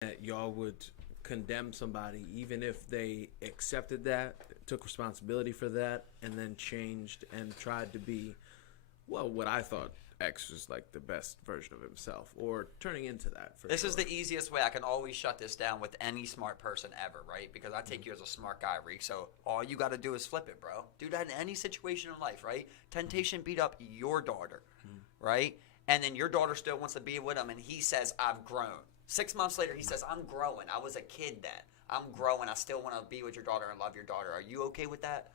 that y'all would condemn somebody even if they accepted that, took responsibility for that, and then changed and tried to be, well, what I thought X was like the best version of himself, or turning into that. For This sure. is the easiest way I can always shut this down with any smart person ever, right? Because I take you as a smart guy, Reek. So all you got to do is flip it, bro. Do that in any situation in life, right? Temptation beat up your daughter, right? And then your daughter still wants to be with him, and he says, I've grown. 6 months later, he says, I'm growing. I was a kid then. I'm growing. I still want to be with your daughter and love your daughter. Are you okay with that?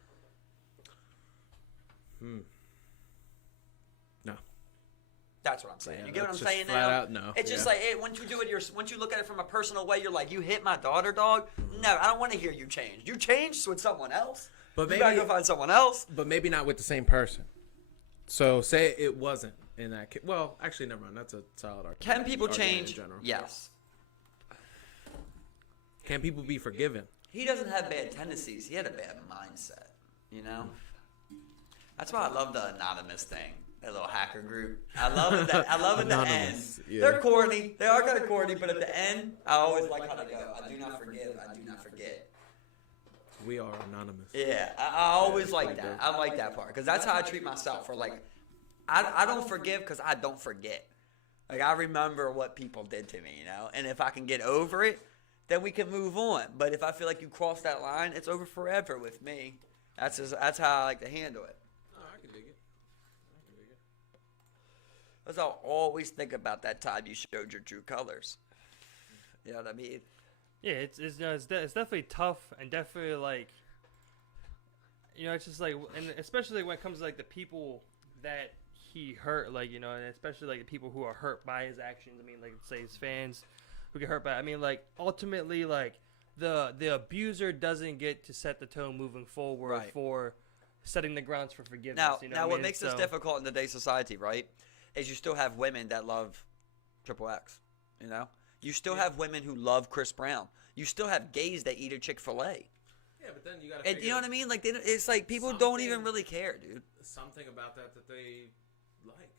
No. That's what I'm saying. Yeah, You get what I'm that's just saying flat now? out no. It's just Yeah. like, hey, once you look at it from a personal way, you're like, you hit my daughter, dog? No, I don't want to hear you change. You changed with someone else. But You gotta maybe- go find someone else. But maybe not with the same person. So say it wasn't in that case. Well, actually, never mind. That's a solid argument. Can people Argument in change? general. Yes. Can people be forgiven? He doesn't have bad tendencies. He had a bad mindset, you know? That's why I love the anonymous thing. That little hacker group. I love it. I love it at the end. Anonymous, yeah. They're corny. They are kind of corny, but at the end, I always like how they go. I do not forgive. I do not forget. We are anonymous. Yeah, I always like that. I like that part because that's how I treat myself. For like, I don't forgive because I don't forget. Like I remember what people did to me, you know. And if I can get over it, then we can move on. But if I feel like you cross that line, it's over forever with me. That's how I like to handle it. Oh, I can dig it. I can dig it. Because I'll always think about that time you showed your true colors. You know what I mean? Yeah, it's definitely tough and definitely like, it's just like, and especially when it comes to like the people that he hurt, like, and especially like the people who are hurt by his actions. I mean, like say his fans who get hurt by. I mean, like ultimately, like the abuser doesn't get to set the tone moving forward Right. for setting the grounds for forgiveness. Now, you know now what I what mean? makes this So- difficult in today's society, right, is you still have women that love Triple X, you know? You still have women who love Chris Brown. You still have gays that eat a Chick-fil-A. Yeah, but then you gotta. And you know what I mean? Like, it's like people don't even really care, dude. Something about that they like,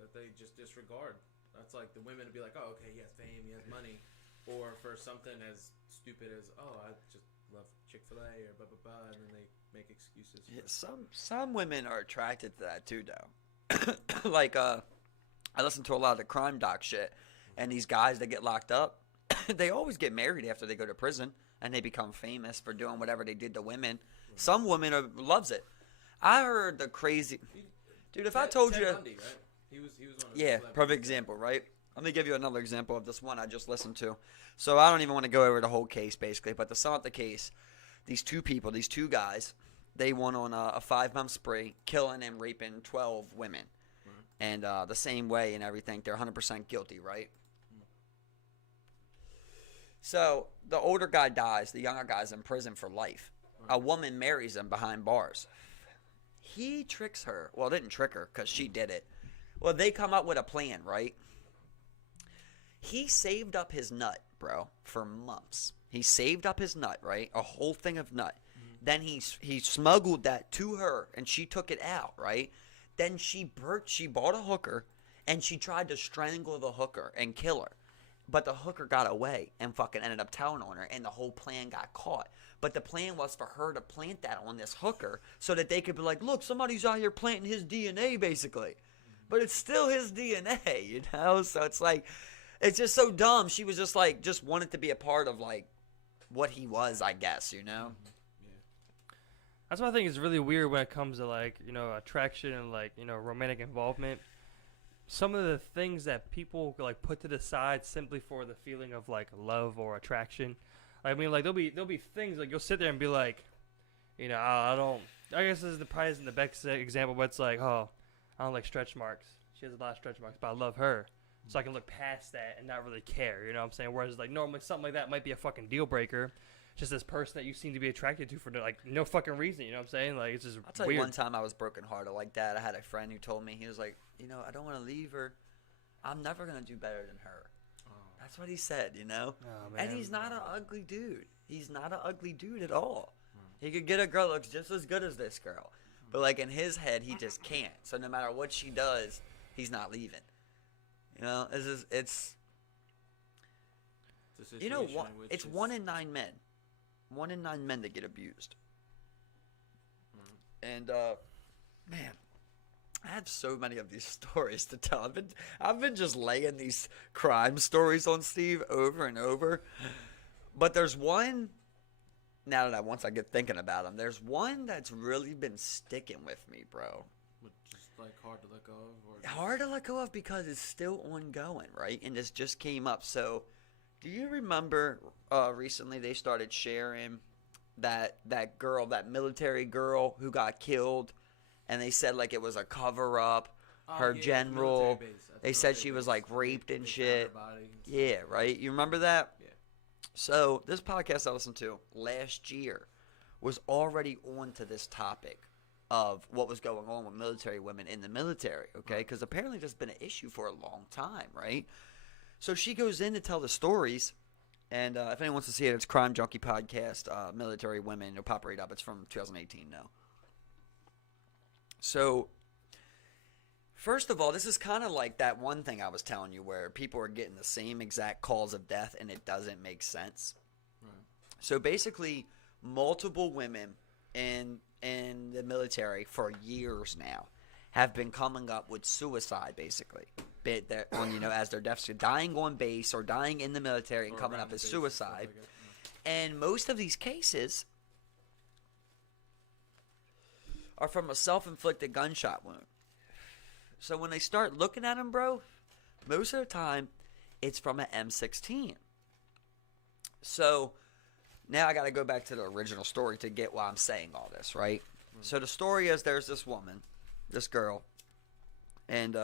that they just disregard. That's like the women to be like, oh, okay, he has fame, he has money, or for something as stupid as, oh, I just love Chick-fil-A or blah blah blah, and then they make excuses. For Yeah, some women are attracted to that too, though. Like, I listen to a lot of the crime doc shit, and these guys that get locked up, they always get married after they go to prison, and they become famous for doing whatever they did to women. Some women loves it. I heard the crazy dude. If I told you, Ted Bundy, right? He was one of the yeah, celebrities. perfect example, right? Let me give you another example of this one I just listened to. So I don't even want to go over the whole case, basically, but to sum up the case, these two guys, they went on a 5-month spree, killing and raping 12 women. And the same way and everything, they're 100% guilty, right? So the older guy dies, the younger guy's in prison for life. A woman marries him behind bars. He tricks her. Well, didn't trick her because she did it. Well, they come up with a plan, right? He saved up his nut, bro, for months. He saved up his nut, right? A whole thing of nut. Then he smuggled that to her, and she took it out, right? Then she bought a hooker, and she tried to strangle the hooker and kill her. But the hooker got away and fucking ended up telling on her, and the whole plan got caught. But the plan was for her to plant that on this hooker so that they could be like, look, somebody's out here planting his DNA, basically. But it's still his DNA, you know? So it's like, it's just so dumb. She was just like, just wanted to be a part of like what he was, I guess, you know? That's why I think it's really weird when it comes to like, attraction and like, romantic involvement. Some of the things that people like put to the side simply for the feeling of like love or attraction. I mean, like there'll be things like you'll sit there and be like, I guess this is probably isn't the best example, but it's like, oh, I don't like stretch marks. She has a lot of stretch marks, but I love her. So I can look past that and not really care, you know what I'm saying? Whereas like normally something like that might be a fucking deal breaker. Just this person that you seem to be attracted to for like no fucking reason, you know what I'm saying? Like it's just I'll tell weird. you one time I was brokenhearted like that. I had a friend who told me, he was like, I don't want to leave her. I'm never going to do better than her. That's what he said, Oh, and man. he's not an ugly dude. He's not an ugly dude at all. He could get a girl that looks just as good as this girl. But like in his head, he just can't. So no matter what she does, he's not leaving. It's It's a the situation. You know what? Which It's is, 1 in 9 men. 1 in 9 men that get abused. And man, I have so many of these stories to tell. I've been just laying these crime stories on Steve over and over. But there's one. Now that once I get thinking about them, there's one that's really been sticking with me, bro. Which is like hard to let go of. Or Hard to let go of because it's still ongoing, right? And this just came up. So, do you remember recently they started sharing that girl, that military girl who got killed, and they said like it was a cover up. Her general, they said she was like raped and shit. Yeah, right. You remember that? Yeah. So this podcast I listened to last year was already on to this topic of what was going on with military women in the military, okay? Because apparently there's been an issue for a long time, right? So she goes in to tell the stories, and if anyone wants to see it, it's Crime Junkie Podcast, Military Women. It'll pop right up. It's from 2018 now. So, first of all, this is kind of like that one thing I was telling you where people are getting the same exact cause of death and it doesn't make sense. Right. So basically, multiple women in the military for years now have been coming up with suicide, basically, as their deaths, dying on base or dying in the military and Or coming around up the as base, suicide. stuff like that. And most of these cases are from a self-inflicted gunshot wound. So when they start looking at them, bro, most of the time it's from an M16. So now I got to go back to the original story to get why I'm saying all this, right? So the story is there's this woman, this girl, and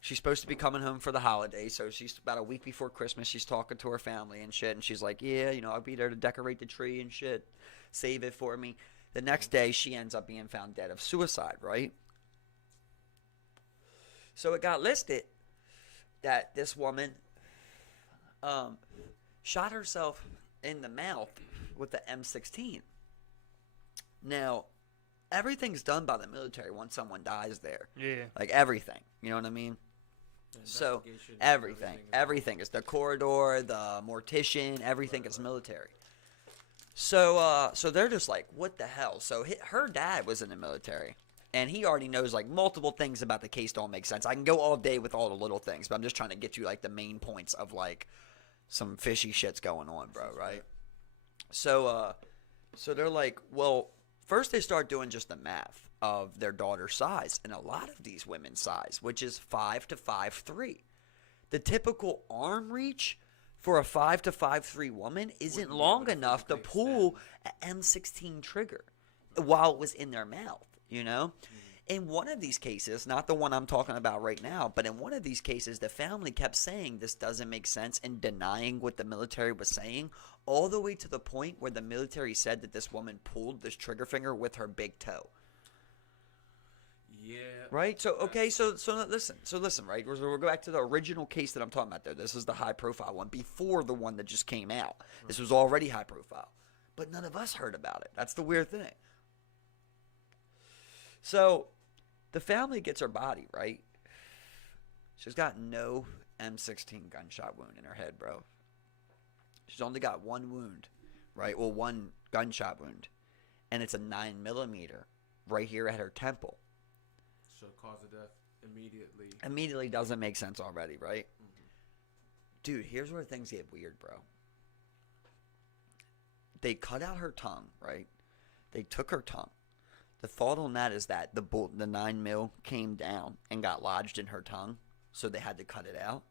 she's supposed to be coming home for the holiday. So she's about a week before Christmas. She's talking to her family and shit, and she's like, yeah, I'll be there to decorate the tree and shit. Save it for me. The next day, she ends up being found dead of suicide, right? So it got listed that this woman shot herself in the mouth with the M16. Now, everything's done by the military once someone dies there. Yeah. Like everything. You know what I mean? The So investigation, everything is the corridor, the mortician, everything is military. So they're just like, what the hell? So her dad was in the military, and he already knows like multiple things about the case don't make sense. I can go all day with all the little things, but I'm just trying to get you like the main points of like some fishy shit's going on, bro. Right? So they're like, well, first they start doing just the math of their daughter's size, and a lot of these women's size, which is 5 to 5'3". The typical arm reach for a 5 to 5'3" woman isn't Wouldn't be long able to enough to physically pull an M16 trigger while it was in their mouth, In one of these cases, not the one I'm talking about right now, but in one of these cases, the family kept saying this doesn't make sense and denying what the military was saying, all the way to the point where the military said that this woman pulled this trigger finger with her big toe. Yeah. Right. So okay. So listen. Right. We'll go back to the original case that I'm talking about. There. This is the high profile one before the one that just came out. This was already high profile, but none of us heard about it. That's the weird thing. So, the family gets her body right. She's got no M16 gunshot wound in her head, bro. She's only got one wound, right? Well, one gunshot wound, and it's a 9mm right here at her temple. So cause of death immediately. Immediately doesn't make sense already, right? Mm-hmm. Dude, here's where things get weird, bro. They cut out her tongue, right? They took her tongue. The thought on that is that the 9mm came down and got lodged in her tongue, so they had to cut it out.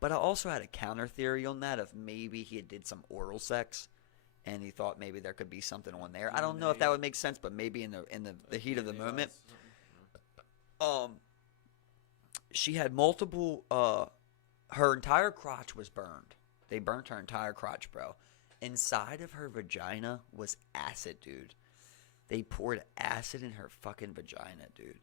But I also had a counter theory on that of maybe he did some oral sex, and he thought maybe there could be something on there. I don't know if that would make sense, but maybe in the heat of the moment. She had multiple, her entire crotch was burned. They burnt her entire crotch, bro. Inside of her vagina was acid, dude. They poured acid in her fucking vagina, dude.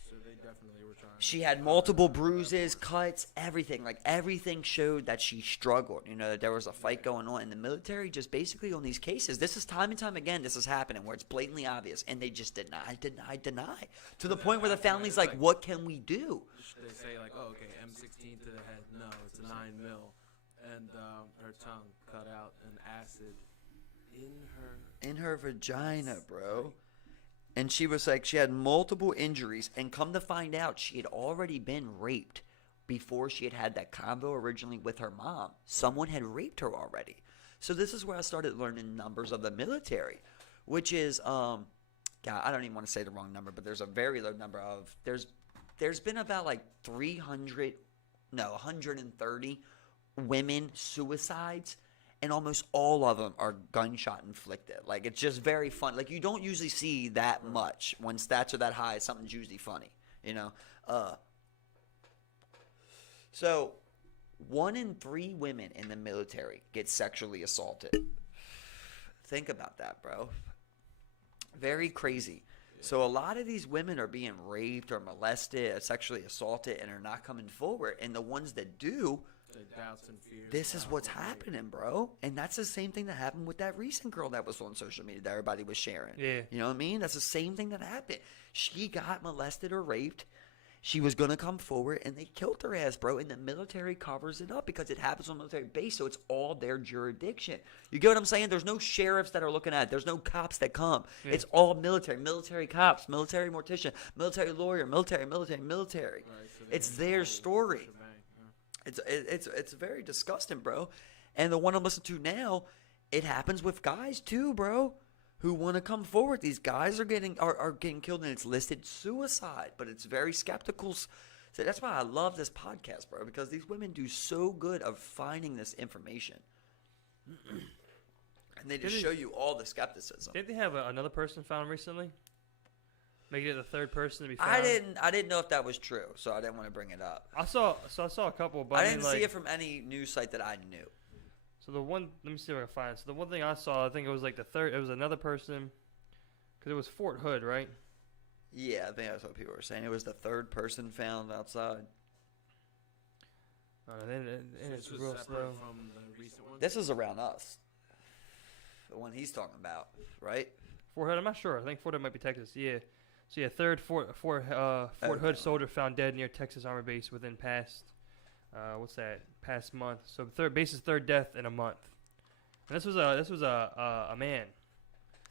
So they definitely were trying. She had multiple bruises, cuts, everything. Like, everything showed that she struggled. That there was a fight going on. In the military, just basically on these cases, this is time and time again, this is happening, where it's blatantly obvious. And they just deny. To the point where the family's like, what can we do? They say, like, oh, okay, M16 to the head. No, it's a 9mm. and her tongue cut out and acid in her vagina, bro. And she was like, she had multiple injuries, and come to find out, she had already been raped before she had that convo originally with her mom. Someone had raped her already. So this is where I started learning numbers of the military, which is, God, I don't even want to say the wrong number, but there's a very low number of, there's been about like 130 women suicides, and almost all of them are gunshot inflicted. Like, it's just very fun. Like, you don't usually see that much when stats are that high. Something's usually funny, you know? So 1 in 3 women in the military get sexually assaulted. Think about that, bro. Very crazy. So a lot of these women are being raped or molested or sexually assaulted and are not coming forward. And the ones that do, the doubts and fears. this is what's happening, bro. And that's the same thing that happened with that recent girl that was on social media that everybody was sharing. Yeah. You know what I mean? That's the same thing that happened. She got molested or raped. She was going to come forward, and they killed her ass, bro. And the military covers it up because it happens on military base, so it's all their jurisdiction. You get what I'm saying? There's no sheriffs that are looking at it. There's no cops that come. Yeah. It's all military cops, military mortician, military lawyer, military. Right, so it's their story. It's very disgusting, bro. And the one I'm listening to now, it happens with guys too, bro, who want to come forward. These guys are getting killed, and it's listed suicide, but it's very skeptical. So that's why I love this podcast, bro, because these women do so good of finding this information. And they just show you all the skepticism. Didn't they have another person found recently? Making it the third person to be found. I didn't know if that was true, so I didn't want to bring it up. I saw a couple, but I didn't see it from any news site that I knew. So the one, let me see if I can find it. So the one thing I saw, I think it was like the third. It was another person, because it was Fort Hood, right? Yeah, I think that's what people were saying. It was the third person found outside. It's real slow. From the recent one? This is around us. The one he's talking about, right? Fort Hood. I'm not sure. I think Fort Hood might be Texas. Yeah. So yeah, third Fort Hood soldier found dead near Texas Army base within past month. So third death in a month. And this was a man.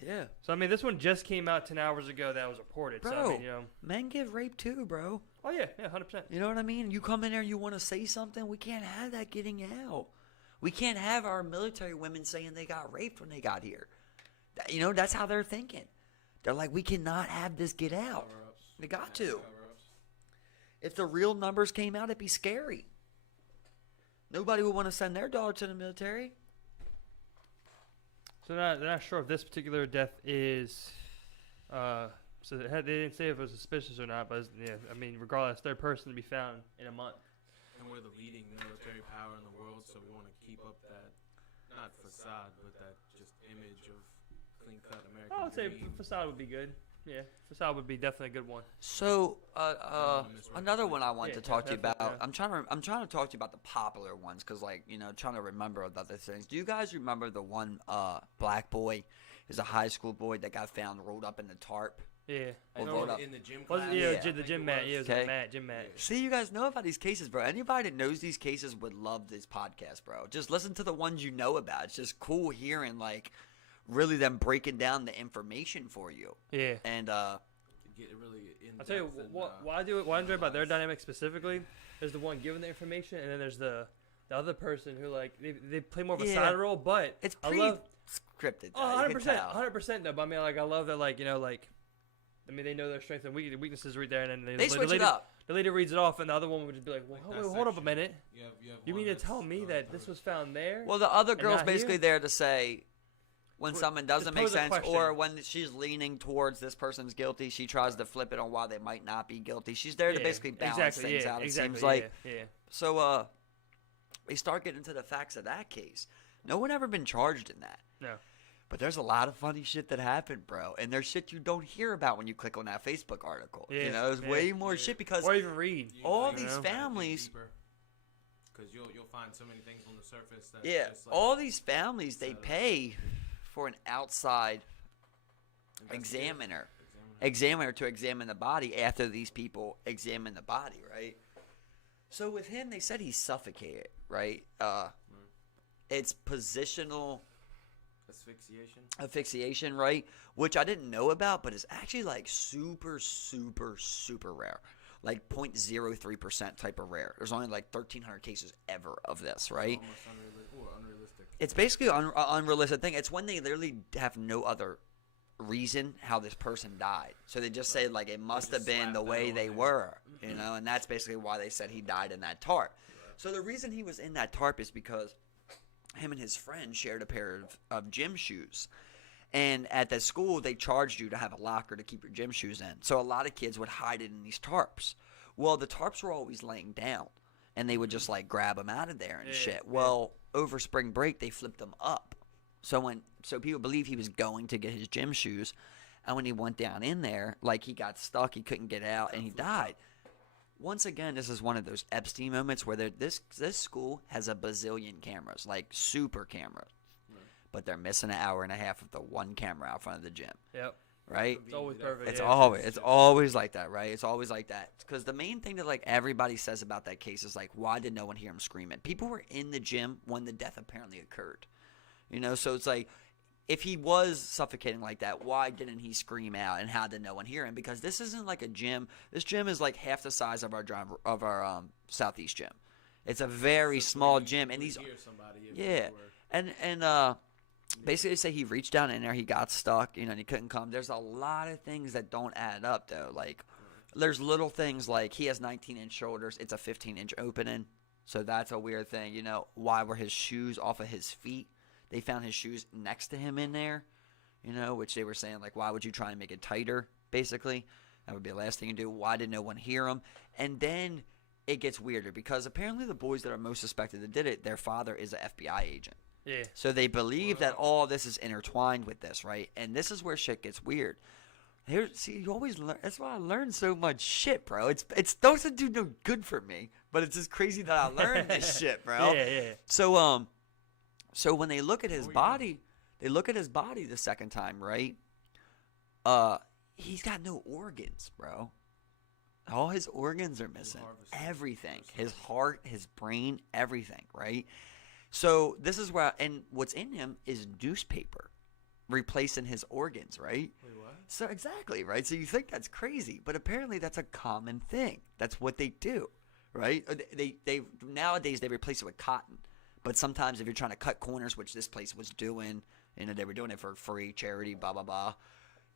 Yeah. So I mean, this one just came out 10 hours ago that was reported. Bro, so, I mean, you know, men get raped too, bro. Oh yeah, 100%. You know what I mean? You come in there, you want to say something, we can't have that getting out. We can't have our military women saying they got raped when they got here. You know, that's how they're thinking. They're like, we cannot have this get out. They got to. If the real numbers came out, it'd be scary. Nobody would want to send their daughter to the military. So they're not sure if this particular death is. So they didn't say if it was suspicious or not, but yeah, I mean, regardless, third person to be found in a month. And we're the leading military power in the world, so we want to keep up that, not facade, but that just image of clean-cut American I would say dream. facade would be good. Yeah, facade would be definitely a good one. So another one I want to talk to you about. Yeah. I'm trying to talk to you about the popular ones because, like, you know, trying to remember the other things. Do you guys remember the one black boy? Is a high school boy that got found rolled up in the tarp. Yeah. I Well, know up. in the gym Was class. it, Yeah. the gym mat. Yeah, it was Okay. a mat, gym mat. See, you guys know about these cases, bro. Anybody that knows these cases would love this podcast, bro. Just listen to the ones you know about. It's just cool hearing, like, really them breaking down the information for you. Yeah. And Get really in. I'll tell you what I enjoy about their dynamic specifically. There's the one giving the information, and then there's the other person who, like, they play more of a Yeah. side role, but it's I pretty love. scripted. Oh, though. You can 100%, tell. 100% though. But I mean, like, I love that, like, you know, like, I mean, they know their strengths and weaknesses right there, and then They switch it up. The leader reads it off, and the other one would just be like, well, Like that hold up a section. minute. You have You one mean to that's, tell me that this was found there? Well, the other girl's not basically here? there to say when Tw- someone just doesn't make pose a sense, question. or when she's leaning towards this person's guilty, she tries to flip it on why they might not be guilty. She's there to Yeah, basically balance exactly, things yeah, out. It exactly, seems like. yeah. So they start getting into the facts of that case. No one ever been charged in that. No. But there's a lot of funny shit that happened, bro. And there's shit you don't hear about when you click on that Facebook article. Yeah, You know, there's yeah. way more shit because Or even read. all you these know? families. Because you'll find so many things on the surface that. Yeah, just, like, all these families, they set up. pay for an outside examiner to examine the body after these people examine the body, right? So with him, they said he suffocated, right? It's positional Asphyxiation. right? Which I didn't know about, but it's actually like super, super, super rare. Like 0.03% type of rare. There's only like 1,300 cases ever of this, right? Almost unrealistic. It's basically an unrealistic thing. It's when they literally have no other reason how this person died. So they just say like it must have been the way they were, you know, and that's basically why they said he died in that tarp. So the reason he was in that tarp is because him and his friend shared a pair of gym shoes. And at that school, they charged you to have a locker to keep your gym shoes in. So a lot of kids would hide it in these tarps. Well, the tarps were always laying down, and they would just like grab them out of there and shit. Well, over spring break, they flipped them up. So people believe he was going to get his gym shoes, and when he went down in there, like he got stuck, he couldn't get out, and he died. Once again, this is one of those Epstein moments where this school has a bazillion cameras, like super cameras, but they're missing an hour and a half of the one camera out front of the gym. Yep. Right? It's always perfect. It's yeah. always like that, right? It's always like that. Because the main thing that like everybody says about that case is like, why did no one hear him screaming? People were in the gym when the death apparently occurred. You know, so it's like, if he was suffocating like that, why didn't he scream out, and how did no one hear him? Because this isn't like a gym. This gym is like half the size of our Southeast gym. It's a very small gym, and these basically they say he reached down in there, he got stuck, you know, and he couldn't come. There's a lot of things that don't add up though. Like there's little things like he has 19-inch shoulders. It's a 15-inch opening, so that's a weird thing. You know, why were his shoes off of his feet? They found his shoes next to him in there, you know, which they were saying, like, why would you try and make it tighter, basically? That would be the last thing you do. Why did no one hear him? And then it gets weirder because apparently the boys that are most suspected that did it, their father is an FBI agent. Yeah. So they believe that all this is intertwined with this, right? And this is where shit gets weird. Here, see, you always learn. That's why I learned so much shit, bro. It doesn't do no good for me, but it's just crazy that I learned this shit, bro. Yeah. So when they look at his body, the second time, right? He's got no organs, bro. All his organs are missing. Everything. His heart, his brain, everything, right? So this is where, and what's in him is newspaper replacing his organs, right? Wait, what? So exactly, right? So you think that's crazy, but apparently that's a common thing. That's what they do, right? They nowadays they replace it with cotton. But sometimes if you're trying to cut corners, which this place was doing, you know, they were doing it for free, charity, blah, blah, blah,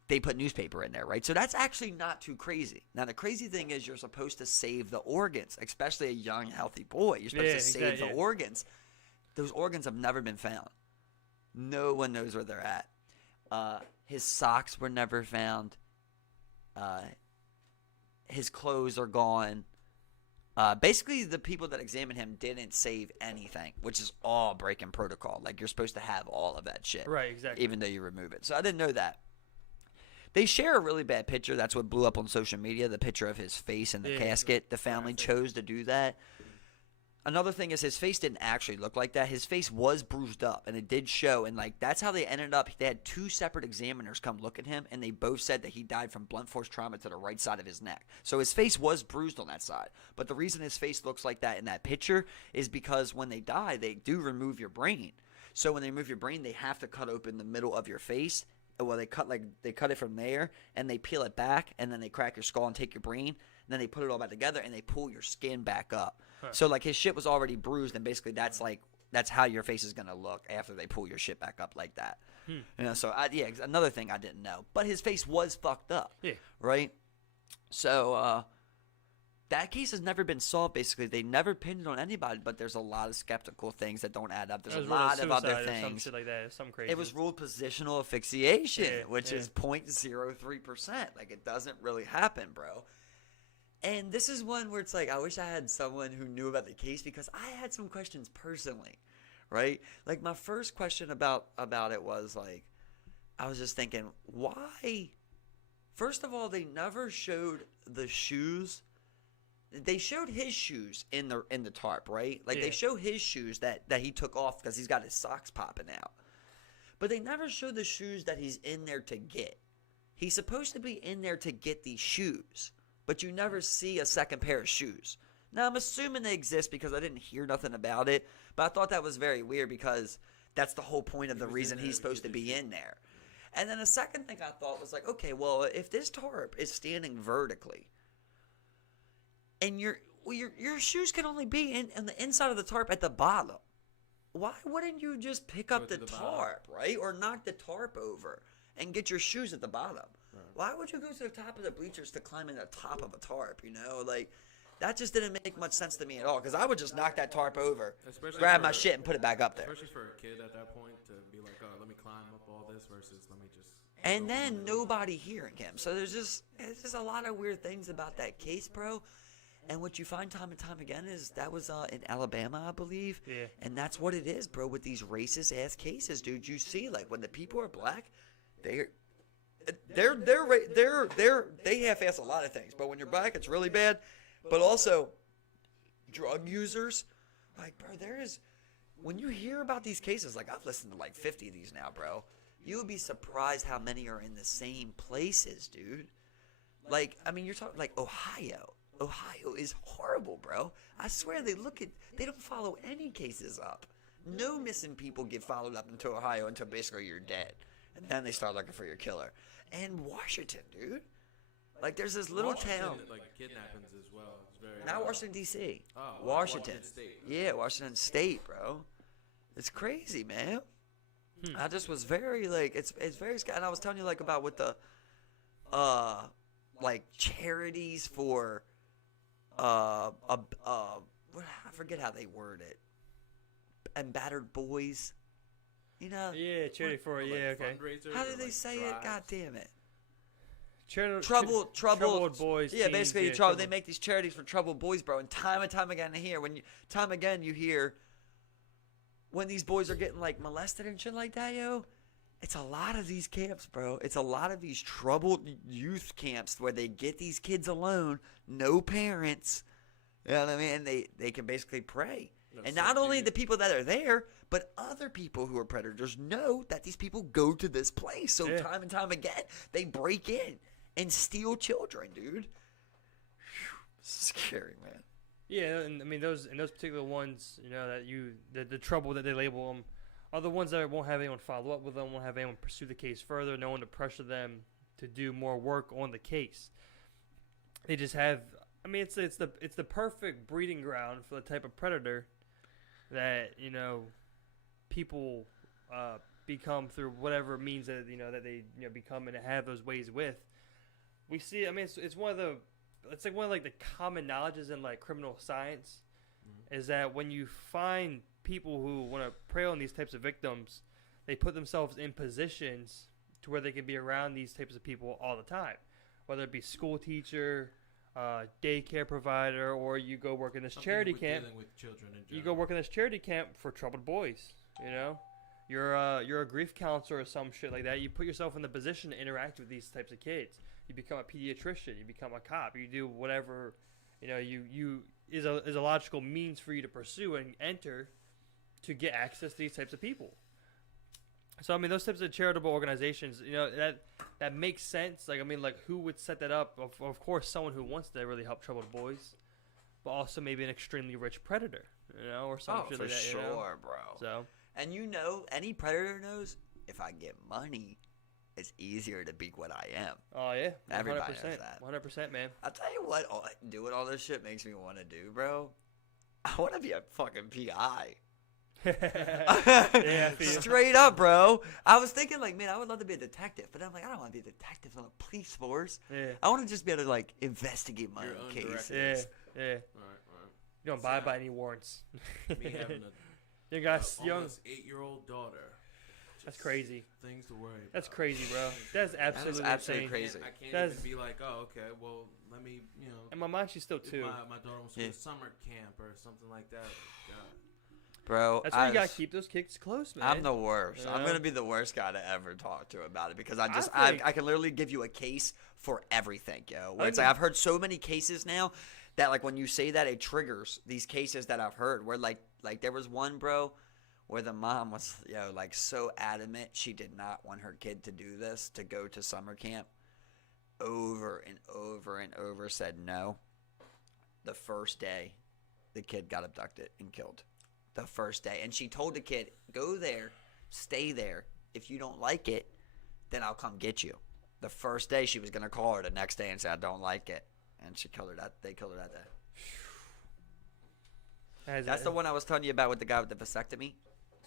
they put newspaper in there, right? So that's actually not too crazy. Now, the crazy thing is you're supposed to save the organs, especially a young, healthy boy. You're supposed to save the organs. Those organs have never been found. No one knows where they're at. His socks were never found. His clothes are gone. Basically, the people that examined him didn't save anything, which is all breaking protocol. Like, you're supposed to have all of that shit. Right, exactly. Even though you remove it. So I didn't know that. They share a really bad picture. That's what blew up on social media, the picture of his face in the casket. The family chose to do that. Another thing is his face didn't actually look like that. His face was bruised up, and it did show. And, like, that's how they ended up. They had two separate examiners come look at him, and they both said that he died from blunt force trauma to the right side of his neck. So his face was bruised on that side. But the reason his face looks like that in that picture is because when they die, they do remove your brain. So when they remove your brain, they have to cut open the middle of your face. Well, they cut it from there, and they peel it back, and then they crack your skull and take your brain. And then they put it all back together, and they pull your skin back up. Huh. So, like, his shit was already bruised, and basically that's how your face is going to look after they pull your shit back up like that. You know, so, another thing I didn't know. But his face was fucked up, right? So, that case has never been solved, basically. They never pinned it on anybody, but there's a lot of skeptical things that don't add up. There's a lot of other things. Some shit like that. Some crazy. It was ruled positional asphyxiation, which is 0.03%. Like, it doesn't really happen, bro. And this is one where it's like, I wish I had someone who knew about the case because I had some questions personally, right? Like, my first question about it was, like, I was just thinking, why? First of all, they never showed the shoes. They showed his shoes in the tarp, right? Like, they show his shoes that he took off because he's got his socks popping out. But they never show the shoes that he's in there to get. He's supposed to be in there to get these shoes. But you never see a second pair of shoes. Now, I'm assuming they exist because I didn't hear nothing about it, but I thought that was very weird because that's the whole point of the reason he's supposed to be in there. And then the second thing I thought was like, okay, well, if this tarp is standing vertically and your shoes can only be in the inside of the tarp at the bottom, why wouldn't you just pick up the tarp, right? Or knock the tarp over and get your shoes at the bottom? Right. Why would you go to the top of the bleachers to climb in the top of a tarp, you know? Like, that just didn't make much sense to me at all because I would just knock that tarp over, grab my shit, and put it back up there. Especially for a kid at that point to be like, oh, let me climb up all this versus let me just... And then nobody hearing him. So it's just a lot of weird things about that case, bro. And what you find time and time again is that was in Alabama, I believe. Yeah. And that's what it is, bro, with these racist-ass cases, dude. You see, like, when the people are black, they half-ass a lot of things. But when you're black, it's really bad. But also, drug users, like, bro, when you hear about these cases, like, I've listened to like 50 of these now, bro. You would be surprised how many are in the same places, dude. Like, I mean, you're talking, like, Ohio. Ohio is horrible, bro. I swear they don't follow any cases up. No missing people get followed up into Ohio until basically you're dead. And then they start looking for your killer. And Washington, dude. Like, there's this little town. Like, kidnappings as well. It's very not Washington, D.C. Oh, Washington. State. Yeah, Washington State, bro. It's crazy, man. I just was very, like, it's very scary. And I was telling you, like, about with the, like, charities for, I forget how they word it. And battered boys. You know? Yeah, charity for it. Yeah, okay. How do they say it? God damn it. Troubled boys. Yeah, teens, basically, yeah, they make these charities for troubled boys, bro. And time again you hear when these boys are getting like molested and shit like that, yo. It's a lot of these camps, bro. It's a lot of these troubled youth camps where they get these kids alone, no parents. You know what I mean? And they can basically pray. And not only the people that are there, but other people who are predators know that these people go to this place. So time and time again, they break in and steal children, dude. Scary, man. Yeah, and I mean those particular ones, you know, the trouble that they label them are the ones that won't have anyone follow up with them, won't have anyone pursue the case further, no one to pressure them to do more work on the case. They just have, I mean, it's the perfect breeding ground for the type of predator that, you know, people become through whatever means that, you know, that they, you know, become and have those ways with. We see, I mean, it's one of the common knowledges in like criminal science is that when you find people who want to prey on these types of victims, they put themselves in positions to where they can be around these types of people all the time, whether it be school teacher, daycare provider, or you go work in this charity camp. With children in you go work in this charity camp for troubled boys. You know, you're a grief counselor or some shit like that. You put yourself in the position to interact with these types of kids. You become a pediatrician. You become a cop. You do whatever, you know, you is a logical means for you to pursue and enter to get access to these types of people. So I mean, those types of charitable organizations, you know, that makes sense. Like, I mean, like, who would set that up? Of course, someone who wants to really help troubled boys, but also maybe an extremely rich predator, you know, or something like that. For sure, you know? bro. So, and you know, any predator knows if I get money, it's easier to be what I am. Oh yeah, 100%, everybody knows that. 100%, man. I'll tell you what, doing all this shit makes me want to do, bro. I want to be a fucking PI. Yeah, straight up, bro. I was thinking, like, man, I would love to be a detective, but I'm like, I don't want to be a detective on a police force. Yeah. I want to just be able to, like, investigate my own cases. Yeah. Right. You don't buy any warrants. Me having you got young 8-year-old daughter. That's crazy. Things to worry about. That's crazy, bro. That's absolutely absolutely insane. crazy. I can't even be like, oh, okay, well, let me, you know. In my mind, she's still 2. My daughter wants to go to summer camp or something like that. God. Bro, that's why you gotta keep those kids close, man. I'm the worst. You know? I'm gonna be the worst guy to ever talk to about it because I can literally give you a case for everything, yo. Where it's like I've heard so many cases now that, like, when you say that, it triggers these cases that I've heard. Where like there was one, bro, where the mom was, like, so adamant she did not want her kid to do this, to go to summer camp. Over and over and over said no. the first day the kid got abducted and killed. The first day. And she told the kid, go there, stay there. If you don't like it, then I'll come get you. The first day she was going to call her the next day and say, I don't like it. And she killed her they killed her that day. That's the one I was telling you about with the guy with the vasectomy.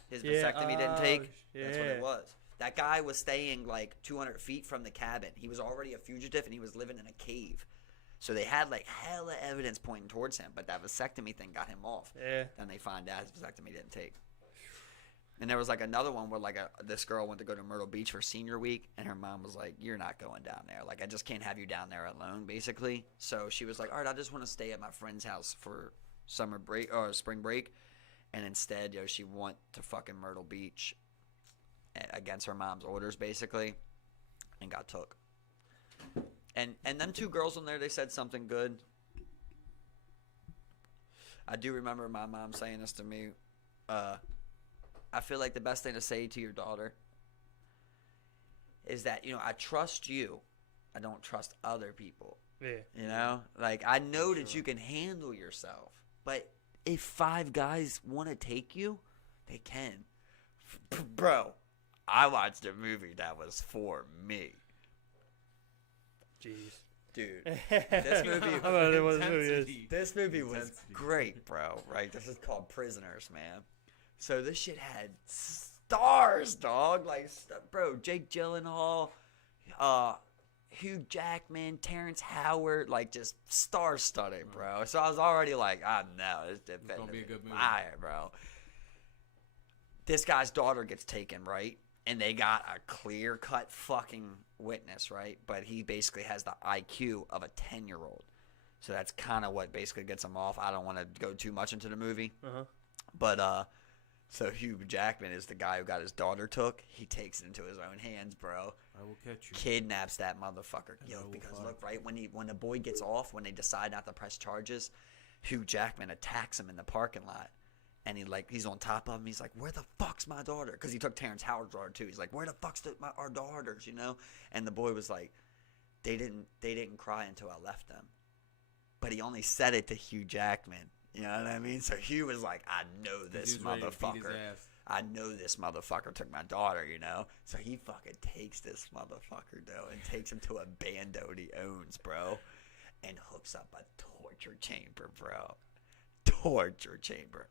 His vasectomy didn't take. Yeah. That's what it was. That guy was staying like 200 feet from the cabin. He was already a fugitive and he was living in a cave. So they had like hella evidence pointing towards him, but that vasectomy thing got him off. Yeah. Then they find out his vasectomy didn't take. And there was like another one where like this girl went to go to Myrtle Beach for senior week, and her mom was like, "You're not going down there. Like I just can't have you down there alone, basically." So she was like, "All right, I just want to stay at my friend's house for summer break or spring break," and instead, she went to fucking Myrtle Beach against her mom's orders, basically, and got took. And them two girls on there, they said something good. I do remember my mom saying this to me. I feel like the best thing to say to your daughter is that, I trust you. I don't trust other people. Yeah. Like, I know that you can handle yourself. But if 5 guys want to take you, they can. Bro, I watched a movie that was for me. Jeez. Dude, this movie was great, bro. Right? This is called Prisoners, man. So this shit had stars, dog. Like, bro, Jake Gyllenhaal, Hugh Jackman, Terrence Howard, like just star-studded, bro. So I was already like, no, it's gonna be a good movie, fire, bro. This guy's daughter gets taken, right? And they got a clear-cut fucking witness, right? But he basically has the IQ of a 10-year-old. So that's kind of what basically gets him off. I don't want to go too much into the movie. But, so Hugh Jackman is the guy who got his daughter took. He takes it into his own hands, bro. I will catch you. Kidnaps that motherfucker. Because look, right, when the boy gets off, when they decide not to press charges, Hugh Jackman attacks him in the parking lot. And he's on top of him. He's like, where the fuck's my daughter? Because he took Terrence Howard's daughter too. He's like, where the fuck's our daughters, And the boy was like, they didn't cry until I left them. But he only said it to Hugh Jackman. You know what I mean? So Hugh was like, I know this motherfucker. I know this motherfucker took my daughter, So he fucking takes this motherfucker, though, and takes him to a bando he owns, bro. And hooks up a torture chamber, bro. Torture chamber.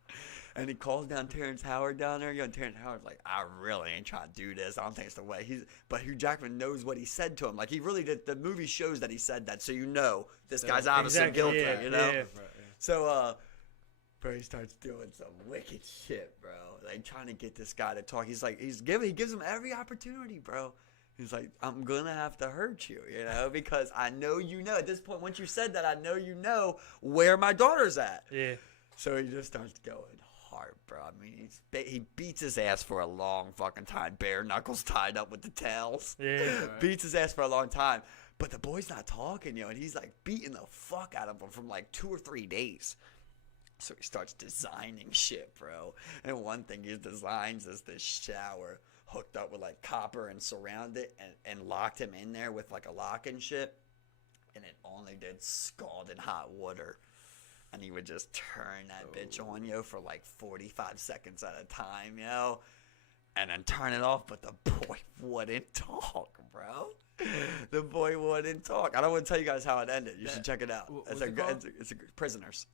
And he calls down Terrence Howard down there. And Terrence Howard's like, I really ain't trying to do this. I don't think it's the way. But Hugh Jackman knows what he said to him. Like, he really did. The movie shows that he said that. So this guy's obviously guilty, Yeah. So, bro, he starts doing some wicked shit, bro. Like, trying to get this guy to talk. He's like, he gives him every opportunity, bro. He's like, I'm going to have to hurt you, because I know at this point, once you said that, I know where my daughter's at. Yeah. So he just starts going hard, bro. I mean, he beats his ass for a long fucking time. Bare knuckles tied up with the tails. Yeah. Right. Beats his ass for a long time. But the boy's not talking, and he's like beating the fuck out of him from like 2 or 3 days. So he starts designing shit, bro. And one thing he designs is this shower hooked up with like copper and surrounded and locked him in there with like a lock and shit. And it only did scalding hot water. And he would just turn that bitch on, for like 45 seconds at a time, and then turn it off. But the boy wouldn't talk, bro. The boy wouldn't talk. I don't want to tell you guys how it ended. You should check it out. It's a Prisoners.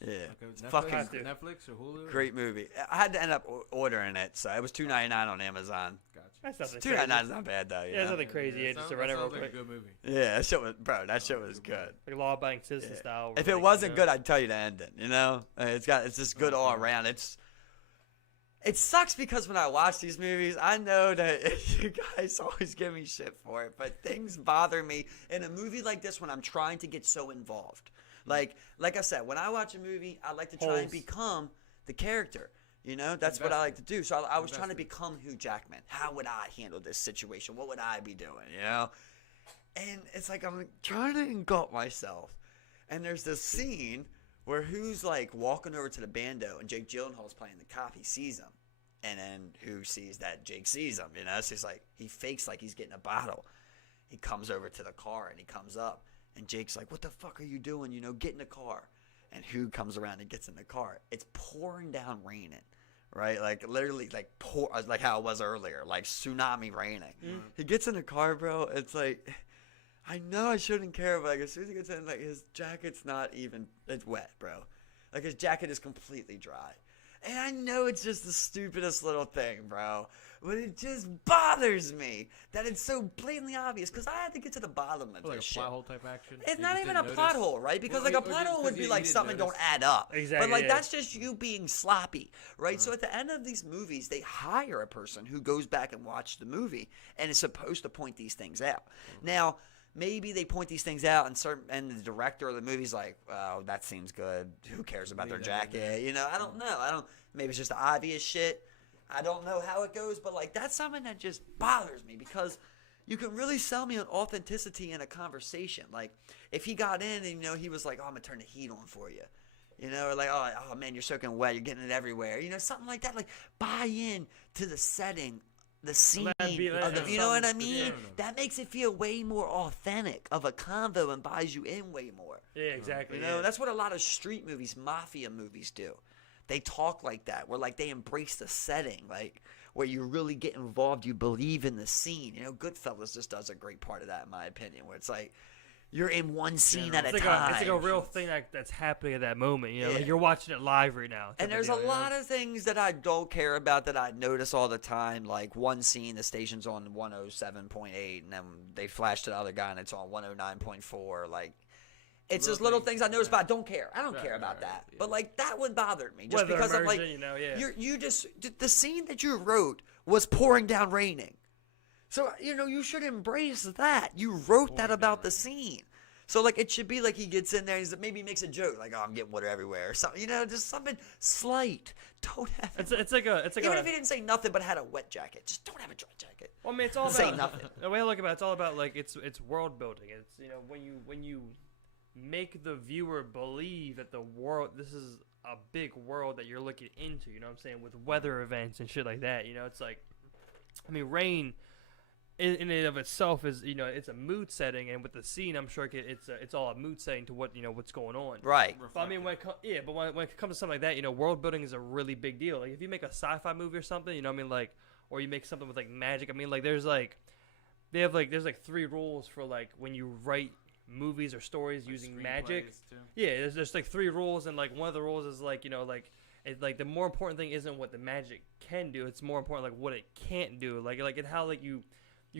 Yeah. Okay, Netflix or Hulu? Great movie. I had to end up ordering it, so it was $2.99 on Amazon. Gotcha. That's $2.99 is not bad though. It's nothing crazy. Just to run it real quick. Like a good movie. Yeah, that shit was good. Like law-abiding citizen style. If it wasn't good, I'd tell you to end it. It's just good all around. It sucks because when I watch these movies, I know that you guys always give me shit for it, but things bother me in a movie like this when I'm trying to get so involved. Like I said, when I watch a movie, I like to try and become the character. That's what I like to do. So I was trying to become Hugh Jackman. How would I handle this situation? What would I be doing? And it's like I'm trying to engulf myself. And there's this scene where Hugh's like walking over to the bando, and Jake Gyllenhaal's playing the cop. He sees him, and then Hugh sees that Jake sees him. So he's like, he fakes like he's getting a bottle. He comes over to the car, and he comes up. And Jake's like, what the fuck are you doing? Get in the car. And who comes around and gets in the car? It's pouring down raining. Right, like literally, like like how it was earlier, like tsunami raining. He gets in the car, bro. It's like, I know I shouldn't care, but like as soon as he gets in, like his jacket's not even, it's wet, bro. Like his jacket is completely dry. And I know it's just the stupidest little thing, bro. But it just bothers me that it's so blatantly obvious because I had to get to the bottom of Like this a shit. plot hole type action. It's You not just even a didn't plot notice? hole, right? Because Well, like a or plot just hole would 'cause be you like didn't something notice. don't add up. Exactly, But like yeah. that's just you being sloppy, right? So at the end of these movies, they hire a person who goes back and watches the movie and is supposed to point these things out. Now, maybe they point these things out and the director of the movie's like, oh, that seems good. Who cares about their Leave that in there. jacket? You know, I don't know. Maybe it's just the obvious shit. I don't know how it goes, but like that's something that just bothers me because you can really sell me on authenticity in a conversation. Like if he got in and he was like, "Oh, I'm gonna turn the heat on for you," or like, "Oh man, you're soaking wet, you're getting it everywhere," something like that. Like buy in to the setting, the scene, you know what I mean? Yeah. That makes it feel way more authentic of a convo and buys you in way more. Yeah, exactly. That's what a lot of street movies, mafia movies do. They talk like that, where like they embrace the setting, like where you really get involved, you believe in the scene. Goodfellas just does a great part of that, in my opinion, where it's like you're in one scene at a time. It's like a real thing that's happening at that moment. Yeah. Like you're watching it live right now. And there's a lot of things that I don't care about that I notice all the time. Like one scene, the station's on 107.8, and then they flash to the other guy, and it's on 109.4. Like. It's just little things I notice, but I don't care. I don't care about that. Yeah. But like that one bothered me just Weather because of like immersion, you just the scene that you wrote was pouring down raining. So you should embrace that. You wrote that about the scene. So like it should be like he gets in there and maybe makes a joke like, "Oh, I'm getting water everywhere," or something. Just something slight. Don't have It's like even if he didn't say nothing but had a wet jacket, just don't have a dry jacket. Well, I mean, it's all Say about nothing. The way I look at it's all about like it's world building. It's when you make the viewer believe that this is a big world that you're looking into, you know what I'm saying, with weather events and shit like that. It's like, I mean, rain in and of itself is, it's a mood setting, and with the scene, I'm sure it's all a mood setting to what, what's going on. Right. But I mean, when it comes to something like that, world building is a really big deal. Like if you make a sci-fi movie or something, or you make something with like magic, I mean, like there's 3 rules for like when you write movies or stories like using magic. Yeah, there's like 3 rules, and like one of the rules is like the more important thing isn't what the magic can do, it's more important like what it can't do, like and how like you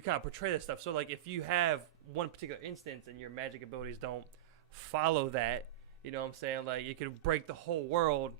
kind of portray this stuff. So like if you have one particular instance and your magic abilities don't follow that, you know what I'm saying, like it could break the whole world.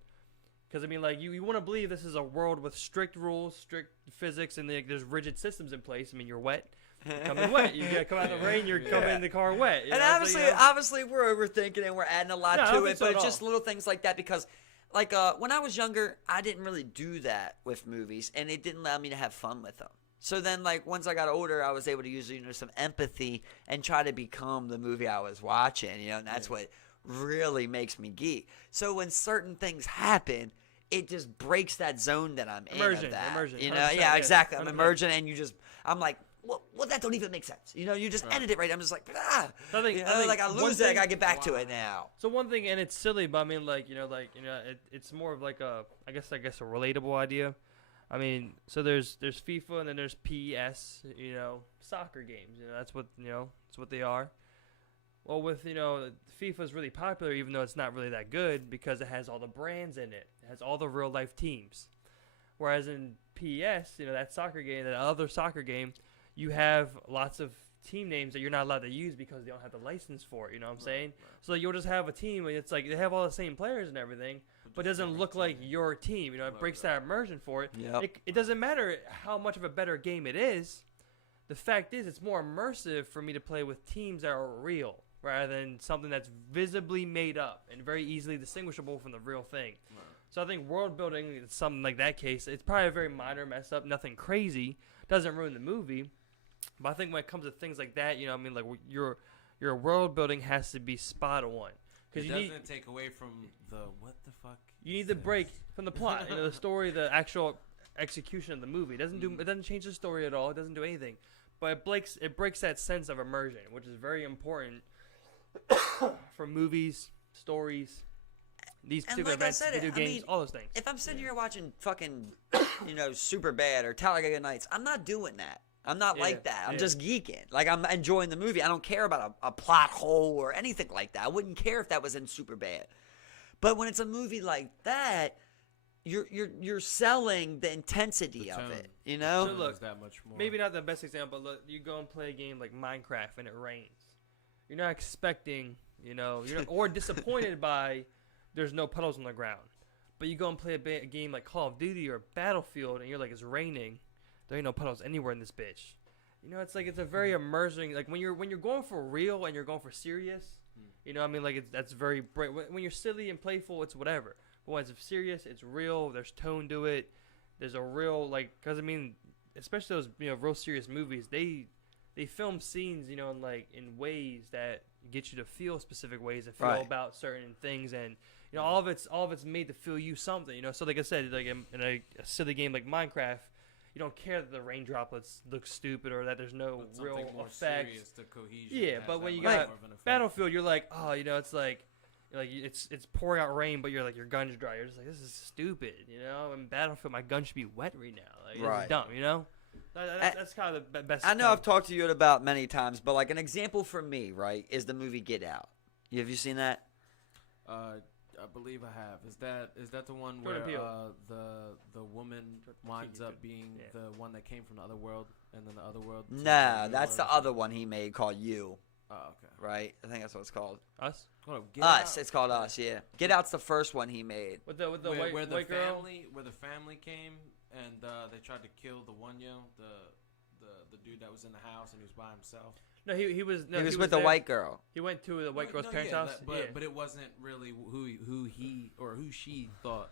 Because I mean, like you want to believe this is a world with strict rules, strict physics, and there's rigid systems in place. I mean, you're wet. You're coming wet. You gotta come out in the rain. You're coming in the car wet. And obviously, we're overthinking and we're adding a lot to it. But it's just little things like that because, like, when I was younger, I didn't really do that with movies, and it didn't allow me to have fun with them. So then, like, once I got older, I was able to use some empathy and try to become the movie I was watching. And that's what really makes me geek. So when certain things happen, it just breaks that zone that I'm in. Immersion. Yeah, exactly. I'm immersion, and I'm like, well, that don't even make sense. You just ended it right. I'm just like, I lose it. I gotta get back to it now. So one thing, and it's silly, but I mean, it's more of like I guess a relatable idea. I mean, so there's FIFA and then there's PES, soccer games. That's what they are. Well, with FIFA is really popular, even though it's not really that good because it has all the brands in it. It has all the real life teams. Whereas in PES, that soccer game, that other soccer game, you have lots of team names that you're not allowed to use because they don't have the license for it. You know what I'm saying? Right. So you'll just have a team, and it's like they have all the same players and everything, but it doesn't look like your team. It breaks that immersion for it. Yep. It doesn't matter how much of a better game it is. The fact is, it's more immersive for me to play with teams that are real rather than something that's visibly made up and very easily distinguishable from the real thing. Right. So I think world building is something like that case. It's probably a very minor mess up, nothing crazy, doesn't ruin the movie. But I think when it comes to things like that, like your world building has to be spot on. Because it doesn't take away from the what the fuck. You need the break from the plot, the story, the actual execution of the movie. It doesn't change the story at all. It doesn't do anything, but it breaks that sense of immersion, which is very important for movies, stories, these And particular like I events, said, video I games, mean, all those things. If I'm sitting here watching fucking, Super Bad or Talladega Nights, I'm not doing that. I'm not like that. I'm just geeking. Like, I'm enjoying the movie. I don't care about a plot hole or anything like that. I wouldn't care if that was in Super Bad. But when it's a movie like that, you're selling the intensity of it, you know? So look, that much more. maybe not the best example, but look, you go and play a game like Minecraft and it rains. You're not expecting, or disappointed by there's no puddles on the ground. But you go and play a game like Call of Duty or Battlefield and you're like, it's raining. There ain't no puddles anywhere in this bitch. It's like it's a very immersing. Like when you're going for real and you're going for serious, that's very bright. When you're silly and playful, it's whatever. But when it's serious, it's real. There's tone to it. There's a real because especially those real serious movies, they film scenes in ways that get you to feel specific ways and feel about certain things, and all of it's made to feel you something. So like I said, like in a silly game like Minecraft. You don't care that the rain droplets look stupid or that there's no real effect. Yeah, but when you got Battlefield, you're like, oh, it's like it's pouring out rain, but you're like your gun's dry. You're just like, this is stupid, In Battlefield, my gun should be wet right now. Like, this is dumb, That's kind of the best. I know I've talked to you about many times, but like an example for me, right, is the movie Get Out. Have you seen that? I believe I have. Is that the one where the woman winds up being the one that came from the other world, and then the other world? Nah, that's the other one he made called You. Oh, okay. Right? I think that's what it's called. Us? Oh, Us. It's called Us. Yeah. Get Out's the first one he made. With the white girl? Where the family came and they tried to kill the one the dude that was in the house and he was by himself. No, he was with the white girl. He went to the white girl's parents' house. But it wasn't really who he or who she thought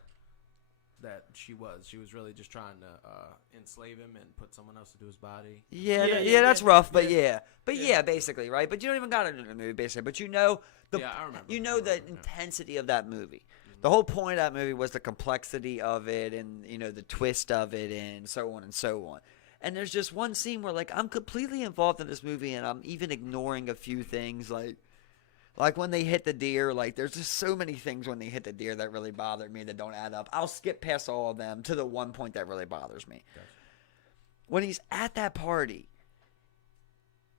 that she was. She was really just trying to enslave him and put someone else to do his body. Yeah, that's rough, but basically, right? But you don't even got it in the movie, basically. But I remember. The intensity of that movie. The whole point of that movie was the complexity of it and, the twist of it and so on and so on. And there's just one scene where, like, I'm completely involved in this movie and I'm even ignoring a few things, like when they hit the deer. Like, there's just so many things when they hit the deer that really bother me that don't add up. I'll skip past all of them to the one point that really bothers me. Gotcha. When he's at that party,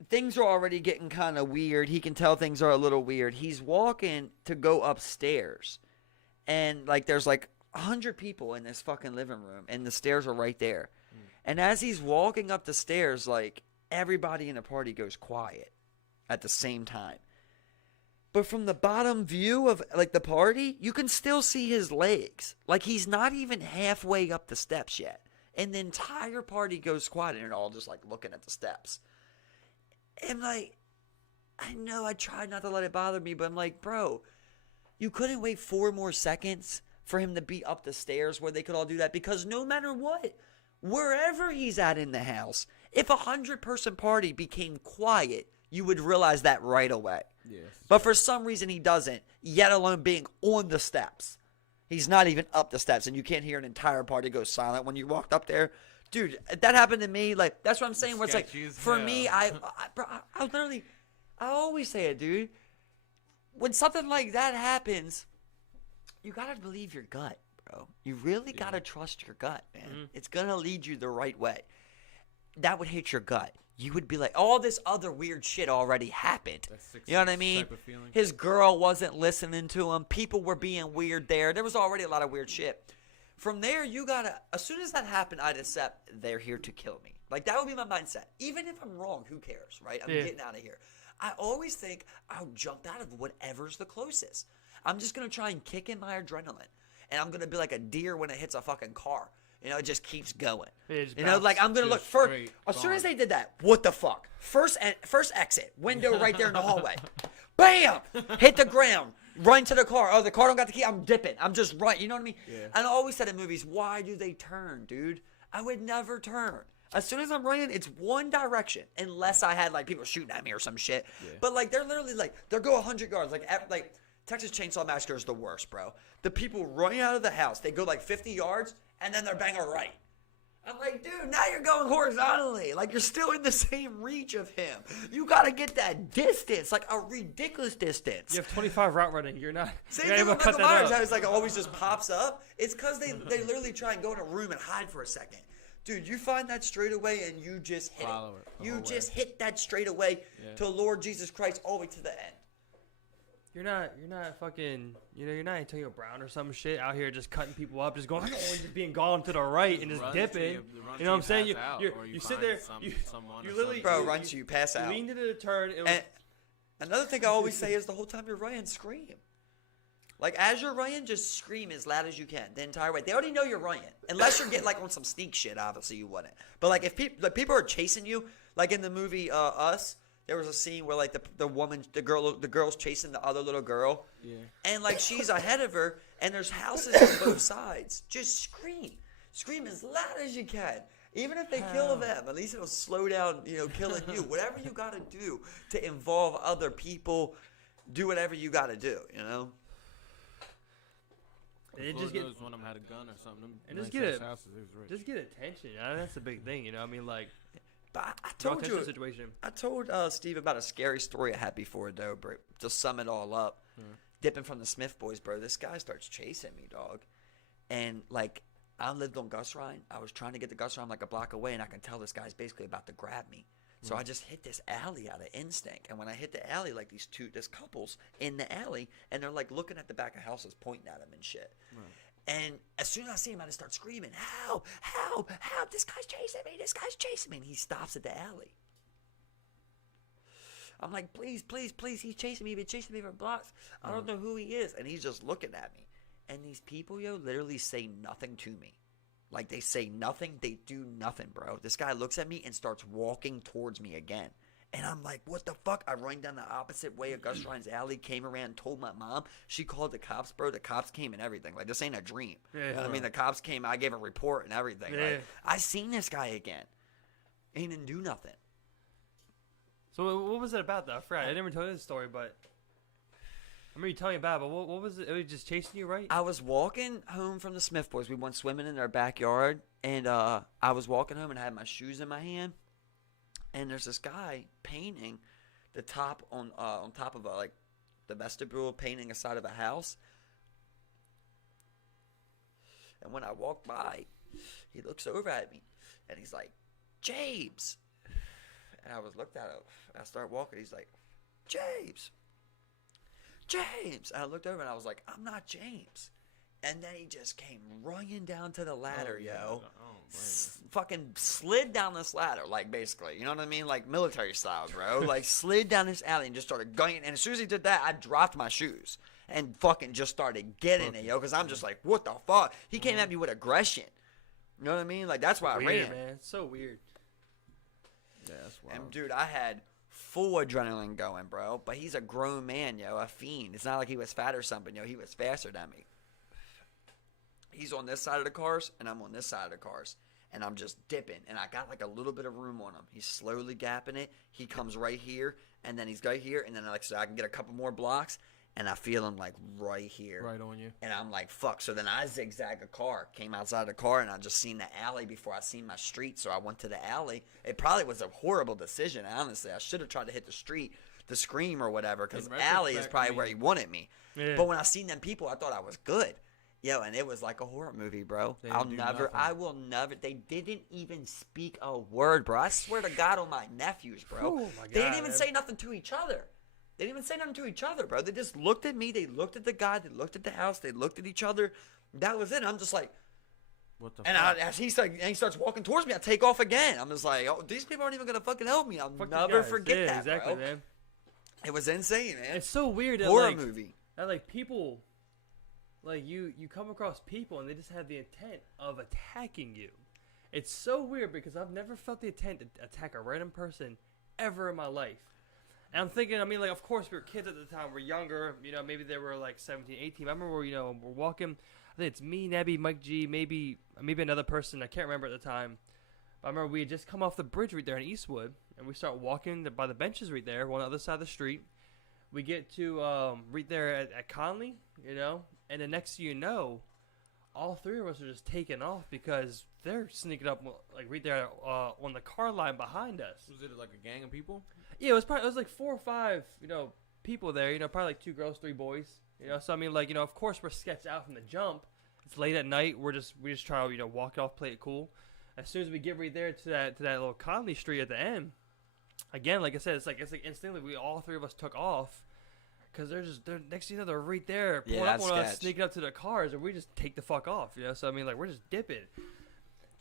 things are already getting kind of weird. He can tell things are a little weird. He's walking to go upstairs. And, like, there's, 100 people in this fucking living room. And the stairs are right there. And as he's walking up the stairs, like, everybody in the party goes quiet at the same time. But from the bottom view of, like, the party, you can still see his legs. Like, he's not even halfway up the steps yet. And the entire party goes quiet, and they're all just, like, looking at the steps. And, like, I know I tried not to let it bother me, but I'm like, bro, you couldn't wait 4 more seconds for him to be up the stairs where they could all do that? Because no matter what, wherever he's at in the house, if 100-person party became quiet, you would realize that right away. Yes. But for some reason he doesn't, yet alone being on the steps. He's not even up the steps, and you can't hear an entire party go silent when you walked up there. Dude, that happened to me. Like, that's what I'm saying. Where it's like, for me, I always say it, dude. When something like that happens, you gotta believe your gut, bro. You really gotta trust your gut, man. Mm-hmm. It's gonna lead you the right way. That would hit your gut. You would be like, all this other weird shit already happened. You know what I mean? His girl wasn't listening to him. People were being weird there. There was already a lot of weird shit. From there, you gotta, as soon as that happened, I'd accept they're here to kill me. Like, that would be my mindset. Even if I'm wrong, who cares, right? I'm getting out of here. I always think I'll jump out of whatever's the closest. I'm just going to try and kick in my adrenaline. And I'm going to be like a deer when it hits a fucking car. You know, it just keeps going. Like, I'm going to look first. As soon as they did that, what the fuck? First exit. Window right there in the hallway. Bam! Hit the ground. Run to the car. Oh, the car don't got the key. I'm dipping. I'm just right. You know what I mean? Yeah. And I always said in movies, why do they turn, dude? I would never turn. As soon as I'm running, it's one direction. Unless I had, like, people shooting at me or some shit. Yeah. But, like, they're literally, like, they'll go 100 yards. Like, Texas Chainsaw Massacre is the worst, bro. The people running out of the house, they go, like, 50 yards, and then they're banging right. I'm like, dude, now you're going horizontally. Like, you're still in the same reach of him. You got to get that distance, like a ridiculous distance. You have 25 route running. You're not. Same you're thing not with able to Michael cut that Myers, out. how he's like always just pops up. It's because they literally try and go in a room and hide for a second. Dude, you find that straightaway and you just hit Follow it the You whole just way. hit that straightaway to Lord Jesus Christ all the way to the end. You're not fucking, you're not Antonio Brown or some shit out here just cutting people up, just going, just being gone to the right and just Run dipping. till You run till know what I'm saying? pass out, or You sit find there, someone you or literally, something. Bro, run to you, pass out. lean into the turn. And another thing I always say is the whole time you're running, scream. Like, as you're running, just scream as loud as you can the entire way. They already know you're running. Unless you're getting, like, on some sneak shit, obviously you wouldn't. But, like, if people are chasing you, like in the movie Us, there was a scene where, like, the girl's chasing the other little girl. Yeah. And, like, she's ahead of her, and there's houses on both sides. Just scream. Scream as loud as you can. Even if they kill them, at least it'll slow down, killing you. Whatever you got to do to involve other people, do whatever you got to do, It Lord just get, knows one of them had a gun or something. Them and just nice get ass a, houses, it was rich. just get attention. That's the big thing, I mean, like, But I draw told attention to you, the situation. I told Steve about a scary story I had before, though, bro. To sum it all up, dipping from the Smith boys, bro. This guy starts chasing me, dog. And, like, I lived on Gus Ryan. I was trying to get to Gus Ryan like a block away, and I can tell this guy's basically about to grab me. So I just hit this alley out of instinct. And when I hit the alley, like this couple's in the alley, and they're, like, looking at the back of houses, pointing at him and shit. And as soon as I see him, I just start screaming, help, help, help, this guy's chasing me, this guy's chasing me. And he stops at the alley. I'm like, please, please, please, he's chasing me. He's been chasing me for blocks. I don't know who he is. And he's just looking at me. And these people, literally say nothing to me. Like, they say nothing. They do nothing, bro. This guy looks at me and starts walking towards me again. And I'm like, what the fuck? I ran down the opposite way of Gus Ryan's alley, came around, told my mom. She called the cops, bro. The cops came and everything. Like, this ain't a dream. Yeah, You know what I mean? The cops came. I gave a report and everything. Yeah. Like, I seen this guy again. And he didn't do nothing. So what was it about, though? I forgot. I never told you the story, but I remember you telling me about it, but what was it? It was just chasing you, right? I was walking home from the Smith boys. We went swimming in their backyard. And I was walking home and I had my shoes in my hand. And there's this guy painting the top on top of like the vestibule, painting a side of a house. And when I walked by, he looks over at me, and he's like, "James." And I was looked at him. I start walking. He's like, "James, James." And I looked over and I was like, "I'm not James." And then he just came running down to the ladder, yo. Fucking slid down this ladder, like, basically. You know what I mean? Like, military style, bro. Like, slid down this alley and just started going. And as soon as he did that, I dropped my shoes and fucking just started getting it, yo. Because I'm just like, what the fuck? He came at me with aggression. You know what I mean? Like, that's why I Weird, ran. man. It's so weird. Yeah, that's wild. And, dude, I had full adrenaline going, bro. But he's a grown man, yo. A fiend. It's not like he was fat or something, yo. He was faster than me. He's on this side of the cars, and I'm on this side of the cars. And I'm just dipping, and I got like a little bit of room on him. He's slowly gapping it. He comes right here, and then he's right here, and then like so I can get a couple more blocks, and I feel him like right here. Right on you. And I'm like, fuck. So then I zigzag a car, came outside the car, and I just seen the alley before I seen my street. So I went to the alley. It probably was a horrible decision, honestly. I should have tried to hit the street, the scream or whatever, because In alley is retrospect, probably I mean- where he wanted me. Yeah. But when I seen them people, I thought I was good. Yo, and it was like a horror movie, bro. They I'll didn't do never, nothing. I will never, they didn't even speak a word, bro. I swear to God on my nephews, bro. Oh, my They didn't God, even man. say nothing to each other. They didn't even say nothing to each other, bro. They just looked at me. They looked at the guy. They looked at the house. They looked at each other. That was it. I'm just like, What the and fuck? as he starts walking towards me, I take off again. I'm just like, oh, these people aren't even going to fucking help me. I'll Fuck these never guys. forget Yeah, that, exactly, bro. man. It was insane, man. It's so weird that Horror like, movie. that like people, like you come across people and they just have the intent of attacking you. It's so weird because I've never felt the intent to attack a random person ever in my life. And I'm thinking, I mean, like, of course we were kids at the time. We're younger, maybe they were like 17, 18. I remember, we're walking. I think it's me, Nebby, Mike G, maybe another person. I can't remember at the time. But I remember we had just come off the bridge right there in Eastwood, and we start walking by the benches right there, on the other side of the street. We get to right there at Conley, and the next thing you know, all three of us are just taking off because they're sneaking up like right there on the car line behind us. Was it like a gang of people? Yeah, it was like 4 or 5, people there. Probably like 2 girls, 3 boys. So I mean, like, of course we're sketched out from the jump. It's late at night. We just try to walk it off, play it cool. As soon as we get right there to that little Conley Street at the end, again, like I said, it's like instantly we all 3 of us took off. Because they're next thing you know, they're right there, pulling up on us, sneaking up to the cars, and we just take the fuck off, So I mean, like, we're just dipping.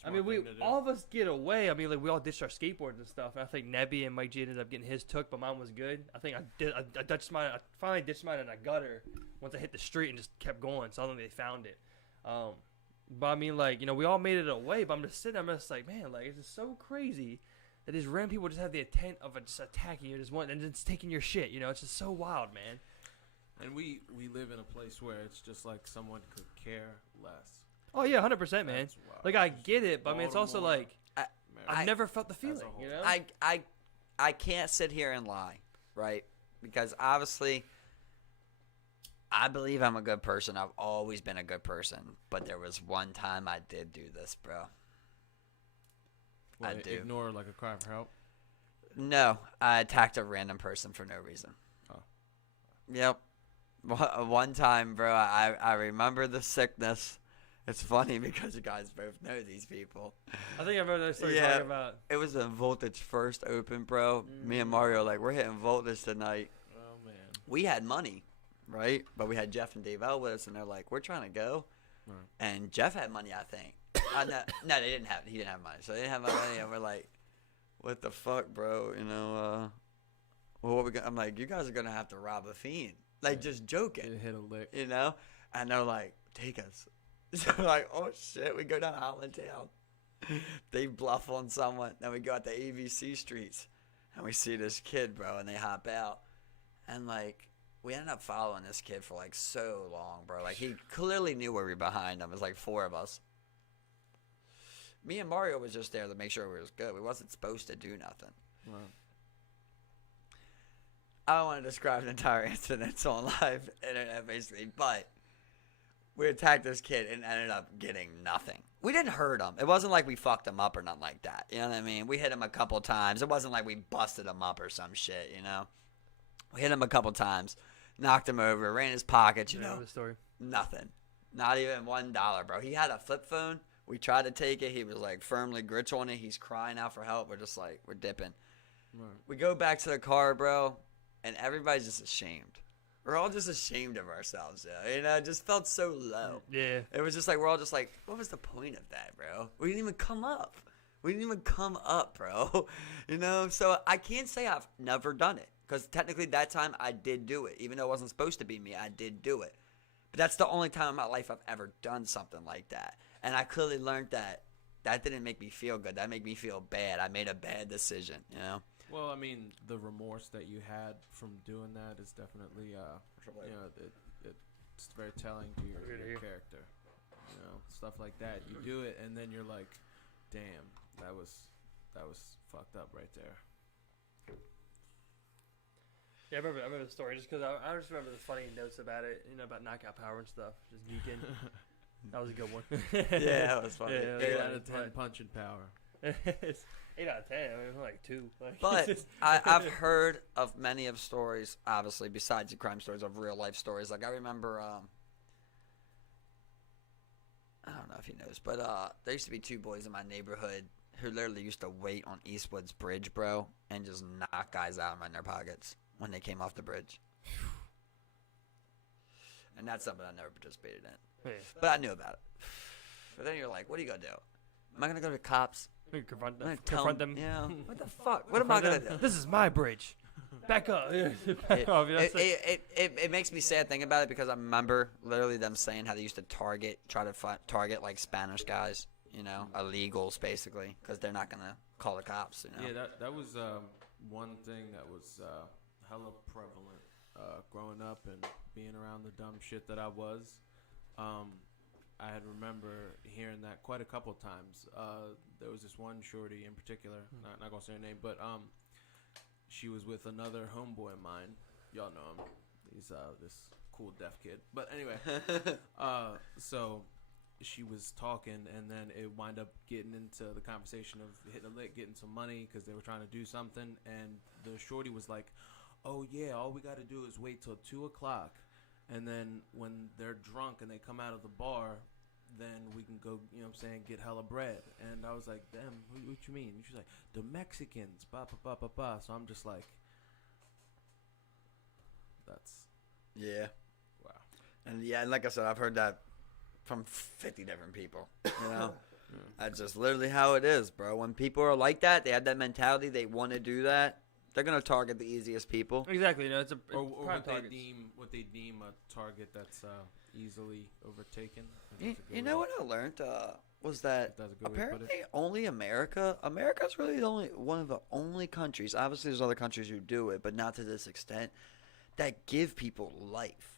I mean, all of us get away. I mean, like, we all ditched our skateboards and stuff. And I think Nebby and Mike G ended up getting his took, but mine was good. I think I ditched mine. I finally ditched mine in a gutter once I hit the street and just kept going. So I don't think they found it. But I mean, like, we all made it away. But I'm just sitting there, I'm just like, man, like, it's just so crazy that these random people just have the intent of just attacking you, and just taking your shit. It's just so wild, man. And we live in a place where it's just like someone could care less. Oh yeah, 100%, man. Like, I get it, but I mean, it's also like I've never felt the feeling. I can't sit here and lie, right? Because obviously, I believe I'm a good person. I've always been a good person, but there was one time I did do this, bro. Well, I do. Ignore like a cry for help. No, I attacked a random person for no reason. Oh. Yep. One time, bro, I remember the sickness. It's funny because you guys both know these people. I think I remember that story you're talking about. It was when Voltage first opened, bro. Me and Mario, like, we're hitting Voltage tonight. Oh, man. We had money, right? But we had Jeff and Dave L with us, and they're like, we're trying to go. Right. And Jeff had money, I think. No, they didn't have it. He didn't have money. So they didn't have my money, and we're like, what the fuck, bro? Well, what we I'm like, you guys are going to have to rob a fiend. Like, just joking. It hit a lick. And they're like, take us. So we're like, oh shit, we go down Allentown. They bluff on someone. Then we go out the ABC streets and we see this kid, bro, and they hop out. And like, we ended up following this kid for like so long, bro. Like, he clearly knew we were behind him. It was like 4 of us. Me and Mario was just there to make sure we was good. We wasn't supposed to do nothing. Right. I don't want to describe the entire incident. It's on live internet, basically, but we attacked this kid and ended up getting nothing. We didn't hurt him. It wasn't like we fucked him up or nothing like that. You know what I mean? We hit him a couple times. It wasn't like we busted him up or some shit, We hit him a couple times, knocked him over, ran his pockets, The story. Nothing. Not even $1, bro. He had a flip phone. We tried to take it. He was like firmly grits on it. He's crying out for help. We're just like, we're dipping. Right. We go back to the car, bro, and everybody's just ashamed. We're all just ashamed of ourselves, It just felt so low. Yeah. It was just like, we're all just like, what was the point of that, bro? We didn't even come up. Bro. So I can't say I've never done it. Because technically that time I did do it. Even though it wasn't supposed to be me, I did do it. But that's the only time in my life I've ever done something like that. And I clearly learned that didn't make me feel good. That made me feel bad. I made a bad decision, Well, I mean, the remorse that you had from doing that is definitely, it's very telling to your character. Stuff like that. You do it, and then you're like, damn, that was fucked up right there. Yeah, I remember the story just because I just remember the funny notes about it, about knockout power and stuff, just geeking. That was a good one. Yeah, that was funny. Yeah, 8 out of 10 punching power. It's 8 out of 10. I mean, like 2. But I've heard of many of stories, obviously, besides the crime stories, of real life stories. Like, I remember, I don't know if he knows, but there used to be 2 boys in my neighborhood who literally used to wait on Eastwood's bridge, bro, and just knock guys out in their pockets when they came off the bridge. And that's something I never participated in. Yeah. But I knew about it. But then you're like, what are you going to do? Am I going to go to the cops? Confront them. Yeah. What the fuck? What am I going to do? This is my bridge. Back up. It makes me sad thinking about it because I remember literally them saying how they used to try to target like Spanish guys, illegals basically, because they're not going to call the cops, Yeah, that was one thing that was hella prevalent growing up and being around the dumb shit that I was. I had remember hearing that quite a couple of times. There was this one shorty in particular, not gonna say her name, but she was with another homeboy of mine. Y'all know him. He's this cool deaf kid. But anyway, so she was talking, and then it wound up getting into the conversation of hitting a lick, getting some money because they were trying to do something, and the shorty was like, "Oh yeah, all we got to do is wait till 2:00, and then when they're drunk and they come out of the bar, then we can go, you know what I'm saying, get hella bread." And I was like, "Damn, what you mean?" And she's like, "The Mexicans, ba ba ba ba ba." So I'm just like, that's Yeah. wow. And yeah, and like I said, I've heard that from 50 different people. You know, that's just literally how it is, bro. When people are like that, they have that mentality, they want to do that. They're gonna target the easiest people. Exactly. You know, it's a Or prime targets. what they deem a target that's easily overtaken. I think You, that's a good you know way- what I learned was that That's a good way to put apparently it. only America's really one of the only countries. Obviously, there's other countries who do it, but not to this extent. That give people life.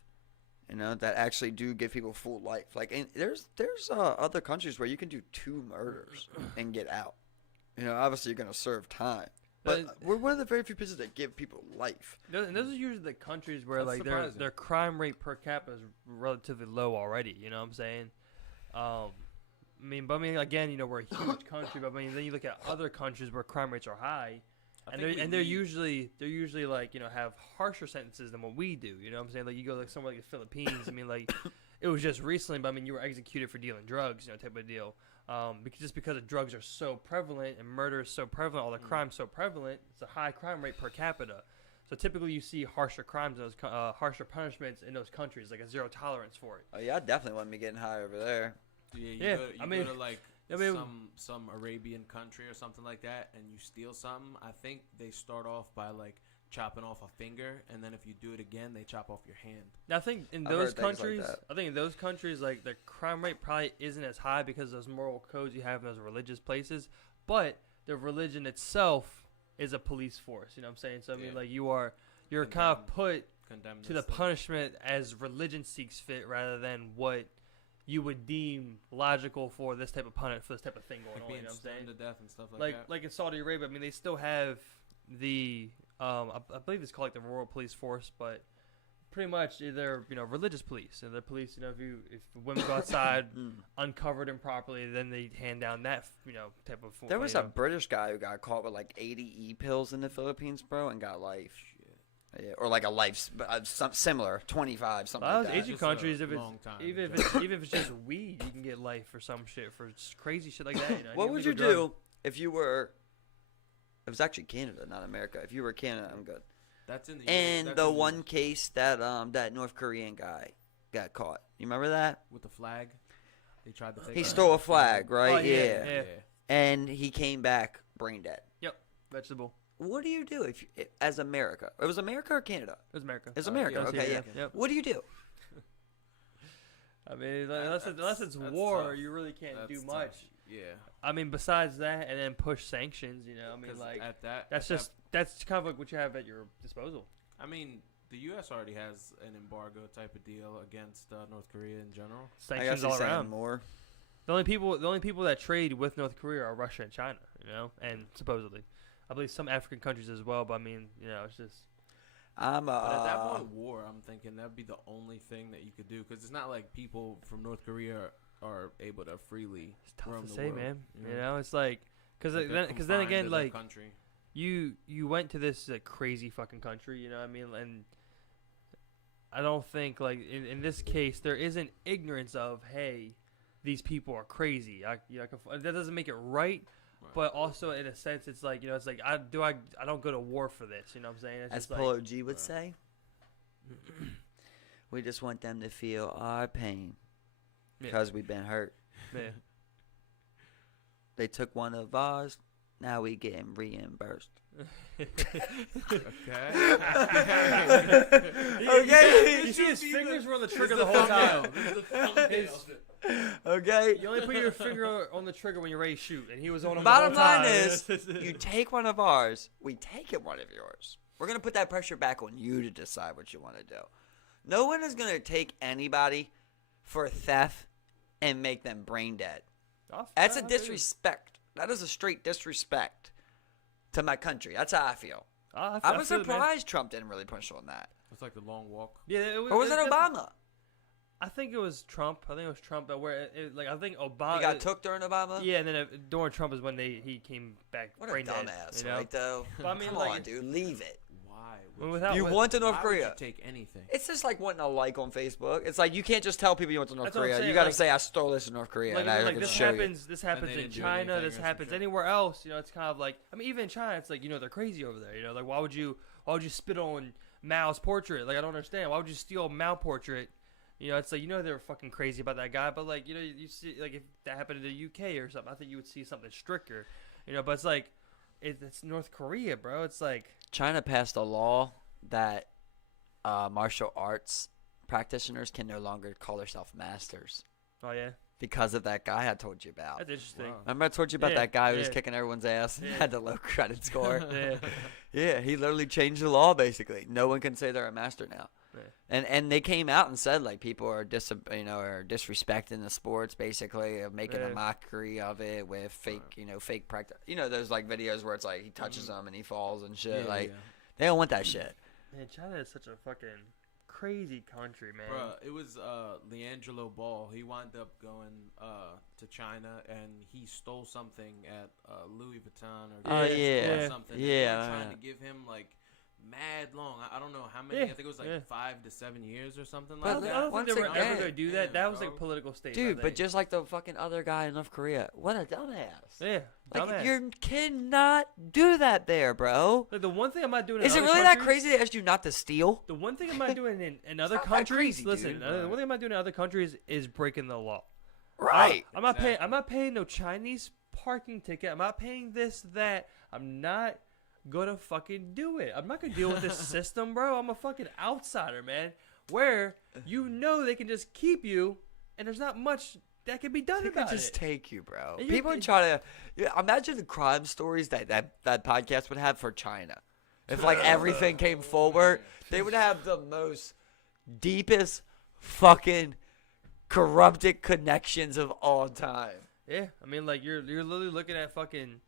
You know, that actually do give people full life. Like, and there's other countries where you can do 2 murders and get out. You know, obviously you're gonna serve time, but we're one of the very few places that give people life. And those are usually the countries where That's like surprising. their crime rate per capita is relatively low already. You know what I'm saying? I mean, again, you know, we're a huge country, but I mean, then you look at other countries where crime rates are high, I and think they're we lead- usually like, you know, have harsher sentences than what we do. You know what I'm saying? Like you go like somewhere like the Philippines. I mean, like it was just recently, but I mean, you were executed for dealing drugs, you know, type of deal. Because the drugs are so prevalent and murder is so prevalent, all the crime's so prevalent, it's a high crime rate per capita. So typically you see harsher crimes, in those harsher punishments in those countries, like a zero tolerance for it. Oh yeah, I definitely wouldn't be getting high over there. Yeah, Yeah, go, I mean- go to like I mean- some Arabian country or something like that, and you steal something. I think they start off by like chopping off a finger, and then if you do it again, they chop off your hand. Now I think in I've those heard things like countries, that. like the crime rate probably isn't as high because of those moral codes you have in those religious places, but the religion itself is a police force. You know what I'm saying? So I mean, Yeah. like you're kind of put Condemned to the this thing. punishment as religion seeks fit, rather than what you would deem logical for this type of for this type of thing going like on. You being know what I'm saying? stoned to death and stuff like that. Like in Saudi Arabia, I mean, they still have the I believe it's called like the Royal Police Force, but pretty much they're, you know, religious police. And they're police, you know, if women go outside uncovered improperly, then they hand down that, you know, type of. There was you a know. British guy who got caught with like 80 pills in the Philippines, bro, and got life. Yeah, or like a life, some similar 25, something Well, like that. Asian Just a countries, if it's long time even in if it's just weed, you can get life for some shit for crazy shit like that. You know, What any would you illegal drug. do if you were? It was actually Canada, not America. If you were Canada, I'm good. That's in the And that's the in one case that that North Korean guy got caught. You remember that? with the flag, they tried to take. He our- stole a flag, right? Oh, yeah, yeah. yeah. And he came back brain dead. Vegetable. What do you do if as America? It was America or Canada? It was America. It's America. yeah, Okay, yeah. Yep. What do you do? I mean, That's- unless it's that's war, tough. you really can't That's do tough. much. Yeah, I mean, besides that, and then push sanctions. You know, I mean, 'cause like at that, that's at just that's kind of like what you have at your disposal. that- I mean, the U.S. already has an embargo type of deal against North Korea in general. I Sanctions guess all he's saying around. more. The only people that trade with North Korea are Russia and China. You know, and supposedly, I believe some African countries as well. But I mean, you know, it's just I'm But at that point, war, I'm thinking that'd be the only thing that you could do because it's not like people from North Korea are able to freely it's tough roam to the say, world, man. you You know? know, it's like because Like, they're then confined again, to their like country. you went to this like crazy fucking country. You know what I mean? And I don't think like in this case there isn't ignorance of, hey, these people are crazy. That doesn't make it right. Right. But also in a sense, it's like, you know, it's like I don't go to war for this. You know what I'm saying? It's as just like, Polo G would Right. say, we just want them to feel our pain Yeah. because we've been hurt. yeah. They took one of ours. Now we getting reimbursed. Okay. You see his fingers were on the trigger the whole time. His- Okay. You only put your finger on the trigger when you're ready to shoot, and he was on him. Bottom the whole line time. is, you take one of ours, we take it one of yours. We're gonna put that pressure back on you to decide what you want to do. No one is gonna take anybody for theft and make them brain dead. That's a disrespect. That is a straight disrespect to my country. That's how I feel. I was surprised Trump didn't really push on that. It's like the long walk. Yeah, Or was it Obama? I think it was Trump. But I think Obama. He got took during Obama. Yeah, and then during Trump is when he came back. What a brain dead, dumbass, you know? right? Though. But I mean, Come like, on, dude, leave it. Why? Without- You with- went to North Why Korea. would you take anything? It's just like wanting a like on Facebook. It's like you can't just tell people you went to North That's what I'm Korea. You saying, got to like- say I stole this in North Korea, Like, and I like can this show happens. This happens they in didn't do China. anything This or some happens shit. anywhere else. You know, it's kind of like even in China, it's like they're crazy over there. You know, like why would you spit on Mao's portrait? Like I don't understand. Why would you steal a Mao portrait? You know, it's like they're fucking crazy about that guy, but like you see like if that happened in the UK or something, I think you would see something stricter. You know, but it's like it's North Korea, bro. It's like you. China passed a law that martial arts practitioners can no longer call themselves masters oh yeah, because of that guy I told you about. that's interesting. Wow. Remember I told you about Yeah, that guy who was yeah. kicking everyone's ass and Yeah. had the low credit score? Yeah. Yeah, he literally changed the law basically. No one can say they're a master now. Yeah. And they came out and said like people are are disrespecting the sports basically, of making a Yeah. mockery of it with fake practice. There's like videos where it's like he touches them and he falls and shit. They don't want that shit. Man, China is such a fucking crazy country, man. Bruh, it was Leangelo Ball. He wound up going to China and he stole something at Louis Vuitton or Yeah. something. Yeah. They were trying to give him like mad long. I don't know how many. Yeah. I think it was like Yeah. 5 to 7 years or something I like don't, that. I don't think Once they were again- ever going to do that. Damn, That was like bro. a political statement. Dude, I but think. just like the fucking other guy in North Korea, what a dumbass. Yeah, Like dumbass. you cannot do that there, bro. Like, the one thing I'm not doing. Is in it other really that countries- crazy they asked you not to steal? The one thing I'm not doing in other not that countries. crazy, Listen, dude. the one thing I'm not doing in other countries is breaking the law. Right. I'm not paying. I'm not paying no Chinese parking ticket. I'm not paying this that. I'm not gonna fucking do it. I'm not gonna deal with this system, bro. I'm a fucking outsider, man. Where they can just keep you, and there's not much that can be done They could about just it. take you, bro. And you People can- try to imagine the crime stories that podcast would have for China. If like everything came forward, they would have the most deepest fucking corrupted connections of all time. Yeah, I mean, like you're literally looking at fucking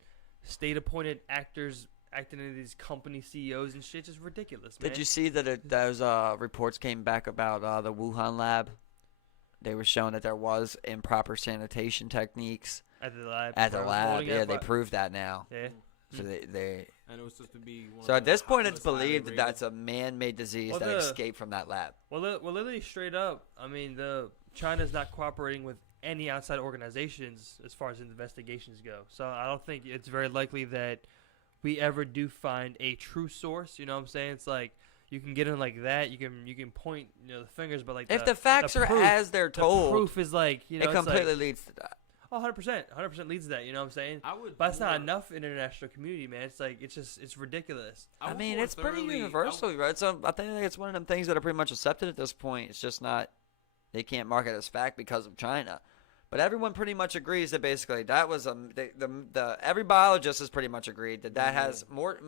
state-appointed actors acting in these company CEOs and shit. Just ridiculous, man. Did you see that those reports came back about the Wuhan lab? They were showing that there was improper sanitation techniques at the lab? at the bro, lab. holding Yeah, that they bu- proved that now. Yeah. So they And it was supposed to be. One so of at the this point, it's most highly believed that rated. that's a man-made disease Well, that the- escaped from that lab. Well, literally straight up. I mean, China's not cooperating with any outside organizations as far as investigations go. So I don't think it's very likely that we ever do find a true source. You know what I'm saying? It's like you can get in like that. You can point the fingers, but like If the facts are proof- as they're the told, proof is like it it's completely like, leads to that. 100% leads to that. You know what I'm saying? I would. But it's not more- enough in the international community, man. It's like it's ridiculous. I would mean, more it's pretty thoroughly- universal, right? So I think it's one of them things that are pretty much accepted at this point. It's just not, they can't mark it as fact because of China. But everyone pretty much agrees that basically that was every biologist has pretty much agreed that has more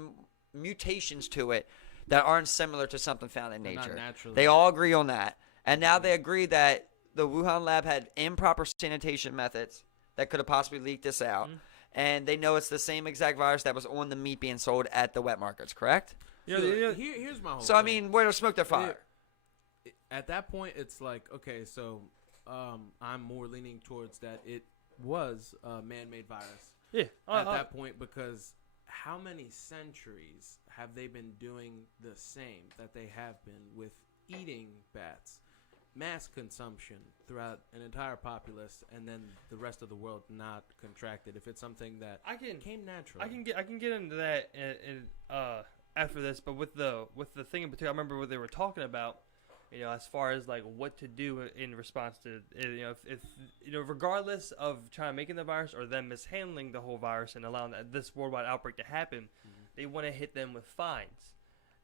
mutations to it that aren't similar to something found in They're not nature. natural. They all agree on that. And now they agree that the Wuhan lab had improper sanitation methods that could have possibly leaked this out. Mhm. And they know it's the same exact virus that was on the meat being sold at the wet markets, correct? You So, know, you know- here's my whole. So, I thing. mean, where there's smoke, there's fire. At that point, it's like, okay, so I'm more leaning towards that it was a man-made virus yeah. at that point, because how many centuries have they been doing the same that they have been with eating bats? Mass consumption throughout an entire populace, and then the rest of the world not contracted. If it's something that came naturally, I can get into that after this, but with the thing in particular, I remember what they were talking about. As far as like what to do in response to if regardless of China making the virus or them mishandling the whole virus and allowing this worldwide outbreak to happen, they want to hit them with fines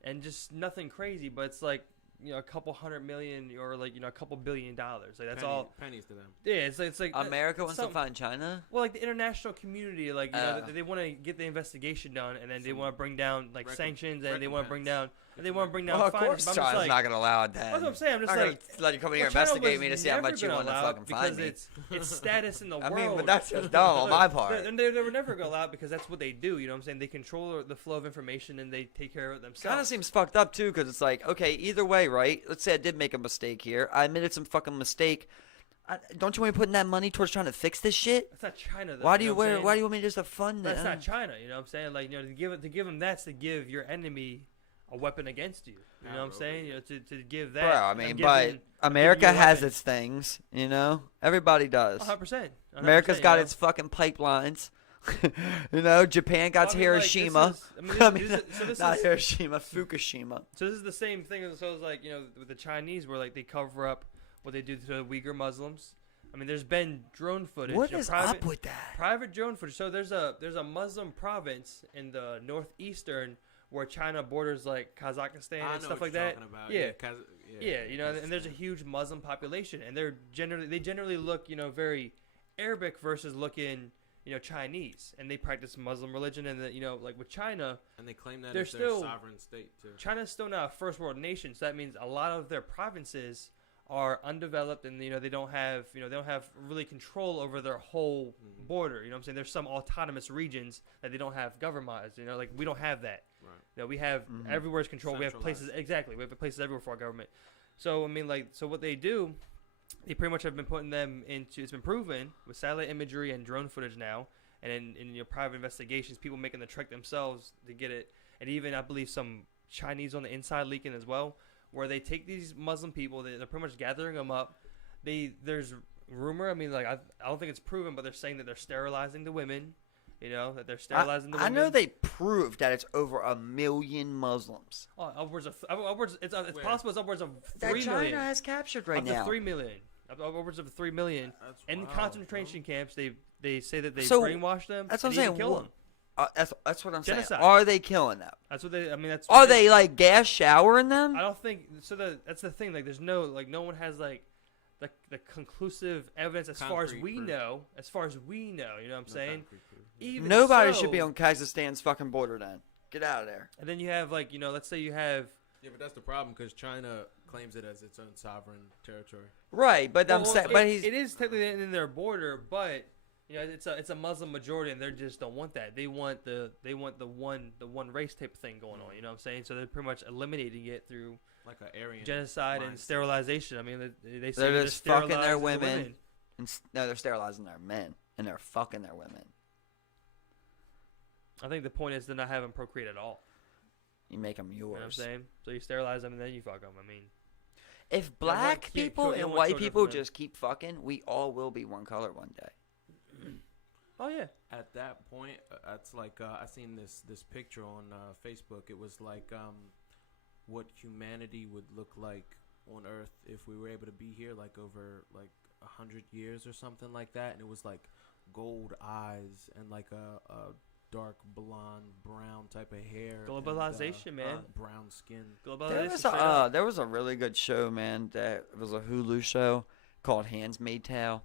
and just nothing crazy, but it's like a couple $100 million or like a couple $1 billion. Like that's all pennies to them. Yeah, it's like America it's wants to something- find China? Well, like the international community, like they want to get the investigation done, and then they want to bring down like sanctions, and they want to bring down, Well, of fines. course But I'm just China's like, not going to allow it then. that's what I'm saying. I'm just Not gonna like, let you come in here and China investigate was me to see how never much you gonna want to allow it fucking find me. because it's status in the I world. mean, but that's just dumb on my part. And they were never going to allow it because that's what they do. You know what I'm saying? They control the flow of information and they take care of it themselves. Kind of seems fucked up too, because it's like, okay, either way, right. Let's say I did make a mistake here. I admitted some fucking mistake. Don't you want me putting that money towards trying to fix this shit? That's not China, though. Why do you you know what I'm saying? Why do you want me just to fund that? That's not China. You know what I'm saying? Like, you know, to give them that's to give your enemy a weapon against you. You know what I'm saying? You know, to give that. Bro, I mean, but America has its things. You know, everybody does. 100%. America's got its fucking pipelines. You know, Japan got Hiroshima. Not Hiroshima, Fukushima. So this is the same thing. So it's like, you know, with the Chinese, where like they cover up what they do to the Uyghur Muslims. I mean, there's been drone footage. What is up with that? Private drone footage. So there's a Muslim province in the northeastern where China borders like Kazakhstan and stuff like that. Yeah, you know, and there's a huge Muslim population, and they generally look, you know, very Arabic versus looking, you know, Chinese, and they practice Muslim religion, and you know, like with China, and they claim that they're it's still their sovereign state too. China's still not a first world nation, so that means a lot of their provinces are undeveloped, and you know they don't have really control over their whole border. You know what I'm saying? There's some autonomous regions that they don't have governments. You know, like we don't have that. Right. You know, we have everywhere's control. We have places we have places everywhere for our government. So I mean, like, so what they do, they pretty much have been putting them into. It's been proven with satellite imagery and drone footage now, and in your private investigations, people making the trek themselves to get it, and even I believe some Chinese on the inside leaking as well, where they take these Muslim people, they're pretty much gathering them up. There's rumor, I mean, like I don't think it's proven, but they're saying that they're sterilizing the women. You know, that they're sterilizing the women. I know they proved that it's over 1 million Muslims. Oh, upwards. It's possible it's upwards of 3 that million. China has captured right up now. To 3 million. Upwards of 3 million. That's in wild, concentration camps, they say that they So, brainwash them. That's what I'm and even saying. Kill them. That's what I'm Genocide. saying. Are they killing them? That's what they. I mean, that's. Are they like gas showering them? I don't think so. That's the thing. Like, there's no one has like the conclusive evidence as far as we proof. know. As far as we know, you know what I'm saying. Even Nobody so, should be on Kazakhstan's fucking border then. Get out of there. And then you have like, you know, let's say you have. Yeah, but that's the problem because China claims it as its own sovereign territory. Right, but I'm Well, saying, it is technically in their border, but you know, it's a Muslim majority, and they just don't want that. They want the one race type of thing going on. You know what I'm saying? So they're pretty much eliminating it through Like an Aryan genocide and sterilization. I mean, they say they're just fucking their sterilizing the women. No, they're sterilizing their men, and they're fucking their women. I think the point is they're not having procreate at all. You make them yours. You know what I'm saying? So you sterilize them and then you fuck them. I mean, if black people and white people just keep fucking, we all will be one color one day. Oh yeah. At that point, it's like I seen this picture on Facebook. It was like what humanity would look like on Earth if we were able to be here, like over like 100 years or something like that. And it was like gold eyes and like a dark blonde brown type of hair. Globalization, and, man. Brown skin. Globalization. There was a really good show, man. That it was a Hulu show called Handmaid's Tale,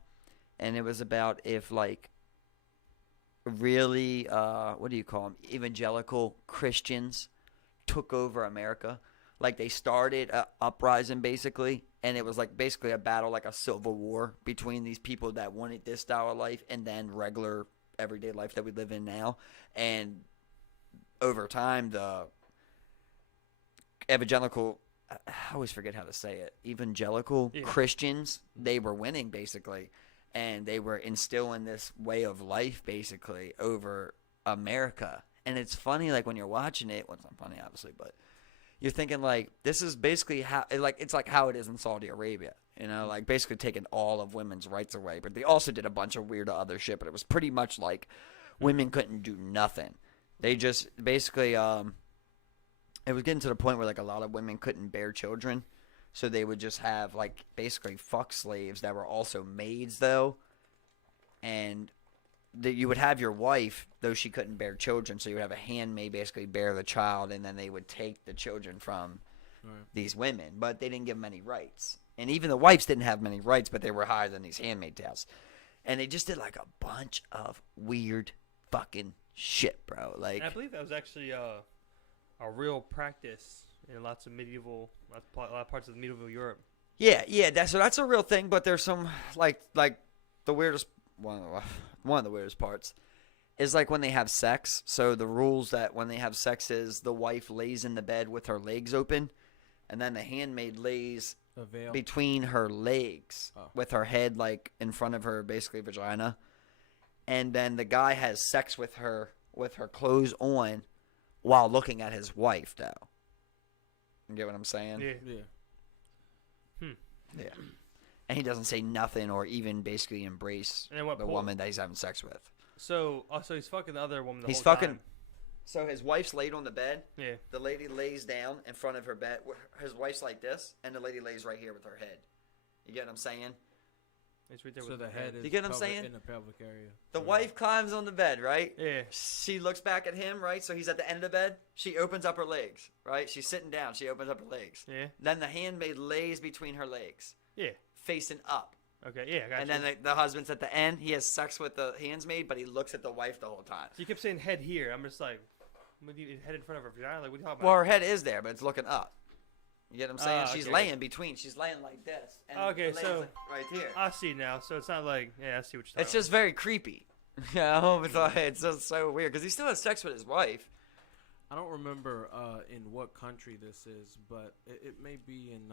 and it was about if like really what do you call them, evangelical Christians took over America. Like they started an uprising basically, and it was like basically a battle, like a civil war between these people that wanted this style of life and then regular everyday life that we live in now. And over time, the evangelical, I always forget how to say it, Christians, they were winning basically, and they were instilling this way of life basically over America. And it's funny, like when you're watching it, well, it's not funny obviously, but you're thinking like this is basically how it's like how it is in Saudi Arabia, you know, like basically taking all of women's rights away. But they also did a bunch of weird other shit, but it was pretty much like women couldn't do nothing. They just basically it was getting to the point where like a lot of women couldn't bear children, so they would just have like basically fuck slaves that were also maids though, and you would have your wife, though she couldn't bear children, so you would have a handmaid basically bear the child, and then they would take the children from these women. But they didn't give them any rights. And even the wives didn't have many rights, but they were higher than these handmaid tales. And they just did like a bunch of weird fucking shit, bro. Like, and I believe that was actually a real practice in lots of a lot of parts of medieval Europe. Yeah, that's a real thing, but there's some, like the weirdest one of the weirdest parts is like when they have sex. So the rules that when they have sex is the wife lays in the bed with her legs open, and then the handmaid lays A veil. between her legs Oh. with her head like in front of her, basically vagina, and then the guy has sex with her clothes on while looking at his wife, though. You get what I'm saying? Yeah. Yeah. Yeah. And he doesn't say nothing or even basically embrace And then what the pull- woman that he's having sex with. So he's fucking the other woman the He's whole fucking. time. So his wife's laid on the bed. Yeah. The lady lays down in front of her bed. His wife's like this, and the lady lays right here with her head. You get what I'm saying? It's right there So with the head is You get what I'm pelvic- saying? in the pelvic area. The Right. wife climbs on the bed, right? Yeah. She looks back at him, right? So he's at the end of the bed. She opens up her legs, right? She's sitting down. She opens up her legs. Yeah. Then the handmaid lays between her legs, Yeah. facing up. Okay. Yeah. I got And you. then the husband's at the end. He has sex with the handsmaid, but he looks at the wife the whole time. So you kept saying head here. I'm just like, with you head in front of her vagina. Like, what are you talking Well, about? her head is there, but it's looking up. You get what I'm saying? She's okay. laying between. She's laying like this. And Okay, the lady's so- like right here. I see now. So it's not like, yeah, I see what you're talking It's just very creepy. You know, it's just so weird because he still has sex with his wife. I don't remember in what country this is, but it may be in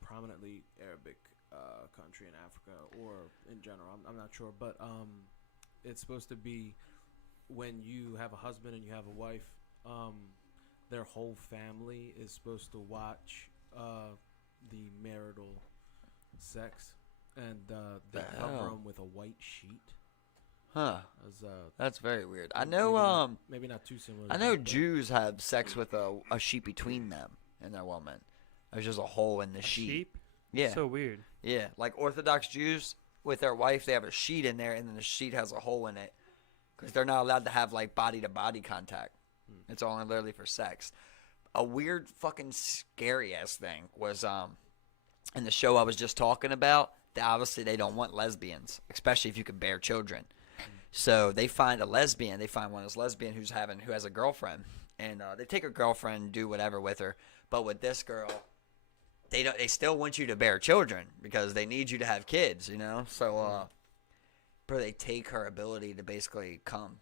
prominently Arabic country in Africa or in general. I'm not sure, but it's supposed to be when you have a husband and you have a wife, their whole family is supposed to watch the marital sex, and they The cover hell? them with a white sheet. Huh. As, That's very weird. I maybe know not- maybe not too similar. I to know that, but- Jews have sex with a sheet between them and their woman. There's just a hole in the A sheet. sheep? Yeah. So weird. Yeah, like Orthodox Jews with their wife, they have a sheet in there, and then the sheet has a hole in it because they're not allowed to have like body to body contact. It's only literally for sex. A weird fucking scary ass thing was in the show I was just talking about. That obviously they don't want lesbians, especially if you can bear children. So they find a lesbian. They find one of those lesbian who has a girlfriend, and they take her girlfriend and do whatever with her. But with this girl, they still want you to bear children because they need you to have kids, you know? So, bro, they take her ability to basically come.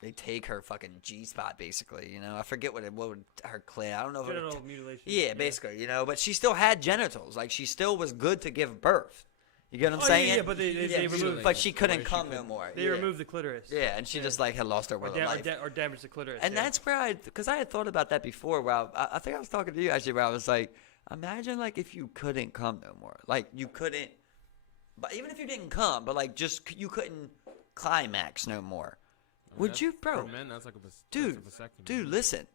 They take her fucking G-spot, basically, you know? I forget what would her clit. I don't know if Genital mutilation. yeah, basically, you know? But she still had genitals. Like, she still was good to give birth. You get what I'm Oh, saying? yeah, but they removed. But she couldn't Where she come no couldn't- more. They yeah. removed the clitoris. Yeah, and she just, like, had lost her will of life. Or damaged the clitoris. And yeah. that's where because I had thought about that before. Where I think I was talking to you actually, where I was like, imagine like if you couldn't come no more, like you couldn't, but even if you didn't come, but like just you couldn't climax no more. I mean, Would that's- you, bro? For men, that's like Dude, that's a vasectomy. Dude, listen.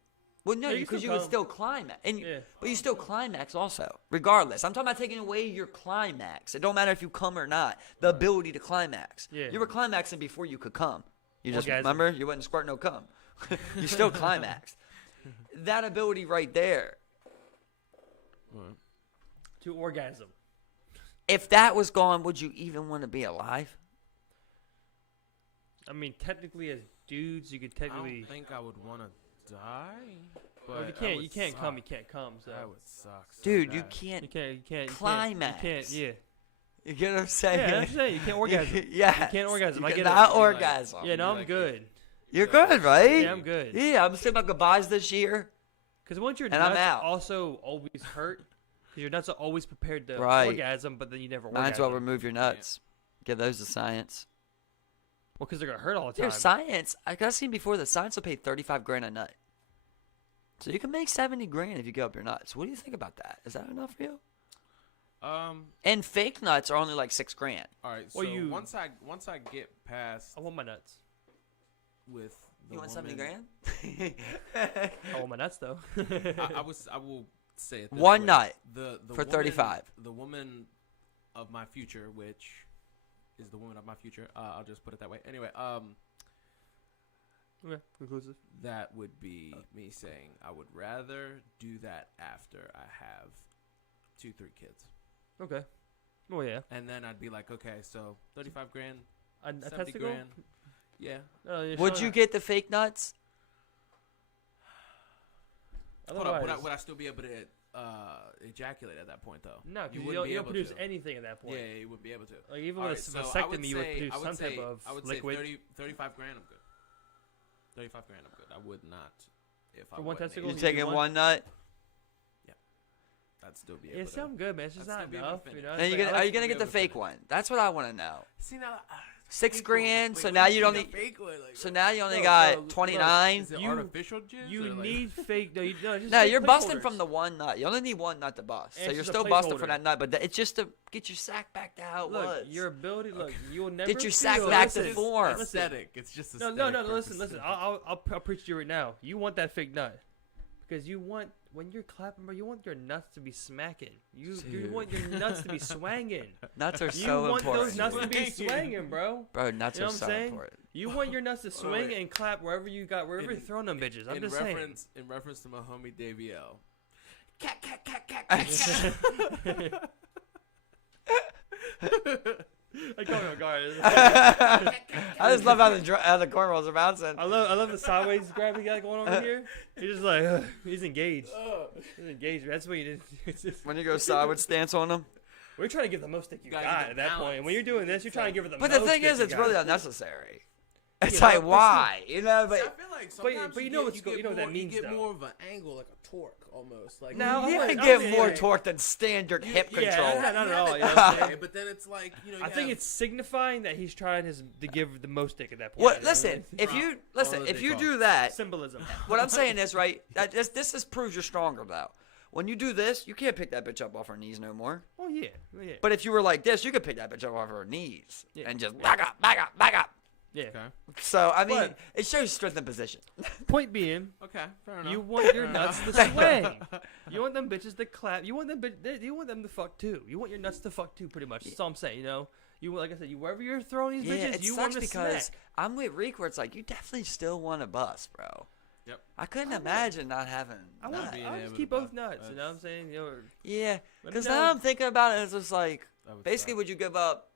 Well, no, Yeah, you because still you would come. still climax, and Yeah. but you still climax also, regardless. I'm talking about taking away your climax. It don't matter if you come or not. The ability to climax. Yeah. You were climaxing before you could come. You just Orgasm. remember you wasn't squirting no cum. You still climaxed. That ability right there. Right. To orgasm. If that was gone, would you even want to be alive? I mean, technically, as dudes, you could I technically. don't think I would want to die. But Well, if that you would can't come. You suck. can't come. So That would suck. So Dude, you bad. can't. you can't. Climax. You can't. Yeah. You get what I'm saying? Yeah, that's what I'm saying. You can't orgasm. Yeah. You can't orgasm. I get it. cannot You'd be like- orgasm. Yeah, no, I'm like good. You're good, right? Yeah, I'm good. Yeah, I'm saying my goodbyes this year. Because once your And I'm nuts out. also always hurt, because your nuts are always prepared to Right. orgasm, but then you never Might as well orgasm. remove your nuts. Give those to science. Well, because they're gonna hurt all the time. There's science. I got seen before that science will pay 35 grand a nut. So you can make 70 grand if you give up your nuts. What do you think about that? Is that enough for you? And fake nuts are only like 6 grand. All right. So Well, once I get past I want my nuts. with the You want woman, 70 grand? I want my nuts though. I will say it this One way. nut the for woman- 35. The woman of my future, which is the woman of my future. I'll just put it that way. Anyway, Okay, conclusive. that would be me saying I would rather do that after I have 2-3 kids, Okay. Oh yeah. and then I'd be like, okay, so 35 grand, A 70 testicle? grand, yeah. Oh, yeah, Would sure. you get the fake nuts? Hold up, Otherwise- would I still be able to ejaculate at that point though? No, because you, wouldn't don't, be you don't able produce to. anything at that point. Yeah, you wouldn't be able to. Like even All with right, a so I would vasectomy, you would say- produce I would some say- type of I would liquid. say 35 grand, I'm good. 35 grand, I'm good. I would not if I For one wasn't testicle? You able You're to. taking one? one nut? I'd still be able It to. sounds good, man. It's just I'd not still be able to enough. You finish. know? And It's you like, gonna, I are like- you gonna get the able to fake finish. one? That's what I want to know. See now, 6 grand. Wait, So what now do you mean only. a fake one? Like, So now you only No, got no, 29. is it you- artificial jizz? You or like, need fake. No, just No, fake you're busting placeholders. from the one nut. You only need one nut to bust. And So it's you're just a still busting for placeholder. that nut, but it's just to get your sack back to how it Look, was. your ability. Look, you will never Get your sack feel- back to listen, form. listen. aesthetic. It's just No, aesthetic. no, no. Listen. purposes. I'll preach to you right now. You want that fake nut because you want when you're clapping, bro. You want your nuts to be smacking. You Dude. want your nuts to be swanging. Nuts are You so want important. those nuts to be Swanging. swanging, bro. Bro, nuts You know are what I'm so saying? important. You want your nuts to swing wait. and clap wherever you're In- throwing them bitches. I'm in just saying. reference to my homie Davey L. I caught me on guard. I just love how the cornrows are bouncing. I love the sideways grab he got going on over here. He's just like he's engaged. He's engaged. That's what you did. It's just, When you go sideways stance on them. we're trying to give the most stick you Gotta got get at the that point. balance. And when you're doing this, you're trying to give her the But most the thing stick is, you it's got. really unnecessary. It's Yeah, like, but why? You know, See, I but. feel like sometimes but you know what's get you know what that more- means, You get though. more of an angle, like a torque, almost. Like No, You I can wouldn't- give I more wouldn't- torque than standard hip yeah, control. not at all. You know Yeah, what I'm saying? but then it's like I think it's signifying that he's trying to give the most stick at that point. What? you know? Listen, if you All if they you call. do that, Symbolism. what I'm saying is right. This just proves you're stronger though. When you do this, you can't pick that bitch up off her knees no more. Oh yeah, yeah, But if you were like this, you could pick that bitch up off her knees Yeah. and just back up, back up, back up. yeah. Okay. So I mean, But- it shows strength in position. Point being, Okay. Fair enough. you want your nuts to swing. You want them bitches to clap. You want them. You want them to fuck too. You want your nuts to fuck too. Pretty much. That's all I'm saying. You know. You like I said. You wherever you're throwing these Yeah, bitches, it you want sucks them to because smack. I'm with Reek where it's like you definitely still want a bus, bro. Yep. I couldn't imagine not having. I want. nuts. being I able just to keep buy- both nuts. You know what I'm that's- saying? You know, Yeah, Let me because know. now I'm thinking about it. It's just like That would basically, suck. would you give up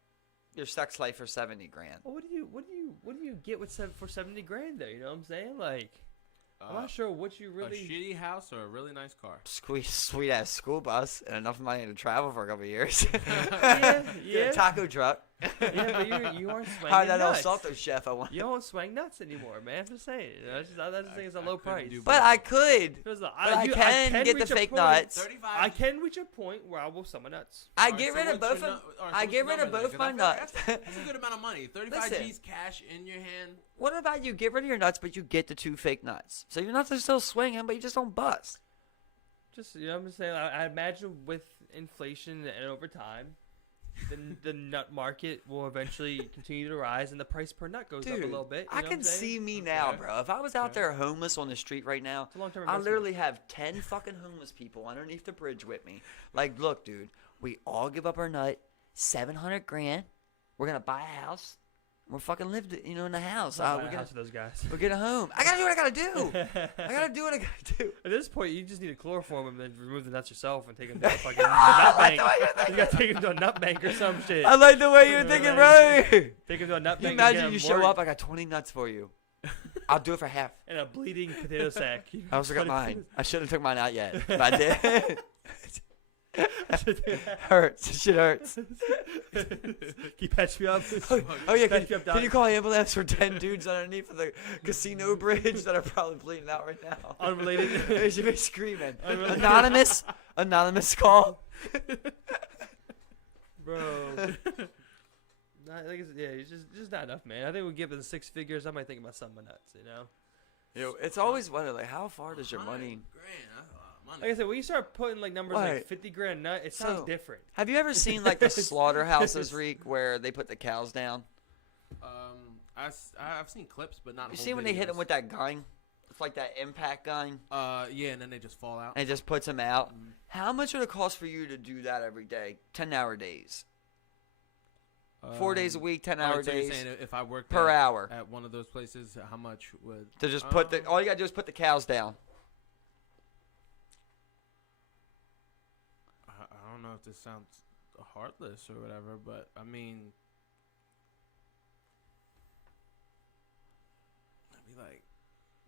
your sex life for 70 grand? well, what do you get with for 70 grand though? You know what I'm saying? Like, I'm not sure what you A really. shitty house or a really nice car. Sweet ass school bus and enough money to travel for a couple of years. Yeah, yeah. Taco truck. Yeah, but you aren't swinging Hire that El nuts. Salto chef I want. You don't swing nuts anymore, man. I'm just saying. You know, I just think it's a I low couldn't price. do But I could. Because But I can get reach the a fake point- nuts. 35. I can reach a point where I will summon nuts. I Alright, get so rid of what's both your of. nu- alright, I so get what's rid the of number both then? my 'Cause I feel nuts. like That's a good amount of money. 35 Listen. G's cash in your hand. What about you get rid of your nuts, but you get the 2 fake nuts? So your nuts are still swinging, but you just don't bust. Just you know, what I'm just saying. I imagine with inflation and over time, the nut market will eventually continue to rise, and the price per nut goes up a Dude, little bit. You I know what can I'm saying? see me now, Okay. bro. If I was out Okay. there homeless on the street right now, It's a long-term I investment. literally have 10 fucking homeless people underneath the bridge with me. Like, look, dude, we all give up our nut, 700 grand. We're gonna buy a house. We're fucking live, in the house. I'll buy We're a gonna house for those guys. we'll get a home. I gotta do what I gotta do. I gotta do what I gotta do. At this point, you just need to chloroform them and remove the nuts yourself and take them to a fucking nut bank. You gotta take them to a nut bank or some shit. I like the way you're thinking, bro. Take them to a nut You bank. and imagine get you 'em show worked up, I got 20 nuts for you. I'll do it for half. in a bleeding potato sack. I also got mine. I shouldn't have took mine out yet, but I did. Hurts. Shit hurts. Can you patch me up? Oh yeah, Patch me up, can Doc. you call ambulance for 10 dudes underneath of the casino bridge that are probably bleeding out right now? Unrelated. They should be screaming. Unrelated. Anonymous call. Bro. Not, like I said, yeah, it's just not enough, man. I think we give it the 6 figures. I might think about some of my nuts, you know? It's always wondered, like, how far does your 100 money? Grand. That's a lot of money. Like I said, when you start putting like numbers Right. like 50 grand a nut, it sounds So- different. Have you ever seen like the slaughterhouses, Reek, where they put the cows down? I've seen clips, but not. You whole see when they hit videos. them with that gun? It's like that impact gun, Yeah, and then they just fall out. and it just puts them out. Mhm. How much would it cost for you to do that every day? 10-hour days. 4 days a week, 10-hour so you're days saying if I worked per at, hour. at one of those places, how much would? To just put the all you gotta do is put the cows down. I don't know if this sounds heartless or whatever, but I mean, I'd be like,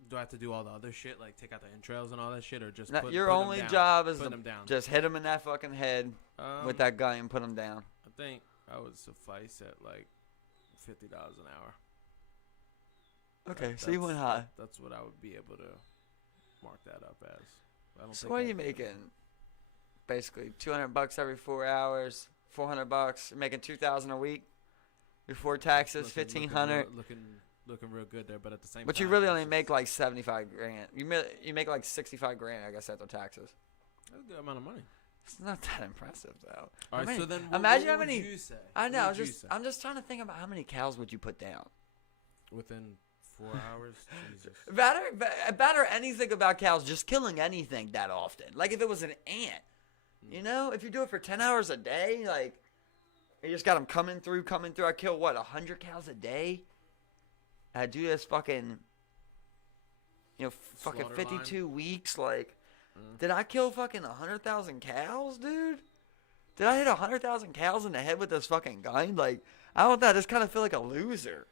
do I have to do all the other shit, like take out the entrails and all that shit, or just No, put, your put 'em only down? job is Put to them down? just hit them in that fucking head with that gun and put them down. I think I would suffice at like $50 an hour. Okay, so you went high. That's what I would be able to mark that up as. I don't So think what are I- you making? basically $200 every 4 hours, $400. You're making $2,000 a week before taxes, $1,500. Looking real good there, but at the same time. But you really only make like 75 grand. You make like 65 grand, I guess, after taxes. That's a good amount of money. It's not that impressive though. All right, so then imagine what how many. would you say? I know. What would you say? I'm just trying to think about how many cows would you put down. Within 4 hours. Jesus. Better anything about cows, just killing anything that often. Like if it was an ant, you know, if you do it for 10 hours a day, like you just got them coming through. I kill what 100 cows a day. I do this fucking, fucking 52 weeks. Like, did I kill fucking 100,000 cows, dude? Did I hit 100,000 cows in the head with this fucking gun? Like, I don't know. I just kind of feel like a loser.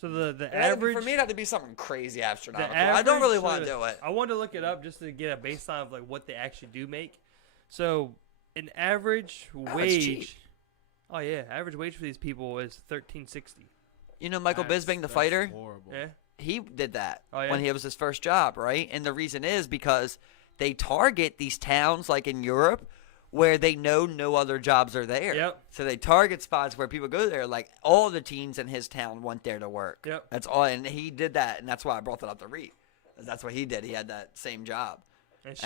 So the average for me, it had to be something crazy astronomical. average, I don't really want to do it. I wanted to look it up just to get a baseline of like what they actually do make. So an average wage. Oh yeah, average wage for these people is $13.60. You know Michael Bisping, the fighter? Horrible. Yeah. He did that when it was his first job, right? And the reason is because they target these towns like in Europe where they know no other jobs are there. Yep. So they target spots where people go there. Like all the teens in his town went there to work. Yep. That's all. And he did that. And that's why I brought that up to Reed. That's what he did. He had that same job. And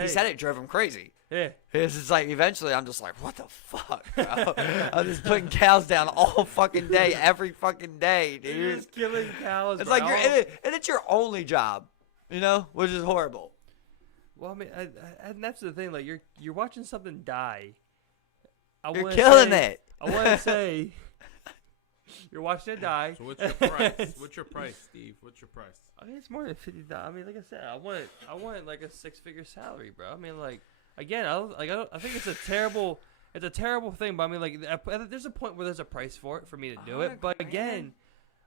he said it drove him crazy. Yeah. It's just like eventually I'm just like, what the fuck, bro? I'm just putting cows down all fucking day, every fucking day, dude. You're just killing cows. It's bro. like and it's your only job, which is horrible. Well, I mean, and that's the thing. Like, you're watching something die. You're killing it. I want to say, you're watching it die. So what's your price? What's your price, Steve? What's your price? I mean, it's more than $50. I mean, like I said, I want like a 6-figure salary, bro. I mean, like again, I think it's a terrible thing. But I mean, like, there's a point where there's a price for it for me to do it. But again,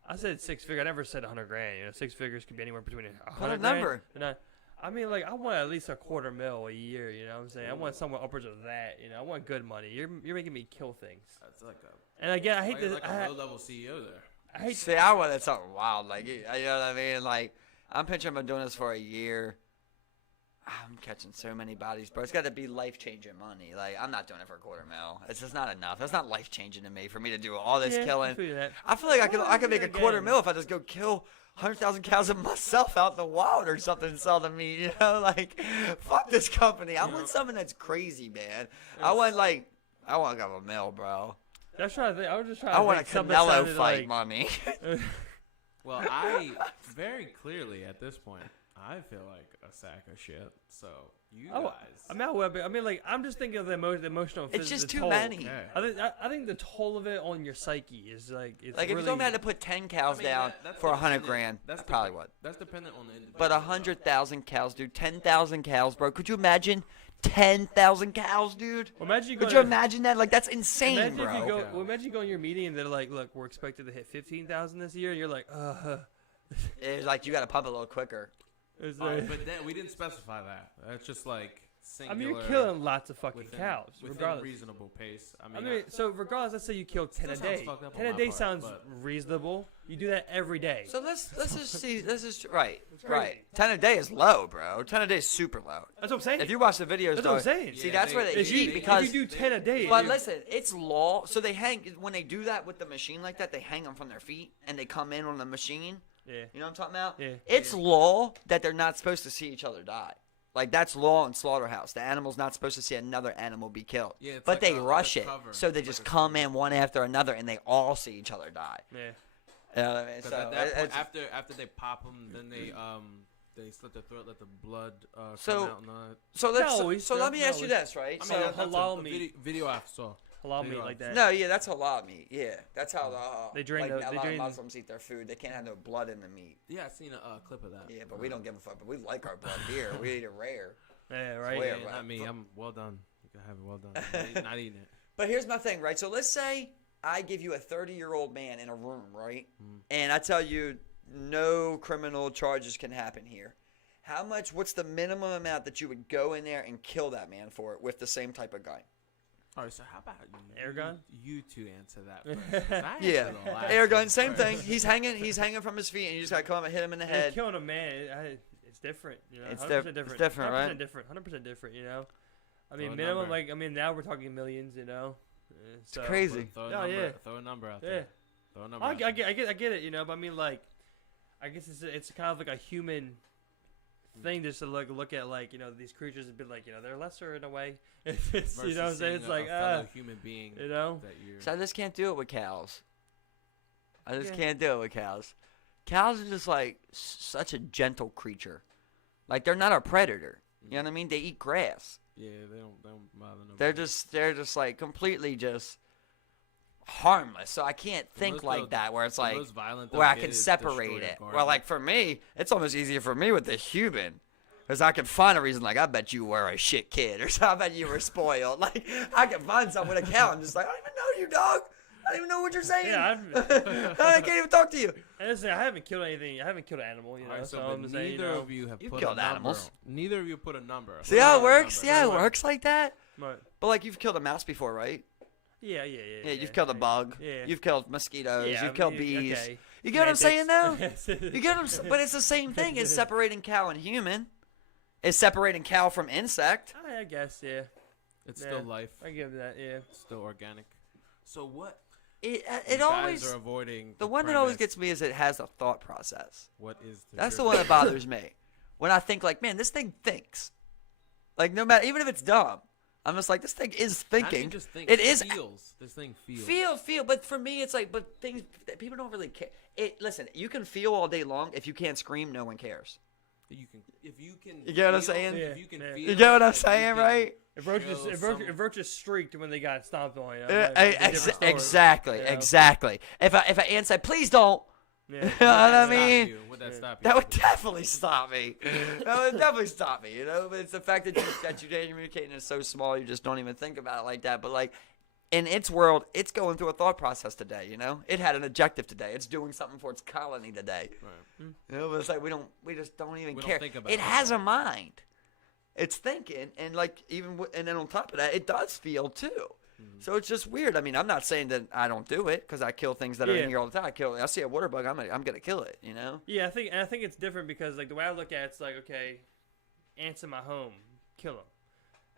I said 6 figure. I never said 100 grand. 6 figures could be anywhere between 100 Put a number. And I mean, like, I want at least $250,000 a year. You know what I'm saying? I want somewhere upwards of that. I want good money. You're making me kill things. That's like And again, I hate this. like a low-level CEO there. See, I wanted something wild, like you know what I mean. Like I'm picturing him doing this for a year. I'm catching so many bodies, bro. It's got to be life-changing money. Like I'm not doing it for $250,000. It's just not enough. That's not life-changing to me for me to do all this killing. I feel like I could make $250,000 if I just go kill 100,000 cows of myself out in the wild or something and sell the meat. Like fuck this company. I want something that's crazy, man. I want $2 million, bro. That's trying to think. I was just trying. I want a Canelo fight like, money. Well, I very clearly at this point, I feel like a sack of shit. So you guys. I mean, like I'm just thinking of the emotional. It's just too toll. many. Okay. I think the toll of it on your psyche is like it's like if really, you told me I had to put 10 cows down for $100,000, that's probably what. That's dependent on the individual. But 100,000 cows, dude. 10,000 cows, bro. Could you imagine 10,000 cows, dude? Well, imagine Could you imagine that? Like that's insane, imagine bro. If you go, well, imagine you go in your meeting and they're like, "Look, we're expected to hit 15,000 this year," and you're like, It's like you got to pump a little quicker. It's but then we didn't specify that. That's just like singular. I mean, you're killing lots of fucking cows, within regardless. reasonable pace. I mean, so regardless, let's say you kill 10 a day. 10 a day sounds reasonable. You do that every day. So let's just see. This is right. 10 a day is low, bro. 10 a day is super low. That's what I'm saying. If you watch the videos, that's what I'm saying. See, that's where they cheat because if you do 10 a day. But listen, it's law. So they hang when they do that with the machine like that. They hang them from their feet and they come in on the machine. Yeah. You know what I'm talking about? Yeah. It's law that they're not supposed to see each other die. Like that's law in slaughterhouse. The animal's not supposed to see another animal be killed. Yeah, but like they rush it, cover. so they just come in one after another, and they all see each other die. Yeah. You know what I mean? So at that point, after they pop them, then they slit their throat, let the blood come out. So let me ask you this, right? I mean, so that's halal a meat. video I saw. Halal meat like that. No, yeah, that's halal meat. Yeah, that's how they drain a lot of Muslims eat their food. They can't have no blood in the meat. Yeah, I seen a clip of that. Yeah, but we don't give a fuck. But we like our blood here. We eat it rare. Yeah, right. Rare, Not me. I'm well done. You can have it well done. Not eating it. But here's my thing, right? So let's say I give you a 30-year-old man in a room, right? And I tell you no criminal charges can happen here. What's the minimum amount that you would go in there and kill that man for it with the same type of gun? All right, so how about air gun? You two answer that first. Yeah, air gun, same thing. He's hanging from his feet, and you just gotta come and hit him in the head. Killing a man, it's different. You know, it's different, right? 100% different. You know, I mean, Throw a minimum, number. like, I mean, now we're talking millions, you know? It's crazy. Throw a Oh, number. yeah. Throw a number out Yeah. there. Throw a number. I out there. get it, you know, but I mean, like, I guess it's kind of like a human thing just to look at, like, you know, these creatures and be like, you know, they're lesser in a way. It's, you know what I'm saying? It's like, fellow human being. you know? That you're. So I just can't do it with cows. I just Yeah. can't do it with cows. Cows are just like such a gentle creature. Like they're not a predator. You know what I mean? They eat grass. Yeah, they don't bother nobody. They're just like completely just harmless. So I can't think most like they'll- that where it's The like most violent where they'll I get can is separate destroy a it. garden. Well, like for me, it's almost easier for me with the human. Because I can find a reason, like, I bet you were a shit kid, or I bet you were spoiled. Like, I can find something with a cow. I'm just like, I don't even know you, dog. I don't even know what you're saying. Yeah, I can't even talk to you. And listen, I haven't killed anything. I haven't killed an animal, you know? Alright, so so I'm but saying, neither you know, of you have You've put killed a number. animals. Neither of you put a number. See how it Put a works? number. Yeah, it works like that. but, But, like, you've killed a mouse before, right? yeah. Yeah, you've killed a bug. Yeah. You've killed mosquitoes. Yeah, you've I killed mean, bees. okay. You get what I'm saying, though? Semantics. You get what I'm But it's the same thing as separating cow and human. It's separating cow from insect. I guess, yeah. It's Yeah. still life. I give that, yeah. It's still organic. So what? It You guys always... are avoiding The one that always premise. gets me is it has a thought process. What is the That's the difference? one that bothers me. When I think like, man, this thing thinks. Like no matter, even if it's dumb, I'm just like, this thing is Not even thinking. just think, It is feels. This thing feels. feel. But for me, it's like, but things people don't really care. Listen, you can feel all day long. If you can't scream, no one cares. You can, if you can. You get what I'm feel, saying? If you can Yeah. feel, You get what I'm if you saying, can right? If roaches, show if, some- roaches, if roaches streaked when they got stomped on, you know, like, it's a different story, Exactly, you know? exactly. If an ant said, please don't, Yeah. you know what I Stop mean? you. Would that stop you? That would definitely stop me. That would definitely stop me, you know? But it's the fact that you communicating is so small, you just don't even think about it like that. But, like, in its world, it's going through a thought process today, you know? It had an objective today. It's doing something for its colony today. Right. You know, but it's like we just don't even We don't care. think about It it. has a mind. It's thinking, and, like, and then on top of that, it does feel, too. So it's just weird. I mean, I'm not saying that I don't do it because I kill things that are Yeah. in here all the time. I see a water bug, I'm gonna kill it. You know? Yeah, I think it's different because like the way I look at it, it's like, okay, ants in my home, kill them.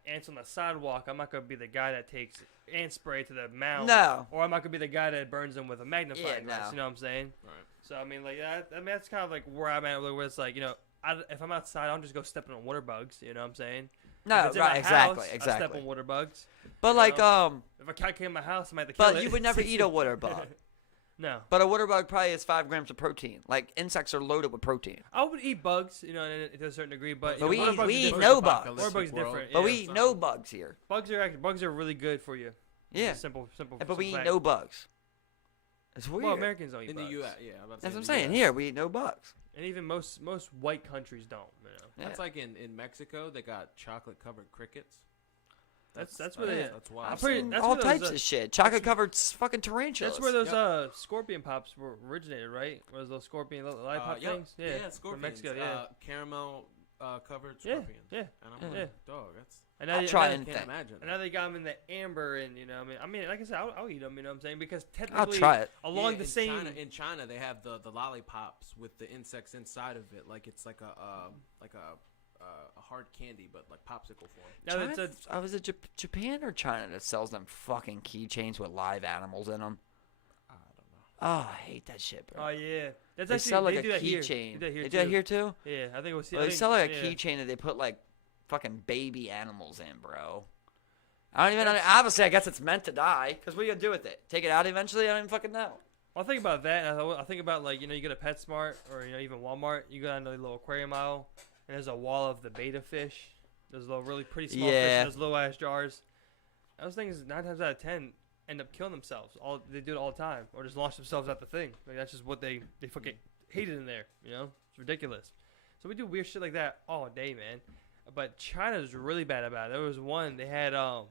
Ants on the sidewalk, I'm not gonna be the guy that takes ant spray to the mound. No. Or I'm not gonna be the guy that burns them with a magnifying Yeah, glass. no. You know what I'm saying? Right. So I mean, like that's kind of like where I'm at, where it's like, you know, if I'm outside, I'll just go stepping on water bugs. You know what I'm saying? No, If it's in right, my exactly, house, I step exactly. on water bugs. But you like, know? If a cat came in my house, I might have to kill it. but you would never eat a water bug. No. But a water bug probably has 5 grams of protein. Like insects are loaded with protein. I would eat bugs, you know, to a certain degree, but, But you we know, water eat- bugs we are eat different. no bugs. Water bugs World. different. But yeah. we eat no bugs here. Bugs are really good for you. Yeah. Simple. But we eat fact. no bugs. It's weird. Well, Americans don't eat In the bugs. U.S., yeah. I'm about to That's say what I'm in the saying. US. Here we eat no bugs. And even most white countries don't. You know, Yeah. That's like in Mexico, they got chocolate covered crickets. that's where they. That's wild. I've pretty- seen that's all where those, types of shit. Chocolate covered fucking tarantulas. That's where those Yep. scorpion pops were originated, right? Was those scorpion lollipop Yep. things? Yeah, scorpions. from Mexico. Yeah, Caramel covered yeah, scorpions. yeah. And I'm Yeah. like, dog, that's. And now I'll they- try and and now- I can't think. imagine. and now they got them in the amber, and you know, I mean, like I said, I'll eat them. You know what I'm saying? Because I'll technically, try it. along Yeah, the in same. in China, they have the lollipops with the insects inside of it, like it's like a hard candy, but like popsicle form. Now China, it's a, I was it Japan or China that sells them fucking keychains with live animals in them. I don't know. Oh, I hate that shit, bro. oh yeah, that's They actually sell like they a do that here. keychain. They do They that do here that here too. Yeah, I think it was. Well, I they think- sell like a yeah. keychain that they put like fucking baby animals in, bro. I don't even. Obviously, I guess it's meant to die. Cause what are you gonna do with it? Take it out eventually? I don't even fucking know. Well, I think about that, and I think about like, you know, you go to PetSmart or, you know, even Walmart, you go down to the little aquarium aisle, and there's a wall of the beta fish. Those little really pretty small fish Yeah. in those little ass jars. Those things 9 times out of 10 end up killing themselves. They do it all the time, or just launch themselves at the thing. Like that's just what they fucking hate it in there. You know, it's ridiculous. So we do weird shit like that all day, man. But China's really bad about it. There was one they had. It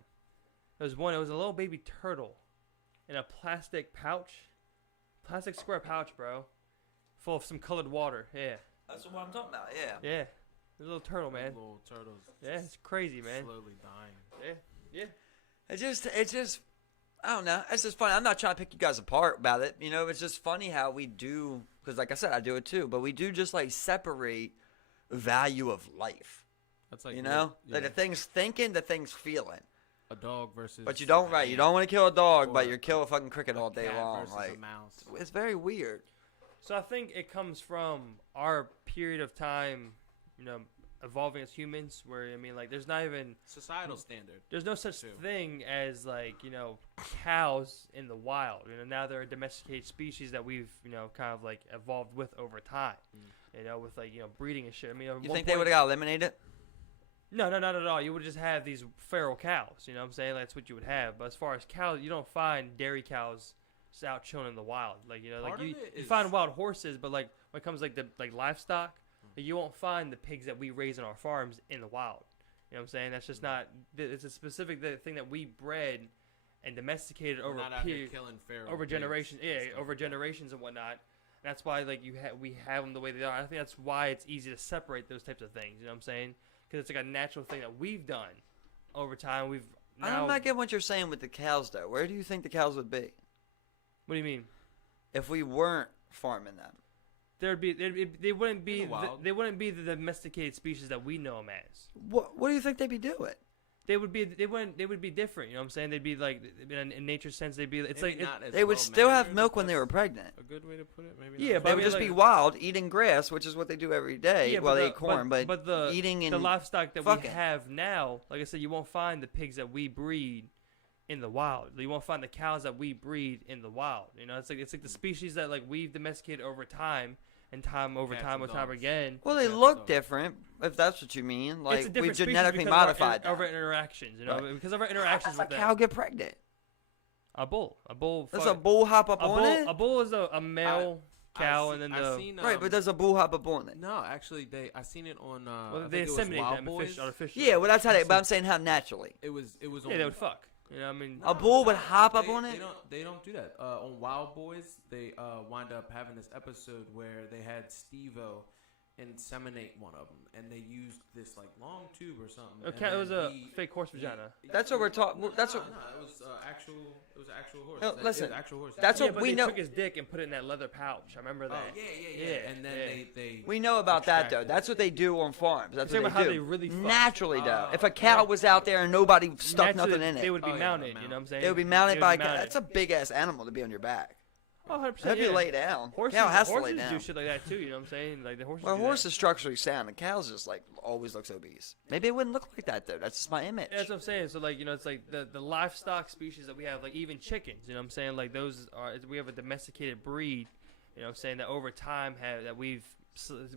was a little baby turtle in a plastic pouch. Plastic square pouch, bro, full of some colored water. Yeah, That's what I'm talking about. Yeah. yeah. There's a little turtle, man. Little turtles. Yeah, it's crazy, man. Slowly dying. Yeah. It's just. I don't know. It's just funny. I'm not trying to pick you guys apart about it. You know, it's just funny how we do. Because like I said, I do it too. But we do just like separate value of life. That's like You know, yeah, like the thing's thinking, the thing's feeling. a dog versus. But you don't an You ant, don't want to kill a dog, or but you kill a fucking cricket all day cat long. versus Like a mouse. it's very weird. So I think it comes from our period of time, you know, evolving as humans. Where I mean, like, there's not even Societal standard. there's no such Too. thing as like, you know, cows in the wild. You know, now they're a domesticated species that we've, you know, kind of like evolved with over time. You know, with like, you know, breeding and shit. I mean, at You one think they point- would have got eliminated? No, not at all. You would just have these feral cows. You know what I'm saying? That's what you would have. But as far as cows, you don't find dairy cows just out chilling in the wild. Like, you know, Part like of you it is- find wild horses, but like when it comes like the like livestock, like, you won't find the pigs that we raise on our farms in the wild. You know what I'm saying? That's just not. It's a specific thing that we bred and domesticated We're over not a out here period, killing feral over pigs generations. and Yeah, stuff over like that. generations and whatnot. And that's why like we have them the way they are. I think that's why it's easy to separate those types of things. You know what I'm saying? Because it's like a natural thing that we've done over time. We've now. I'm not getting what you're saying with the cows, though. Where do you think the cows would be What do you mean? if we weren't farming them? They wouldn't be In the wild. they wouldn't be the domesticated species that we know them as. What do you think they'd be doing? They would be different. You know what I'm saying? They'd be like in nature's sense. They'd be. It's Maybe like not as They would still have well-mannered, milk if when they that's were pregnant. A good way to put it, maybe. Yeah, not. but They I would mean, just like- be wild, eating grass, which is what they do every day. Well, they eat corn, but the eating and the livestock that we fucking. have now, like I said, you won't find the pigs that we breed in the wild. You won't find the cows that we breed in the wild. You know, it's like the species that like we've domesticated over time and time over Cats time and over time dogs. again. Well, they Cats, look though. different, if that's what you mean. It's a Like different we've species genetically because of our modified of our them. interactions. You know, Right. because of our How interactions does a with cow them. get pregnant? A bull. Does a bull hop up on it? A bull is a male cow, and then I've the seen, Right, but does a bull hop up on it? no, actually, I seen it on. I well, think they it was inseminate Wild them Boys. artificially. Yeah, well, that's how they. But I'm saying how naturally. It was on. Yeah, they would fuck. You know, what I mean, A bull would no, hop up they- on it? They don't do that. On Wild Boys, they wind up having this episode where they had Steve-O inseminate one of them, and they used this like long tube or something. and it was then a he- fake horse vagina. That's what we're talking. That's no, what. no, it was actual. It was an actual horse. No, It was listen, an actual horse. that's Yeah, what but we they know. took his dick and put it in that leather pouch. I remember Oh that. yeah. And then yeah. they We know about that though. extracted. That's what they do on farms. That's You're what talking they about do. how they really fuck. Naturally, though, Oh, if a cow was out there and nobody stuck Naturally, nothing in it, They would be Oh, yeah, mounted. mount. You know what I'm saying? they would be mounted They by. would be mounted. That's a big ass animal to be on your back. Oh, 100%. If you yeah. lay down, Horses, cow has to horses lay down. do shit like that too. You know what I'm saying? Like the horses. Well, a do horse that. is structurally sound. The cow's just like always looks obese. Maybe it wouldn't look like that though. That's just my image. Yeah, that's what I'm saying. So like, you know, it's like the livestock species that we have, like even chickens. You know what I'm saying? Like those are we have a domesticated breed. You know what I'm saying, that over time have that we've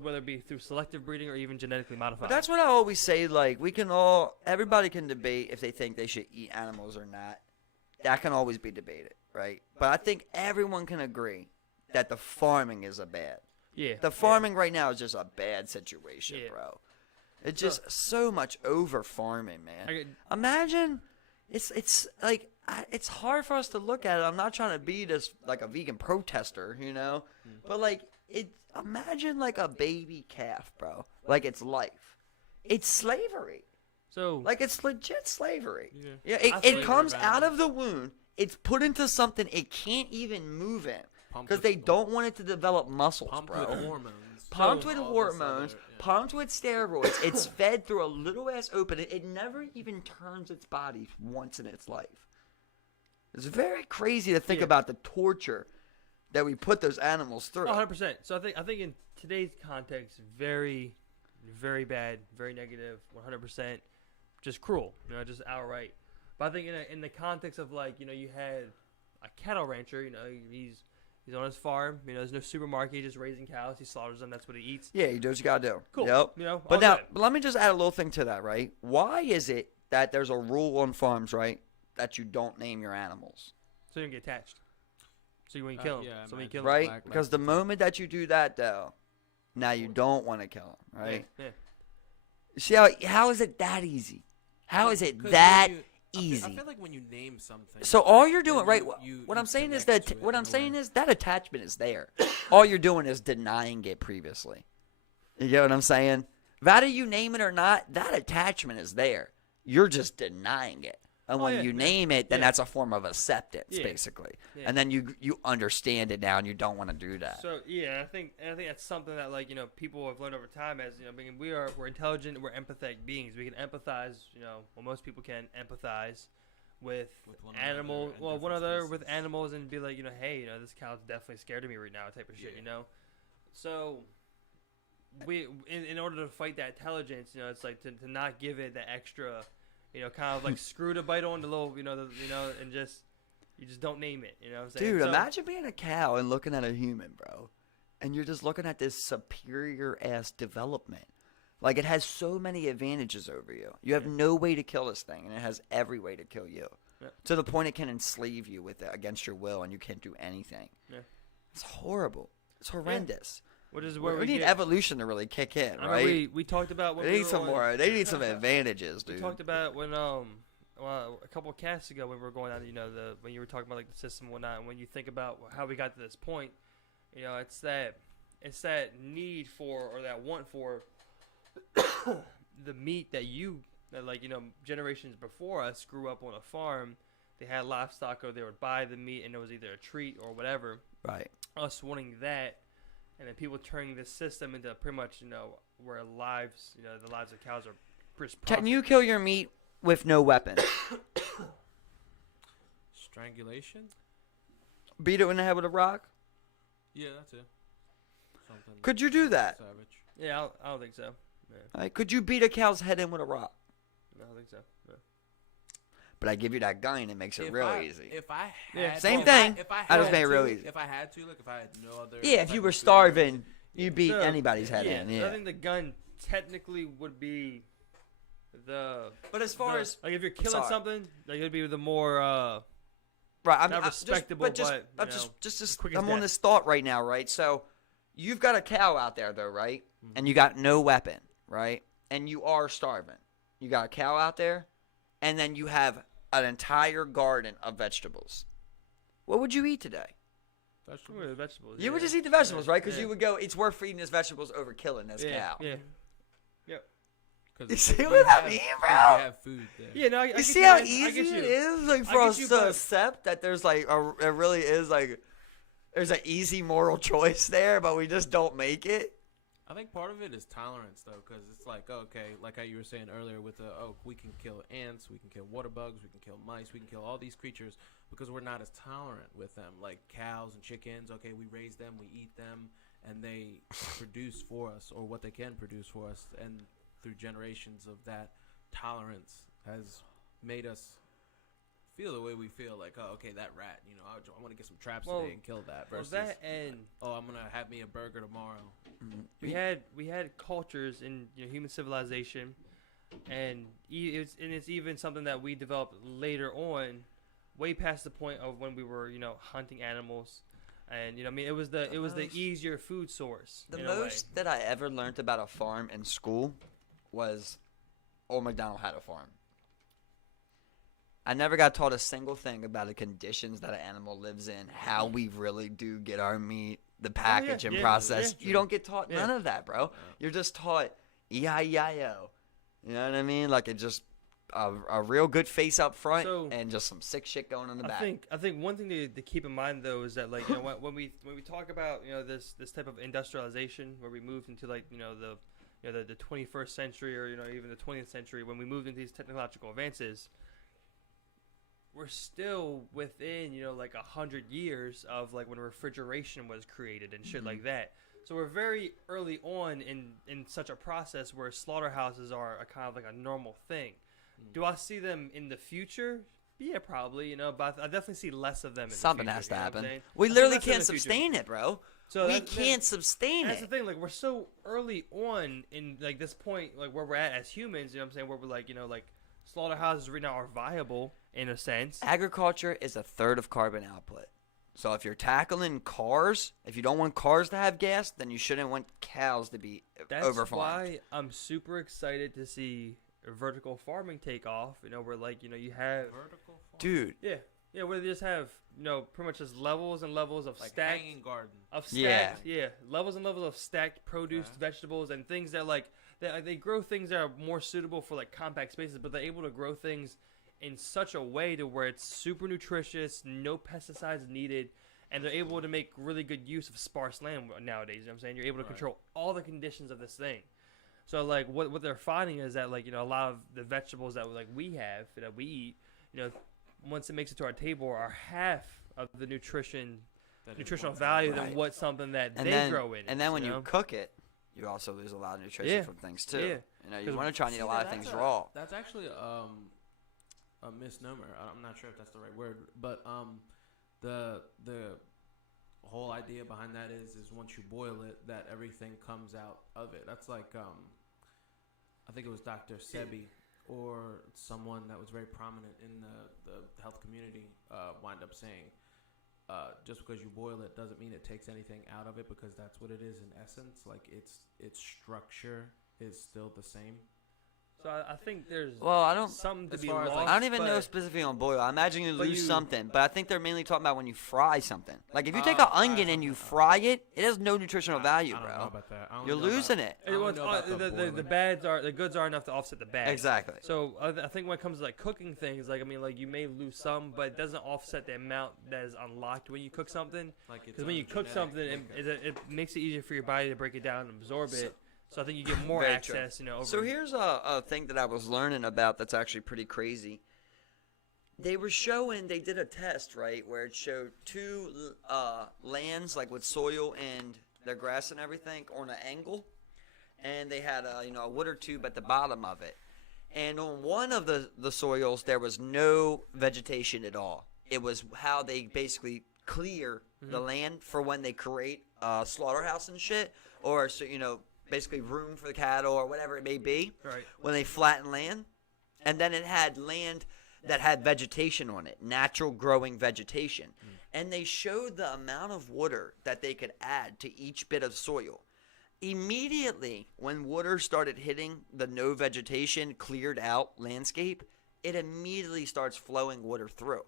whether it be through selective breeding or even genetically modified. But that's what I always say. Like everybody can debate if they think they should eat animals or not. That can always be debated, right? But I think everyone can agree that the farming is a bad. yeah. The farming right now is just a bad situation, Yeah. bro. It's just so much over farming, man. I get- Imagine, it's like it's hard for us to look at it. I'm not trying to be this like a vegan protester, you know, but like imagine like a baby calf, bro. Like it's life. It's slavery. So Like it's legit slavery. Yeah. Yeah, I it think- comes out of the womb. It's put into something it can't even move in because they don't want it to develop muscles, pumped bro. with hormones. Pumped So- with all this hormones, other- yeah. pumped with steroids. It's fed through a little ass opening. It never even turns its body once in its life. It's very crazy to think Yeah. about the torture that we put those animals through. 100%. So I think in today's context, very, very bad, very negative, 100%, just cruel. You know, just outright. But I think in the context of like, you know, you had a cattle rancher. You know, he's on his farm. You know, there's no supermarket. He's just raising cows. He slaughters them. That's what he eats. Yeah, you do what you gotta do. Cool. Yep. You know, But all now, good. let me just add a little thing to that, right? Why is it that there's a rule on farms, right, that you don't name your animals, So you don't get attached. So you when you kill him. yeah, so when you imagine. kill him. right? Black Because the moment that you do that, though, now you don't want to kill them, right? Yeah. See how is it that easy? How is it 'Cause when that you- easy? I feel like when you name something. So all you're doing, then right? you What I'm saying is connect that to it what in I'm a saying way. is that attachment is there. All you're doing is denying it previously. You get what I'm saying? Whether you name it or not, that attachment is there. You're just denying it. And Oh, when yeah, you yeah, name it, then yeah. that's a form of acceptance, Yeah, basically. yeah. And then you understand it now, and you don't want to do that. So yeah, I think that's something that like people have learned over time. As I mean, we're intelligent, we're empathetic beings. We can empathize. Well, most people can empathize with one animal. another and Well, one different another with species. animals, and be like, hey, this cow's definitely scared of me right now, type of shit. Yeah. So we in order to fight that intelligence, it's like to not give it that extra, kind of like screw to bite on the little, and just. You just don't name it, what I'm saying? Dude, So- imagine being a cow and looking at a human, bro. And you're just looking at this superior ass development. Like, it has so many advantages over you. You have no way to kill this thing, and it has every way to kill you. Yeah. To the point it can enslave you with it against your will, and you can't do anything. Yeah. It's horrible. It's horrendous. Which is where we we need get, evolution to really kick in, I right? mean, we talked about when They we need were some on- more. They need some advantages, We dude. talked about when well, a couple of casts ago when we were going on, when you were talking about like the system and whatnot, and when you think about how we got to this point, it's that need for or that want for the meat that generations before us grew up on a farm. They had livestock, or they would buy the meat, and it was either a treat or whatever. Right. Us wanting that, and then people turning this system into pretty much where lives, the lives of cows are. Can you kill your meat with no weapon? Strangulation? Beat it in the head with a rock? Yeah, that's it. Something. Could you do that? Savage. Yeah, I don't think so. Yeah, Right, could you beat a cow's head in with a rock? I don't think so. No. But I give you that gun, it makes it real easy. If I Yeah. had Same if thing. if I I just had made it real to, easy. If I had to, like if I had no other. Yeah, if type you of were food, starving, you beat So, anybody's head in. I Yeah. think the gun technically would be the. But as far as like, if you're killing sorry. something, like it'd be the more. right, I'm not respectable, just, but, I'm you know, just quick as I'm on death. this thought right now, right? So, you've got a cow out there, though, right? Mm-hmm. And you got no weapon, right? And you are starving. You got a cow out there, and then you have an entire garden of vegetables. What would you eat today? Vegetables. Vegetables. You would yeah. just eat the vegetables, Yeah, right? Because yeah. you would go, it's worth feeding this vegetables over killing this Yeah, cow. yeah. You see what I mean, bro? You have food there. Yeah, no, I You get see you, how man. I easy get it you. is, like I for get us you, to but- accept that there's like it really is like there's an easy moral choice there, but we just don't make it. I think part of it is tolerance, though, because it's like, okay, like how you were saying earlier with we can kill ants, we can kill water bugs, we can kill mice, we can kill all these creatures because we're not as tolerant with them. Like cows and chickens, okay, we raise them, we eat them, and they produce for us, or what they can produce for us, and through generations of that tolerance has made us feel the way we feel. Like, oh, okay, that rat, I want to get some traps Well, today and kill that. Well, Versus, that and I'm gonna have me a burger tomorrow. we had cultures in human civilization, and it's even something that we developed later on, way past the point of when we were hunting animals, and it was the easier food source. The in a way. most that I ever learned about a farm in school was Old MacDonald had a farm. I never got taught a single thing about the conditions that an animal lives in, how we really do get our meat, the package and process. yeah. You don't get taught Yeah. none of that, bro. You're just taught E-I-E-I-O. You know what I mean? Like, it just a real good face up front So- and just some sick shit going in the back. I think one thing to keep in mind though is that like when we talk about this type of industrialization where we moved into like the 21st century or even the 20th century, when we moved into these technological advances, we're still within like 100 years of like when refrigeration was created and shit like that. So we're very early on in such a process where slaughterhouses are a kind of like a normal thing. Do I see them in the future? Yeah, probably. But I definitely see less of them. In Something the future, has to you know what I'm happen. saying? We I see literally less of them can't in the future. sustain it, bro. So We that's- can't sustain That's it. the thing. Like we're so early on in like this point, like where we're at as humans. You know what I'm saying? Where we're like, like slaughterhouses right now are viable in a sense. Agriculture is a third of carbon output. So if you're tackling cars, if you don't want cars to have gas, then you shouldn't want cows to be That's overfarmed. why I'm super excited to see vertical farming take off. Where like you have Vertical farm? Dude, yeah, where they just have pretty much just levels and levels of Like stacked hanging garden. levels and levels of stacked produce, vegetables, and things that like they grow things that are more suitable for like compact spaces, but they're able to grow things in such a way to where it's super nutritious, no pesticides needed, and they're able to make really good use of sparse land nowadays. You know what I'm saying? You're able to control all the conditions of this thing. So like what they're finding is that like, you know, a lot of the vegetables that like we have that we eat, you know, once it makes it to our table are half of the nutritional value than what something that they grow in. And then when you cook it, you also lose a lot of nutrition from things too. Yeah. You know, you want to try and eat a lot of things raw. That's actually a misnomer. I'm not sure if that's the right word, but the whole idea behind that is once you boil it, that everything comes out of it. That's like I think it was Dr. Sebi or someone that was very prominent in the health community wind up saying, just because you boil it doesn't mean it takes anything out of it, because that's what it is in essence. Like its structure is still the same. So I think there's something to as be far as, lost. like, I don't even know specifically on boil. I imagine you lose something, but I think they're mainly talking about when you fry something. Like if you take an onion and you fry it, it has no nutritional value, I don't know bro. about that. You're losing it. The goods are enough to offset the bad. Exactly. So I think when it comes to like cooking things, like I mean, like you may lose some, but it doesn't offset the amount that is unlocked when you cook something. Because when you cook something, it makes it easier for your body to break it down and absorb it. So I think you get more Very access, true. you know. Over So here's a thing that I was learning about that's actually pretty crazy. They did a test, right, where it showed two lands, like with soil and their grass and everything, on an angle, and they had a water tube at the bottom of it. And on one of the soils, there was no vegetation at all. It was how they basically clear the land for when they create a slaughterhouse and shit, or basically room for the cattle or whatever it may be, Right. when they flatten land. And then it had land that had vegetation on it, natural growing vegetation. And they showed the amount of water that they could add to each bit of soil. Immediately, when water started hitting the no vegetation, cleared out landscape, it immediately starts flowing water through.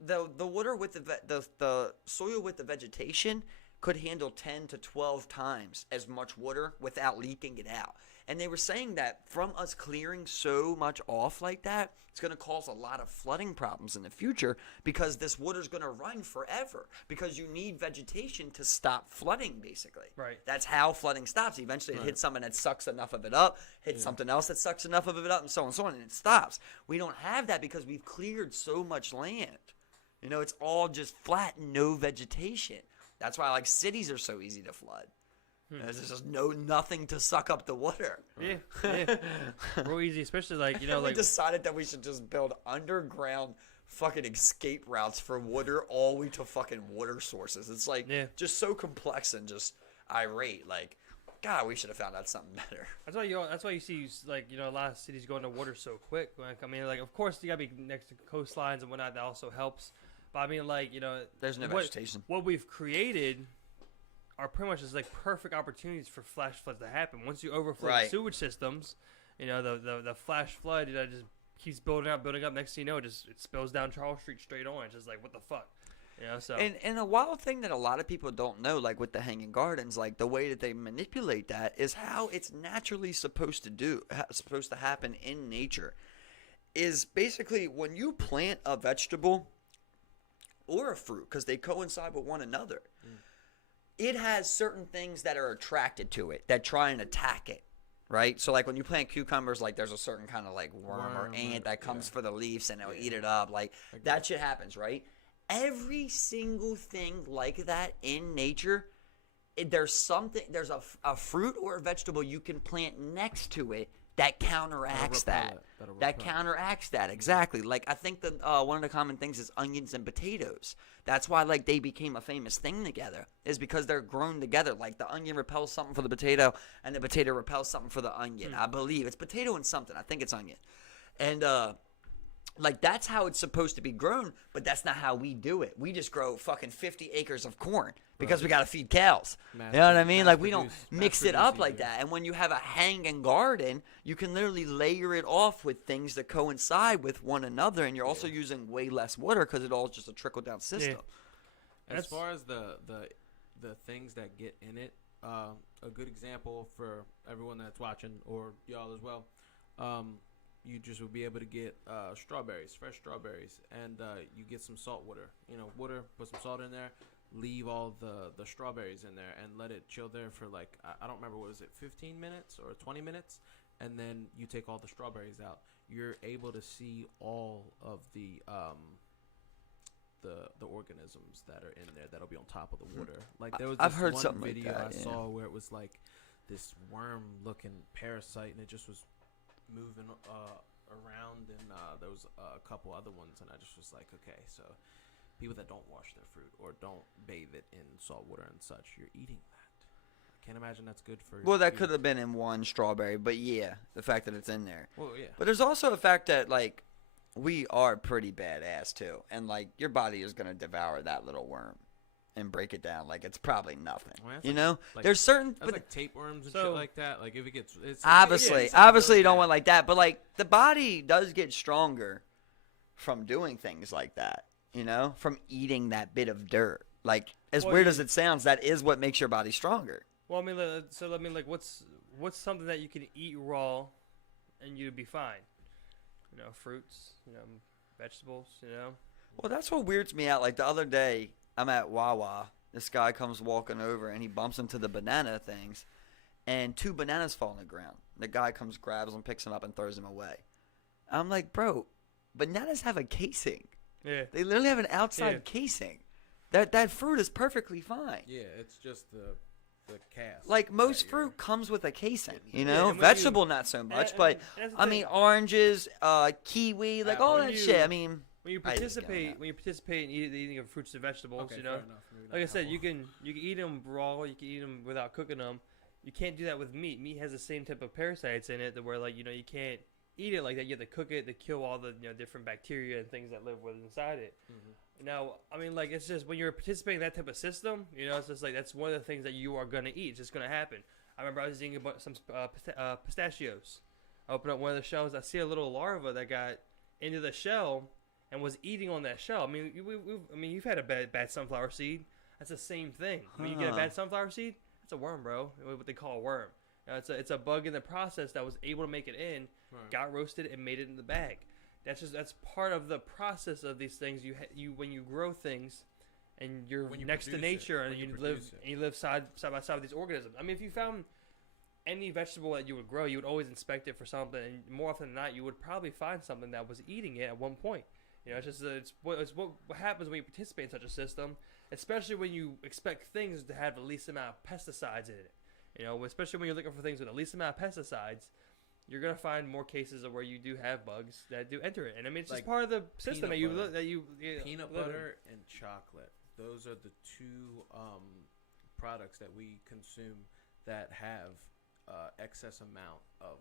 The water with the soil with the vegetation could handle 10 to 12 times as much water without leaking it out. And they were saying that from us clearing so much off like that, it's going to cause a lot of flooding problems in the future, because this water's going to run forever, because you need vegetation to stop flooding, basically. Right. That's how flooding stops. Eventually it hits something that sucks enough of it up, hits something else that sucks enough of it up, and so on and so on, and it stops. We don't have that because we've cleared so much land. You know, it's all just flat, no vegetation. That's why like cities are so easy to flood. There's just nothing to suck up the water. Yeah. Real easy, especially like, We decided that we should just build underground fucking escape routes for water all the way to fucking water sources. It's like just so complex and just irate. Like, God, we should have found out something better. That's why you see like, a lot of cities going to water so quick. Like, I mean, like, of course you gotta be next to coastlines and whatnot. That also helps. But I mean, like, there's no vegetation. What we've created are pretty much just like perfect opportunities for flash floods to happen. Once you overflow the sewage systems, the flash flood, just keeps building up. Next thing you know, it spills down Charles Street straight on. It's just like, what the fuck, So and a wild thing that a lot of people don't know, like with the hanging gardens, like the way that they manipulate that is how it's naturally supposed to happen in nature. Is basically when you plant a vegetable or a fruit, because they coincide with one another, it has certain things that are attracted to it that try and attack it, right? So like when you plant cucumbers, like there's a certain kind of like worm or ant that comes for the leaves and it'll eat it up. Like that shit happens, right? Every single thing like that in nature, there's a fruit or a vegetable you can plant next to it that counteracts that. That counteracts that, exactly. Like, I think that one of the common things is onions and potatoes. That's why, like, they became a famous thing together, is because they're grown together. Like, the onion repels something for the potato, and the potato repels something for the onion. I believe. It's potato and something. I think it's onion. And, like, that's how it's supposed to be grown, but that's not how we do it. We just grow fucking 50 acres of corn because we got to feed cows. You know what I mean? Like, we don't mix it up like that. And when you have a hanging garden, you can literally layer it off with things that coincide with one another, and you're also using way less water because it all is just a trickle-down system. As far as the things that get in it, a good example for everyone that's watching, or y'all as well, you just would be able to get strawberries, fresh strawberries, and you get some salt water. Water, put some salt in there, leave all the strawberries in there, and let it chill there for like I don't remember, what was it, 15 minutes or 20 minutes, and then you take all the strawberries out. You're able to see all of the organisms that are in there that'll be on top of the water. Like there was this I've heard one something video like that, I saw where it was like this worm-looking parasite, and it just was moving around, and there was a couple other ones, and I just was like, okay, so people that don't wash their fruit or don't bathe it in salt water and such, you're eating that. I can't imagine that's good for. Well, that could have been in one strawberry, but yeah, the fact that it's in there. Well, yeah. But there's also the fact that like we are pretty badass too, and like your body is gonna devour that little worm and break it down like it's probably nothing. Well, you like- know, like- there's certain. That's like tapeworms and So- shit like that. Like if it gets, it's Obviously, it's obviously you really don't bad. want like that, but like the body does get stronger from doing things like that, you know, from eating that bit of dirt. Like as Well, weird you- as it sounds, that is what makes your body stronger. Well, I mean, like, what's something that you can eat raw, and you'd be fine? Fruits, vegetables, Well, that's what weirds me out. Like the other day, I'm at Wawa. This guy comes walking over and he bumps into the banana things, and 2 bananas fall on the ground. The guy comes, grabs them, picks them up, and throws them away. I'm like, bro, bananas have a casing. Yeah. They literally have an outside Yeah. casing. That fruit is perfectly fine. Yeah, it's just the cast. Like most that you're- fruit comes with a casing, you Yeah, know. and when Vegetable not so much, but that's the I thing. mean oranges, kiwi, like all When that you- shit. I mean, when you I just get on participate, that. in eating of fruits and vegetables, Okay, fair enough. Maybe not like I said, that you one. can eat them raw, you can eat them without cooking them. You can't do that with meat. Meat has the same type of parasites in it, that where like you can't eat it like that. You have to cook it to kill all the different bacteria and things that live inside it. Now, I mean, like it's just when you're participating in that type of system, it's just like that's one of the things that you are gonna eat. It's just gonna happen. I remember I was eating some pistachios. I opened up one of the shells. I see a little larva that got into the shell and was eating on that shell. I mean, you've had a bad sunflower seed. That's the same thing. When you get a Huh. bad sunflower seed, it's a worm, bro. What they call a worm. It's a bug in the process that was able to make it in, Right. got roasted, and made it in the bag. That's part of the process of these things. You when you grow things, and you're When you next to produce it, nature, and when you you produce it. live side by side with these organisms. I mean, if you found any vegetable that you would grow, you would always inspect it for something, and more often than not, you would probably find something that was eating it at one point. It's just it's what happens when you participate in such a system, especially when you expect things to have the least amount of pesticides in it. Especially when you're looking for things with the least amount of pesticides, you're gonna find more cases of where you do have bugs that do enter it. And I mean, it's Like just part of the system peanut butter. that you Peanut live in. butter and chocolate. Those are the 2 products that we consume that have excess amount of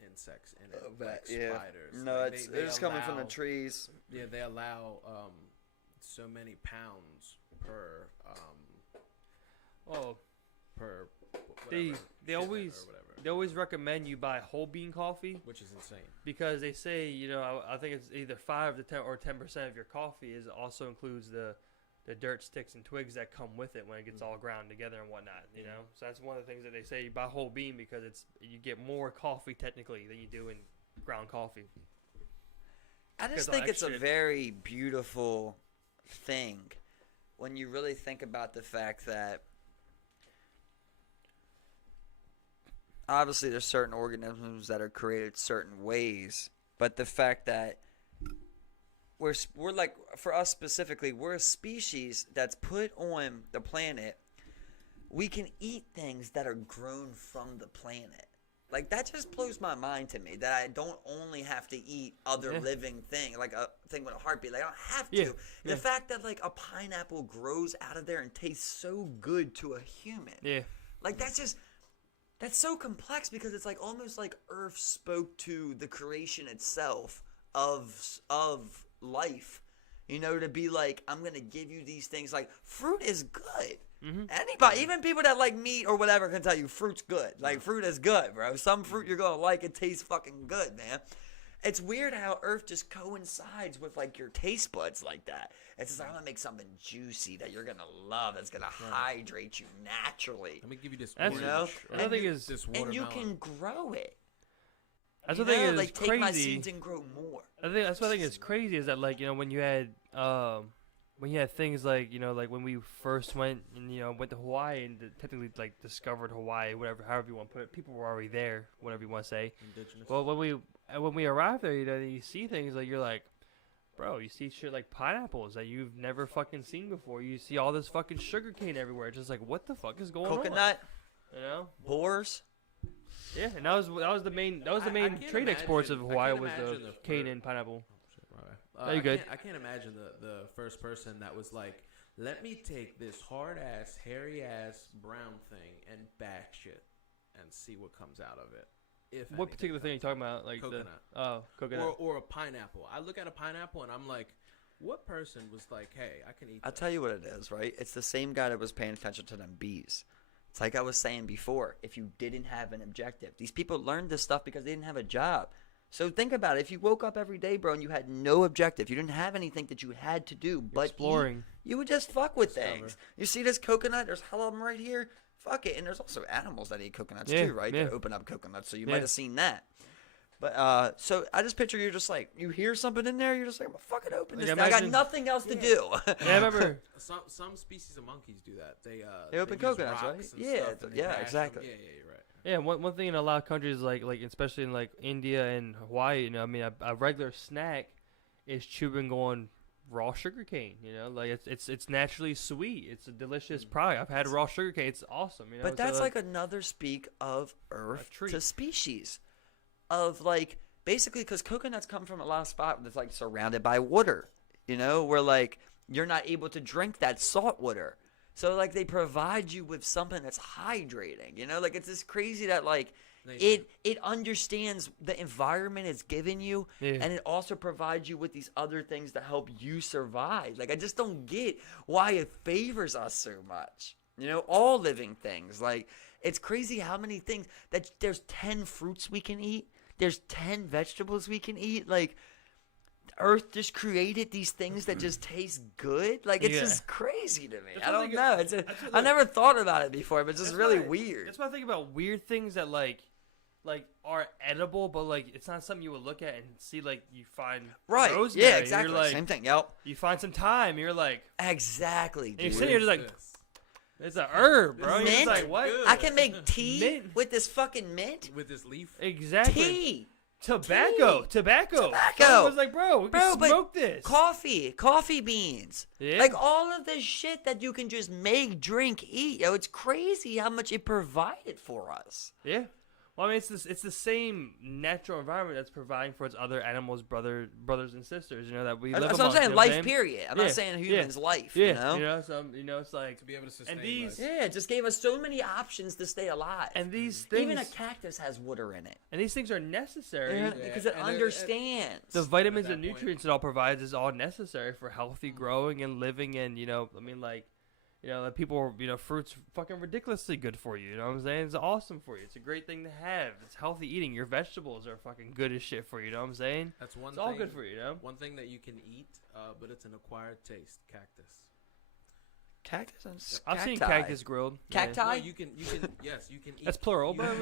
insects in it, like spiders. No, Like, it's they it's coming from the allow- trees. Yeah, they allow so many pounds per Oh, per. They- whatever, they shipment always- or whatever, they always recommend you buy whole bean coffee which is insane. because they say I think it's either 5 to 10% of your coffee also includes the dirt, sticks, and twigs that come with it when it gets all ground together and whatnot. So that's one of the things that they say you buy whole bean because you get more coffee technically than you do in ground coffee. I just Because of think that it's a shit. very beautiful thing when you really think about the fact that obviously there's certain organisms that are created certain ways, but the fact that we're like, for us specifically, we're a species that's put on the planet. We can eat things that are grown from the planet. Like, that just blows my mind to me, that I don't only have to eat other Yeah. living thing, like a thing with a heartbeat. Like, I don't have to. Yeah, And yeah. the fact that, like, a pineapple grows out of there and tastes so good to a human. Yeah. Like, that's so complex because it's like almost like Earth spoke to the creation itself of life, to be like, I'm going to give you these things. Like, fruit is good. Mm-hmm. Anybody, even people that like meat or whatever, can tell you fruit's good. Like, fruit is good, bro. Some fruit you're going to like, it tastes fucking good, man. It's weird how Earth just coincides with, like, your taste buds like that. It's just like, I'm going to make something juicy that you're going to love, that's going to hydrate you naturally. Let me give you this That's- orange. You know? or Another thing this is- this And you watermelon. can grow it. That's You the thing know, is like take crazy. my seeds and grow more. I think that's what I think is crazy is that like when you had things like like when we first went and went to Hawaii and technically like discovered Hawaii, whatever, however you want to put it, people were already there, whatever you want to say. Indigenous. Well, when we arrived there, you see things like you're like, bro, you see shit like pineapples that you've never fucking seen before. You see all this fucking sugar cane everywhere. It's just like, what the fuck is going Coconut, on? boars. Yeah, and that was the main I can't trade exports of imagine- I Hawaii can't was the imagine the cane fir- and pineapple. No, No, you're good. I can't imagine the first person that was like, let me take this hard ass, hairy ass brown thing and bash it and see what comes out of it. If What anything particular thing are you comes talking about? Like Coconut. coconut. or a pineapple. I look at a pineapple and I'm like, what person was like, hey, I can eat I'll this? tell you what it is, right? It's the same guy that was paying attention to them bees. It's like I was saying before, if you didn't have an objective. These people learned this stuff because they didn't have a job. So think about it. If you woke up every day, bro, and you had no objective, you didn't have anything that you had to do but Exploring. eat, you would just fuck with Discover. things. You see this coconut? There's hell of them right here. Fuck it. And there's also animals that eat coconuts Yeah, too, right? yeah. That open up coconuts. So you Yeah. might have seen that. But so I just picture you're just like, you hear something in there, you're just like, I'm gonna fucking open this. Like, thing. I got imagine- nothing else to Yeah. do. Yeah, I remember. Some species of monkeys do that. They open use coconuts, rocks right? and Yeah, stuff and they yeah, bash them. exactly. Yeah, you're right. Yeah, one thing in a lot of countries, like especially in like India and Hawaii, I mean, a regular snack is chewing on raw sugar cane. Like it's naturally sweet. It's a delicious product. I've had raw sugar cane. It's awesome. But that's like another speak of Earth treat. to species, of like basically because coconuts come from a lot of spots that's like surrounded by water, where like you're not able to drink that salt water. So like they provide you with something that's hydrating, like it's just crazy that like it understands the environment it's given you, Yeah. and it also provides you with these other things to help you survive. Like I just don't get why it favors us so much. All living things. Like it's crazy how many things that there's 10 fruits we can eat. There's 10 vegetables we can eat. Like Earth just created these things that just taste good. Like it's Yeah. just crazy to me. That's I what I don't think- know. that's what I never thought about it before, but it's just That's really why- weird. That's why I think about weird things that like are edible, but like it's not something you would look at and see. Like you find Right. rosemary, Yeah, exactly. You're like, Same thing. Yep. you find some thyme. You're like, Exactly, and you're dude. sitting here just like, it's a herb, bro. You're just Mint? like, what? Good. I can make tea Mint. with this fucking mint. With this leaf. Exactly. Tea. Tobacco. Tobacco. I was like, bro, we Bro, can but smoke this. Coffee beans. Yeah. Like all of this shit that you can just make, drink, eat. It's crazy how much it provided for us. Yeah. Well, I mean, it's the same natural environment that's providing for its other animals, brothers and sisters. That we live That's what I'm amongst, saying. you know what Life, period. I'm Yeah, not saying yeah, humans' life. Yeah. So it's like, To be able to sustain and these, life. Yeah, it just gave us so many options to stay alive. and these things, Even a cactus has water in it. and these things are necessary. Yeah. Because it and understands. The vitamins that and point- nutrients it all provides is all necessary for healthy growing and living. And I mean, like, that people, fruits fucking ridiculously good for you. You know what I'm saying? It's awesome for you. It's a great thing to have. It's healthy eating. Your vegetables are fucking good as shit for you. You know what I'm saying? That's one It's thing. all good for you. One thing that you can eat, but it's an acquired taste. Cactus. Cactus and I've seen cacti. cactus grilled. Cacti? No, you can. Yes, you can eat. That's plural, but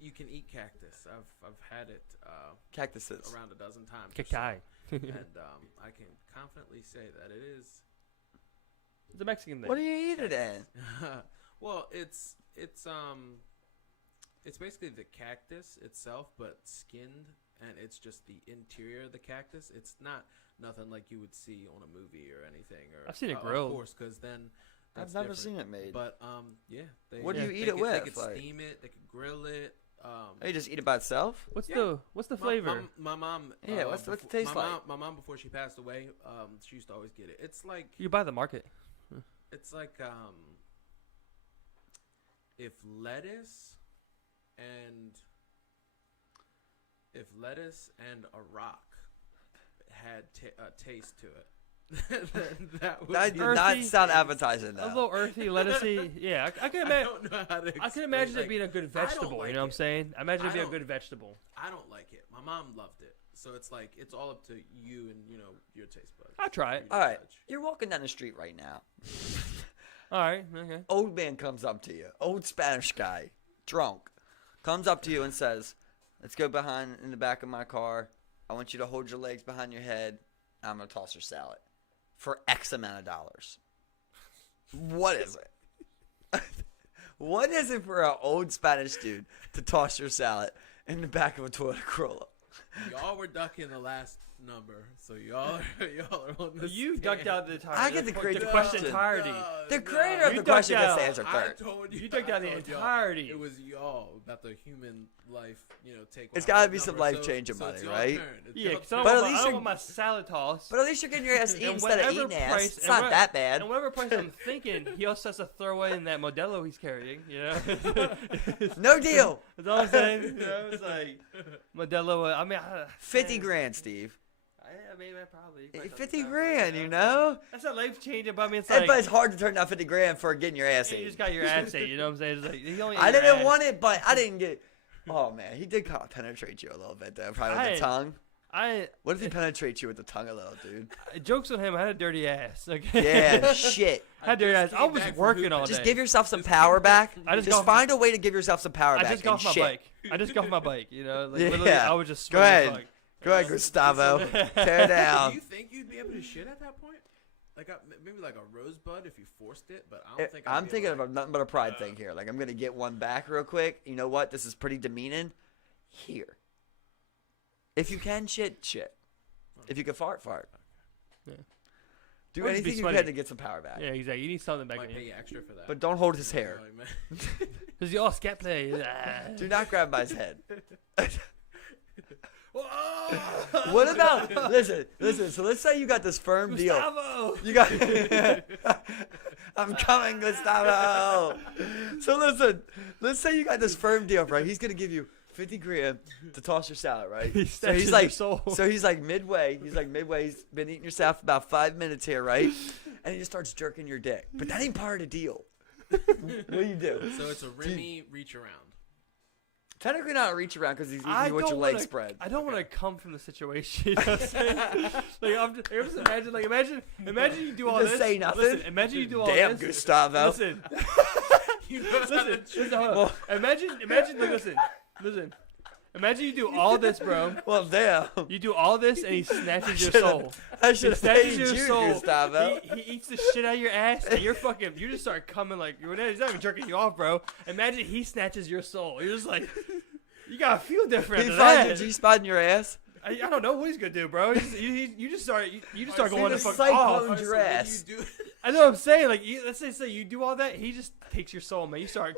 You can eat cactus. I've had it Cactuses. around a dozen times. or Cacti. so. And I can confidently say that it is. It's a Mexican thing. What do you eat it in? Well, it's basically the cactus itself, but skinned, and it's just the interior of the cactus. It's not nothing like you would see on a movie or anything. Or I've seen it grilled. of course, because then I've that's never different. seen it made. But yeah, they, What do you they eat it could, with? They could Like- steam it. They could grill it. Oh, you just eat it by itself? What's Yeah. the flavor? My mom. Yeah, what's the befo- taste my like? Mom, my mom, before she passed away, she used to always get it. It's like You buy the market. it's like if lettuce and a rock had a taste to it. that would That be did not Earthy. sound appetizing, A though. little earthy, lettucey. Yeah, I can I imagine. don't know how to. I can explain, imagine it like, being a good I don't vegetable. like You know what I'm it. saying? I imagine it I being a don't- good vegetable. I don't like it. My mom loved it, so it's like it's all up to you and your taste buds. I'll try it. for you to All right, judge. you're walking down the street right now. All right. Okay. Old man comes up to you. Old Spanish guy, drunk, comes up to you and says, Let's go behind in the back of my car. I want you to hold your legs behind your head. I'm going to toss your salad for X amount of dollars. What is it? What is it for an old Spanish dude to toss your salad in the back of a Toyota Corolla? Y'all were ducking the last number, so y'all are on the You ducked out the entire. I get to create the question question. entirety. The creator of You the question ducked gets to out. answer I third. told you. You ducked out the I told y'all. entirety. It was y'all about the human life, take. It's out gotta the be some number, life-changing so money, it's y'all right? turn. It's Yeah, y'all because I turn. But don't at want least I you're- don't want my salad tossed. But at least you're getting your ass eaten And instead of whatever eating ass. price- It's and not what- that bad. And whatever price I'm thinking, he also has to throw in that Modelo he's carrying. No deal. That's all I'm saying. It's like Modelo. I mean, 50 grand, Steve. I mean, probably 50 grand, you know? That's not life changing, but I mean, it's But like it's hard to turn down 50 grand for getting your ass you eaten. just got your ass ate. You know what I'm saying? It's like he only ate I your didn't ass. want it, but I didn't get. Oh man, he did kind of penetrate you a little bit there, probably with the tongue. What if he penetrates you with the tongue a little, dude? Jokes on him. I had a dirty ass. Okay. Yeah, shit. I had a dirty ass. I came was back from working hooping. all day. Just give yourself some power back. I just Just got- find a way to give yourself some power I back. just got off my and shit. bike. I just got off my bike. You know, like Yeah. literally, I was just Go sweating as ahead. fuck. Go ahead, Gustavo. Tear it Do down. you think you'd be able to shit at that point? Like maybe like a rosebud if you forced it, but I don't think. I'm thinking of nothing but a pride thing here. Like I'm gonna get one back real quick. You know what? This is pretty demeaning. Here. If you can shit. If you can fart. Yeah. Do Or just be anything you sweaty. can to get some power back. Yeah, exactly. You need something back Might in pay you. you extra for that. But don't hold his hair. Because you all scat play. Do not grab by his head. Whoa! What about listen? So let's say you got this firm deal. Gustavo. You got. I'm coming, Gustavo. So listen. Let's say you got this firm deal, right? He's gonna give you 50 grand to toss your salad, right? He So snatches he's your like, soul. so he's like midway. He's been eating your salad for about 5 minutes here, right? And he just starts jerking your dick. But that ain't part of the deal. What do you do? So it's a Remy reach around. Technically not a reach around because he's eating I you with your don't legs wanna- spread. I don't want to come from the situation. You know what I'm saying? Imagine you do all Just this. say nothing? Listen, imagine you do all Damn, this. Gustavo. Listen, You know how to listen, hold on. Imagine, like, listen. Imagine you do all this, bro. Well, damn. You do all this, and he snatches your should've- soul. I He should have snatches paid your you, soul. Gustavo. He eats the shit out of your ass, and you just start coming like he's not even jerking you off, bro. Imagine he snatches your soul. You're just like, you gotta feel different. He after finds your that. G-spot in your ass. I don't know what he's gonna do, bro. You just start going the the fuck cyclone off. your what do ass. you do? I know what I'm saying. Like, let's say you do all that, he just takes your soul, man. You start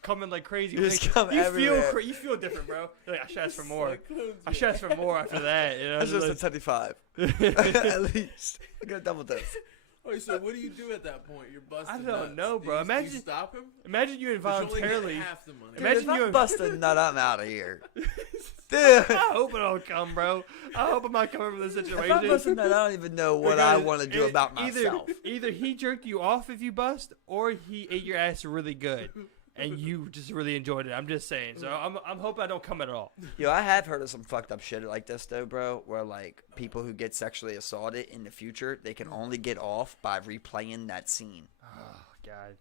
coming like crazy. You just Like, come everywhere. you feel different, bro. You're like, I should ask for more. I should ask for more after that. You know, That's just a like, 75. At least. I got a double dose. Alright, so what do you do at that point? You're busted. I don't nuts. know, Do bro. you Imagine- stop him. imagine you But you only get involuntarily. half the money. Dude, Imagine if I'm you- busting nut, I'm out of here. Dude. I hope it don't come, bro. I hope I'm not coming from this If I'm situation. busting nut, I don't even know what I want to do about myself. Either he jerked you off if you bust, or he ate your ass really good, and you just really enjoyed it. I'm just saying. So I'm hoping I don't come at all. Yo, I have heard of some fucked up shit like this, though, bro, where, like, people who get sexually assaulted in the future, they can only get off by replaying that scene. Oh God,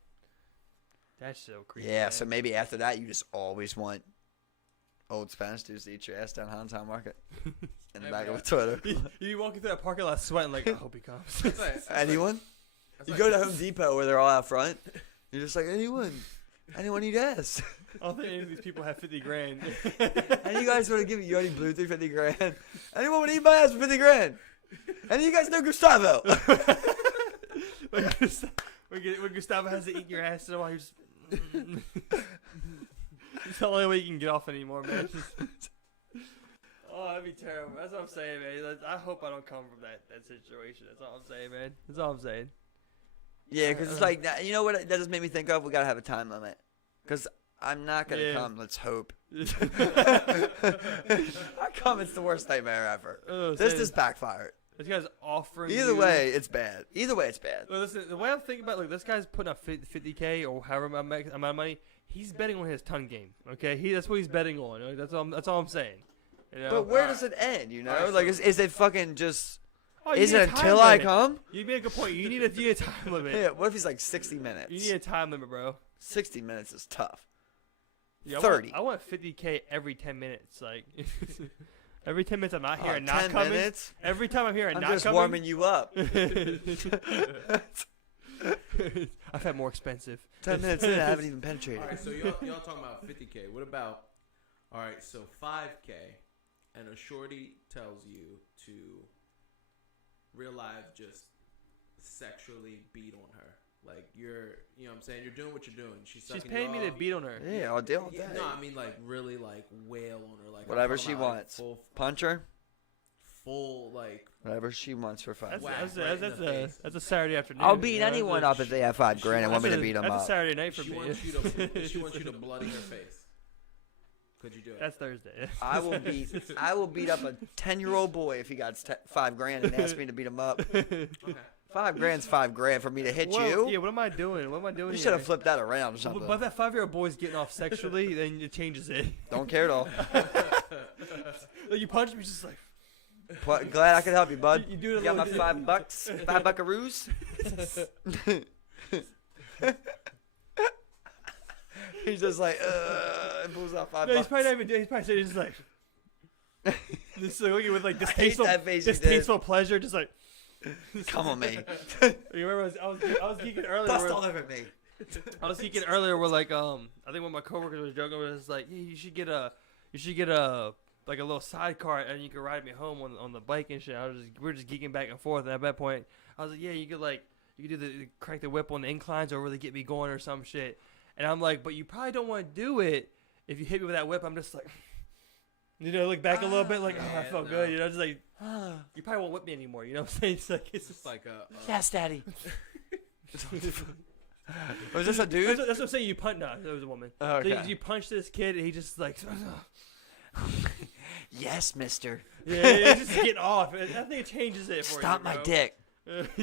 that's so creepy. Yeah, man. so maybe after that, you just always want old Spanish dudes to eat your ass down Hantown Market in the back of a Twitter. You be walking through that parking lot sweating like, I hope he comes. That's like- Anyone? that's You like- go to Home Depot where they're all out front. You're just like, anyone eat ass? I don't think any of these people have 50 grand. Any of you guys want to give me? You already blew through 50 grand. Anyone want to eat my ass for 50 grand? Any of you guys know Gustavo? when Gustavo has to eat your ass in a while, you're just. It's the only way you can get off anymore, man. Oh, that'd be terrible. That's what I'm saying, man. I hope I don't come from that situation. That's all I'm saying, man. That's all I'm saying. Yeah, because it's like, you know what that just made me think of? We got to have a time limit. Because I'm not going to Yeah. come. Let's hope. I come, it's the worst nightmare ever. Oh, This saying- just backfired. This guy's offering. Either you- way, it's bad. Either way, it's bad. Well, listen, the way I'm thinking about, like, this guy's putting up 50K or however amount of money. He's betting on his tongue game. Okay, that's what he's betting on. Like, that's all I'm saying. You know? But where does it end, you know? Alright, Like, so- is it fucking just... Oh, you Is need it a time until I limit. come? You made a good point. You need a time limit. Yeah, what if he's like 60 minutes? You need a time limit, bro. 60 minutes is tough. Yeah, 30. I want 50K every 10 minutes. Like, every 10 minutes I'm not here and 10 not coming. minutes? Every time I'm here and I'm not just coming. warming you up. I've had more expensive. 10 minutes in, I haven't even penetrated. All right, so y'all talking about 50K. What about, all right, so 5K, and a shorty tells you to real life just sexually beat on her. Like, you know what I'm saying? You're doing what you're doing. She's paying me to beat on her. Yeah, I'll deal with that. No, I mean, like, really, like, wail on her. Like, Whatever I'm talking she about, wants. Like, Punch her? full, like, Whatever she wants for 5 Whack. grand. That's a Saturday afternoon. I'll beat you know? anyone up if they have 5 grand and want me to beat them That's a up. Saturday night for she me. wants you to bloody her face. Could you do it? That's Thursday. I will beat up a 10-year-old boy if he got 5 grand and asked me to beat him up. Okay. 5 grand's 5 grand for me to hit you. Yeah, what am I doing? What am I doing You here? should have flipped that around or But something. if that 5-year-old boy's getting off sexually, then it changes it. Don't care at all. Like, you punch me, just like Glad I could help you, bud. you do it a Got my little. $5, 5 buckaroos. He's just like, and pulls out $5. No, he's probably not even doing. He's probably saying just like, just like looking with like I hate that face you did. distasteful pleasure, just like. Come on, me. You remember I was geeking earlier. Bust where- all over me. I was geeking earlier. Where like I think one of my coworkers was joking. Was like, yeah, you should get a like a little sidecar and you could ride me home on the bike and shit. We're just geeking back and forth. And at that point, I was like, yeah, you could do the crank the whip on the inclines or really get me going or some shit. And I'm like, but you probably don't want to do it if you hit me with that whip. I'm just like, look back a little bit, like, oh, I felt good, just like, you probably won't whip me anymore, you know what I'm saying? It's just like Yes, daddy. Was this a dude? That's what I'm saying. You punch. No, it was a woman. Oh, okay. So you punch this kid, and he just like, Yes, mister. yeah, just get off. I think it changes it for you. Stop my bro. dick.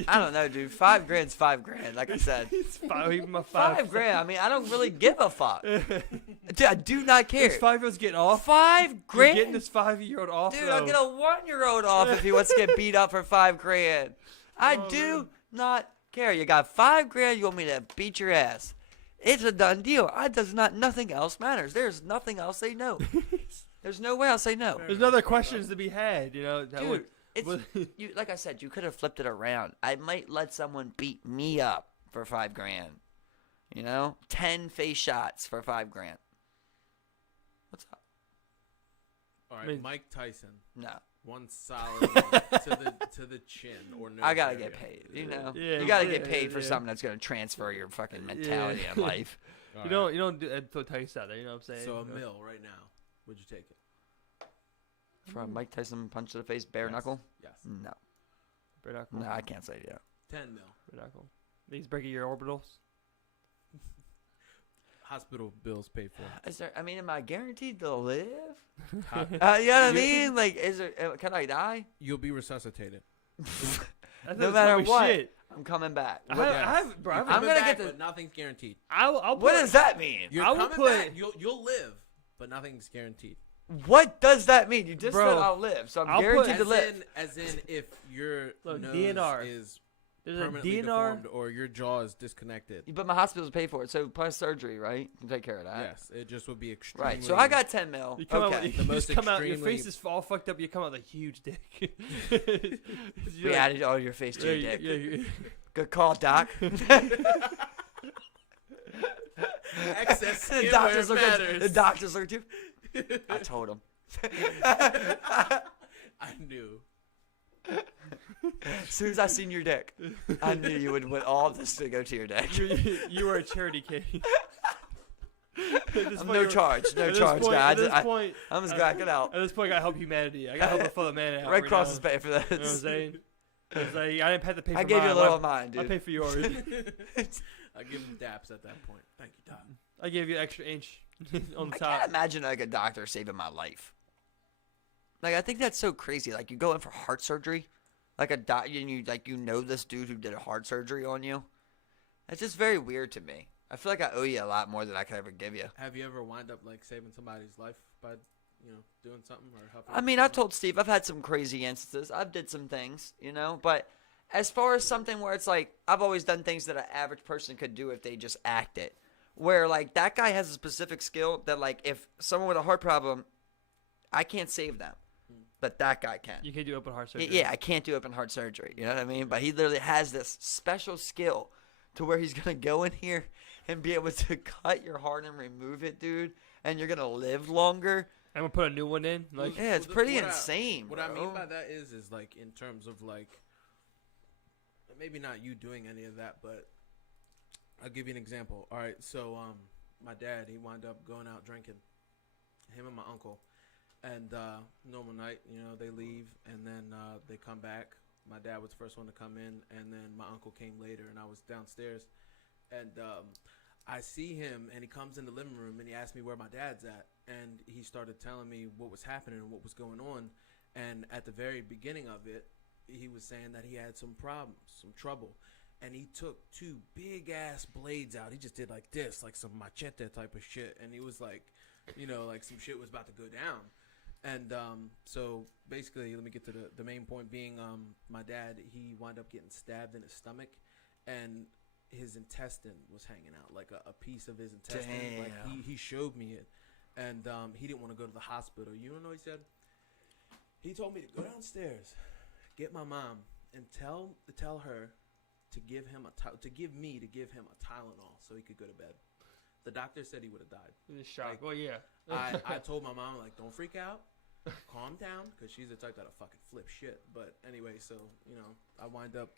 I don't know, dude. 5 grand's 5 grand, like I said. It's five, even my 5 grand. I mean, I don't really give a fuck. Dude, I do not care. This 5-year-old's getting off. 5 You're grand? getting this 5-year-old off. Dude, though. I'll get a 1-year-old off if he wants to get beat up for 5 grand. I do not care. You got 5 grand, you want me to beat your ass. It's a done deal. Nothing else matters. There's nothing I'll say no. There's no way I'll say no. There's no other questions to be had, that Dude, would- you like I said, you could have flipped it around. I might let someone beat me up for 5 grand. 10 face shots for 5 grand. What's up? all right, I mean- Mike Tyson. No. One solid to the chin or nose. I gotta area. get paid. Yeah, You gotta yeah, get paid for yeah. something that's gonna transfer your fucking mentality in life. All you right. don't do throw Tyson out there. You know what I'm saying? So a mil right now. Would you take it? For a Mike Tyson punch to the face, bare Yes. knuckle? Yes. No. Bare knuckle. No, I can't say yeah. 10 mil. Bare knuckle. He's breaking your orbitals. Hospital bills paid for. Am I guaranteed to live? Ho- You know what I mean? Like, can I die? You'll be resuscitated. No matter what, I'm coming back. I'm I'm Coming gonna back, get the- but nothing's guaranteed. I'll What does that mean? You're I would coming put- back. You'll live, but nothing's guaranteed. What does that mean? You just Bro, said I'll live, so I'm I'll guaranteed put- to live. As in, if your Look, nose DNR. is There's a permanently DNR. deformed or your jaw is disconnected. But my hospital's paid for it, so plus surgery, right? You can take care of that. Yes, it just would be extremely. Right. So I got 10 mil. You come out, Okay. you The most just come out. Your extremely- face is all fucked up. You come out with a huge dick. We added all your face to your dick. Yeah. Good call, Doc. excess skin the where doctors it look at matters. the doctors look at you. I told him. I knew. As soon as I seen your dick, I knew you would want all this to go to your dick. You were a charity case. No charge, guy. At this point, I'm just cracking out. at this point, I gotta help humanity. I gotta help a fellow man out. Red right Cross now. is paying for You know what I'm this. saying? It's like, I didn't have to pay for I gave mine. you a little I- of mine, I dude. pay for yours. I give him daps at that point. Thank you, Doc. I gave you an extra inch on the I top. can't imagine like a doctor saving my life. Like I think that's so crazy. Like you go in for heart surgery, like a doc, and you know this dude who did a heart surgery on you. It's just very weird to me. I feel like I owe you a lot more than I could ever give you. Have you ever wind up like saving somebody's life by, doing something or helping? I mean, I've told Steve I've had some crazy instances. I've did some things, but as far as something where it's like I've always done things that an average person could do if they just acted. where like that guy has a specific skill that like if someone with a heart problem, I can't save them, but that guy can. You can do open heart surgery. Yeah, I can't do open heart surgery. You know what I mean? But he literally has this special skill to where he's gonna go in here and be able to cut your heart and remove it, dude, and you're gonna live longer. I'm gonna put a new one in. Like, Yeah, it's pretty insane. What bro. I mean by that is like in terms of like maybe not you doing any of that, but I'll give you an example. All right, so my dad, he wound up going out drinking, him and my uncle, and normal night, you know, they leave and then they come back. My dad was the first one to come in, and then my uncle came later, and I was downstairs, and I see him, and he comes in the living room, and he asked me where my dad's at, and he started telling me what was happening and what was going on, and at the very beginning of it, he was saying that he had some problems, some trouble, and he took 2 big-ass blades out. He just did like this, like some machete type of shit, and he was like, you know, like some shit was about to go down. And so basically, let me get to the main point being my dad, he wound up getting stabbed in his stomach, and his intestine was hanging out, like a piece of his intestine. Damn. Like he showed me it, and he didn't want to go to the hospital. You don't know what he said? He told me to go downstairs, get my mom, and tell her to give him to give him a Tylenol so he could go to bed. The doctor said he would have died. he was shocked. Like, Well, yeah. I told my mom, like, don't freak out, calm down, because she's the type that'll fucking flip shit. But anyway, so, you know, I wind up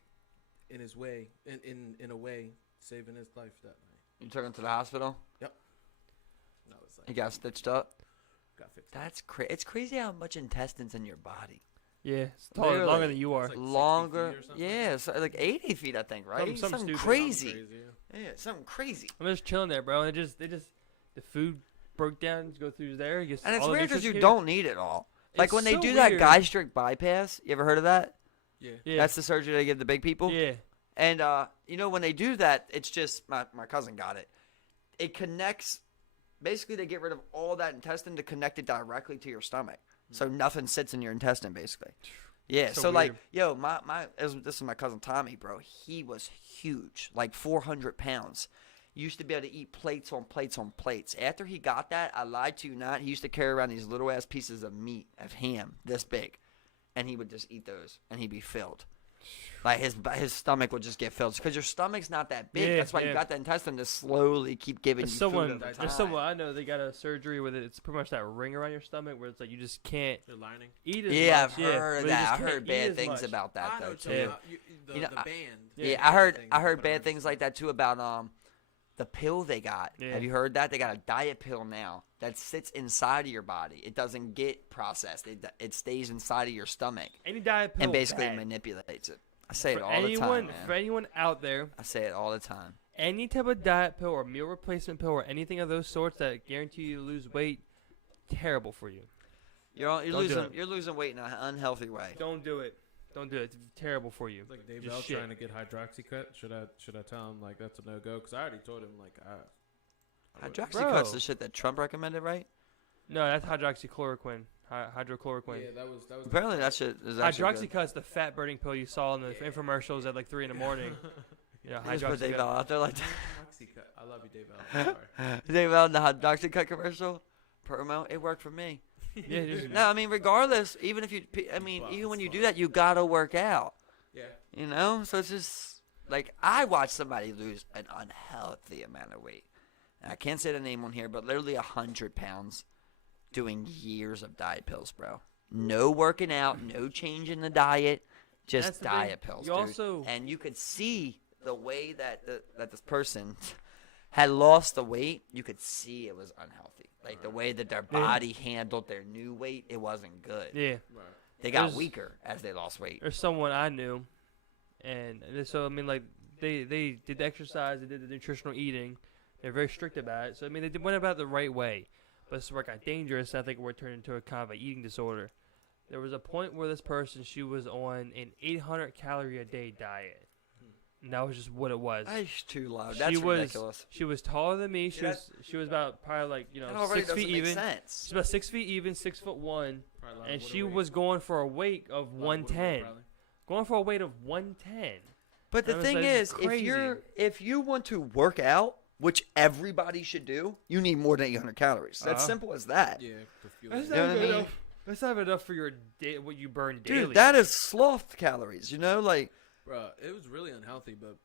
in his way, in a way, saving his life that night. You took him to the hospital. Yep. That was like, He got stitched up. got fixed. That's crazy. It's crazy how much intestines in your body. Yeah, it's taller, Literally. longer than you are. It's like 60 Longer. feet or something? Yeah, so like 80 feet, I think, right? Something Something stupid. crazy. Crazy, yeah. Yeah, something crazy. I'm just chilling there, bro. And the food broke down, go through there. Gets And it's all the weird because nutrients you came- don't need it all. Like It's when they so do that weird. gastric bypass, you ever heard of that? Yeah. Yeah. That's the surgery they give the big people. Yeah. And you know when they do that, it's just my cousin got it. It connects. Basically, they get rid of all that intestine to connect it directly to your stomach, so nothing sits in your intestine, basically. Yeah. So So like, weird. yo, this is my cousin Tommy, bro. He was huge, like 400 pounds. Used to be able to eat plates on plates on plates. After he got that, I lied to you not, he used to carry around these little ass pieces of meat, of ham, this big, and he would just eat those, and he'd be filled. Like his stomach would just get filled because your stomach's not that big. Yeah, That's why yeah. you got the intestine to slowly keep giving There's you someone, food over time. there's someone I know. They got a surgery with it. It's pretty much that ring around your stomach where it's like you just can't You're lining. eat as Yeah, much. I've heard where you that. just I can't heard eat bad as things much. about that I know though what you're talking too. about. The You know, band. Yeah, I heard bad things like that too about the pill they got. Yeah. Have you heard that? They got a diet pill now that sits inside of your body. It doesn't get processed. It stays inside of your stomach Any diet pill and basically bad. manipulates it. I say For it all the time, man. For anyone out there, I say it all the time. any type of diet pill or meal replacement pill or anything of those sorts that guarantee you to lose weight, terrible for you. You're Don't do losing it. you're losing weight in an unhealthy way. Don't do it. Don't do it. It's terrible for you. It's like Dave Just Bell shit. trying to get hydroxycut. Should I tell him like that's a no go? Because I already told him like I would- Hydroxycut's Bro. the shit that Trump recommended, right? No, that's hydroxychloroquine. Hydrochloroquine. Yeah, that was. Apparently that shit is actually good. Hydroxycut's the fat burning pill you saw in the infomercials at like 3 in the morning. Yeah, They just put Dave Bell hydroxycut. out there like that. Hydroxycut. I love you, Dave Bell. Sorry. Dave Bell in the Hydroxycut commercial. Promo, it worked for me. Yeah, just, No, I mean, regardless, even if you, even when you do that, you gotta work out. Yeah. You know, so it's just like I watched somebody lose an unhealthy amount of weight. And I can't say the name on here, but literally 100 pounds, doing years of diet pills, bro. No working out, no change in the diet, That's just the thing. diet pills, You dude. also- And you could see the way that that this person had lost the weight. You could see it was unhealthy. Like the way that their body handled their new weight, it wasn't good. yeah. Right. They got There's- weaker as they lost weight. There's someone I knew, and so I mean, like they did the exercise, they did the nutritional eating. They're very strict about it. So I mean, they went about it the right way. But it's where it got dangerous. I think it turned into a kind of an eating disorder. There was a point where this person, she was on an 800 calorie a day diet. And that was just what it was. That's too low. She That's was- ridiculous. She was taller than me. She See, was about probably like That already 6 doesn't feet make even. sense. She's about 6 feet even, 6'1", Probably a lot and of she water was weight. going for a weight of A lot of water weight, 110. probably. Going for a weight of 110. But the I was thing like, is, it's crazy. if you want to work out which everybody should do, you need more than 800 calories. That's simple as that. Yeah, to fuel That's it. not know what I even mean? enough. That's not enough for your what you burn daily. Dude, that is sloth calories, like. Bro, it was really unhealthy, but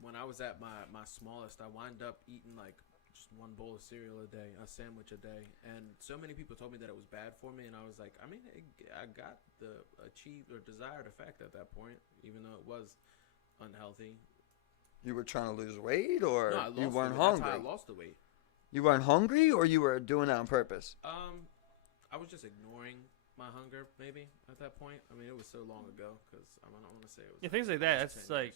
when I was at my smallest, I wind up eating like just one bowl of cereal a day, a sandwich a day, and so many people told me that it was bad for me, and I was like, I mean, I got the achieved or desired effect at that point, even though it was unhealthy. You were trying to lose weight, or No, I lost you weren't the weight. That's hungry? how I lost the weight. You weren't hungry, or you were doing that on purpose? I was just ignoring my hunger, maybe at that point. I mean, it was so long ago because I don't want to say it was. Yeah, things like that. almost That's 10 like,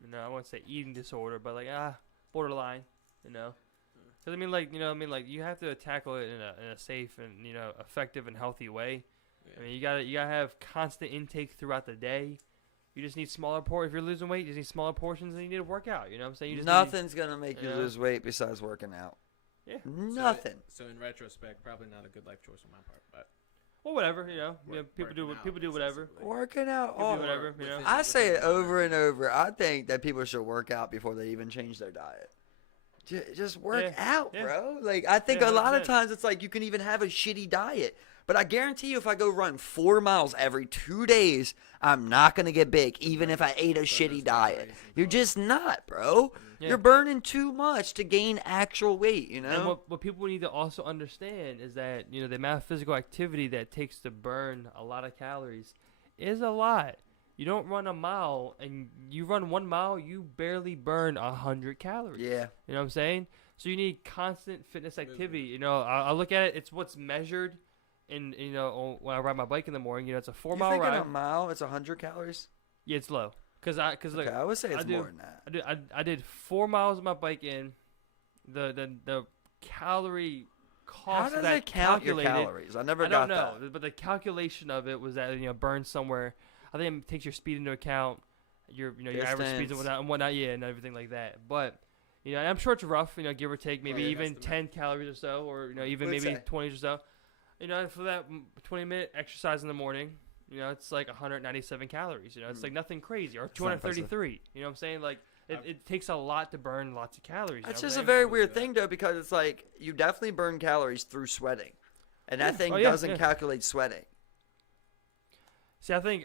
years. I wouldn't say eating disorder, but like borderline, Because you have to tackle it in a safe and effective and healthy way. Yeah. I mean, you gotta have constant intake throughout the day. You just need smaller if you're losing weight, you just need smaller portions, and you need to work out. You know what I'm saying? You just Nothing's gonna make you Yeah. lose weight besides working out. Yeah. Nothing. So in retrospect, probably not a good life choice on my part, but Well, whatever. People do whatever. excessively. Working out. People do Oh, whatever. with I say it over and over. I think that people should work out before they even change their diet. Just work out, Yeah. bro. Like, I think Yeah, a lot of 100%. times it's like you can even have a shitty diet. But I guarantee you, if I go run 4 miles every 2 days, I'm not going to get big, even if I ate a shitty diet. You're just not, bro. Yeah. You're burning too much to gain actual weight, And what people need to also understand is that the amount of physical activity that it takes to burn a lot of calories is a lot. You don't run a mile, and you run 1 mile, you barely burn 100 calories. Yeah. You know what I'm saying? So you need constant fitness activity. I look at it; it's what's measured. In when I ride my bike in the morning, it's a 4 mile You think ride. in a mile it's 100 calories? Yeah, it's low. Cause Okay, I would say it's more than that. I did 4 miles of my bike in. The calorie cost How of does that it count your calculated. calories? I never I got don't know, that. but the calculation of it was that burned somewhere. I think it takes your speed into account, your average speeds Distance. and whatnot, yeah, and everything like that. But and I'm sure it's rough, give or take, maybe yeah, even that's 10 calories or so, or even Would maybe say. 20 or so. For that 20-minute exercise in the morning, it's like 197 calories. It's like nothing crazy, or not impressive. 233. You know what I'm saying? Like it takes a lot to burn lots of calories. That's you know just what a I'm very saying? weird thing, though, because it's like you definitely burn calories through sweating. And that thing Oh, yeah, doesn't yeah. calculate sweating. See, I think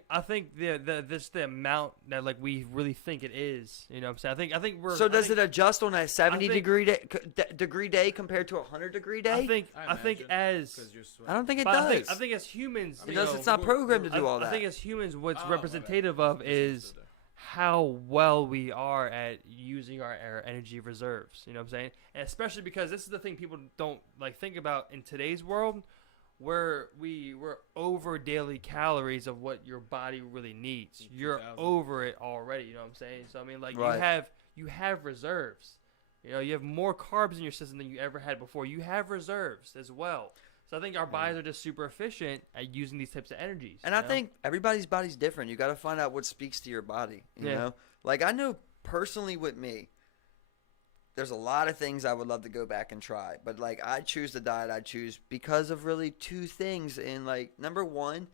the amount that like we really think it is. You know what I'm saying? I think we're. So I does think, it adjust on a 70 think- degree day compared to a 100 degree day? I think imagine, as 'cause you're I sweating. don't think it but does. I think as humans, It does. It's not programmed to do all I that. think as humans, what's Oh, my bad. representative of is how well we are at using our energy reserves. You know what I'm saying? And especially because this is the thing people don't like think about in today's world, where we're over daily calories of what your body really needs. You're 2,000. over it already. You know what I'm saying? So I mean, like Right. you have reserves. You have more carbs in your system than you ever had before. You have reserves as well. So I think our bodies are just super efficient at using these types of energies. And you I know? think everybody's body's different. You got to find out what speaks to your body. You Yeah. know, like I know personally with me, there's a lot of things I would love to go back and try, but like I choose the diet I choose because of really two things. And like number one,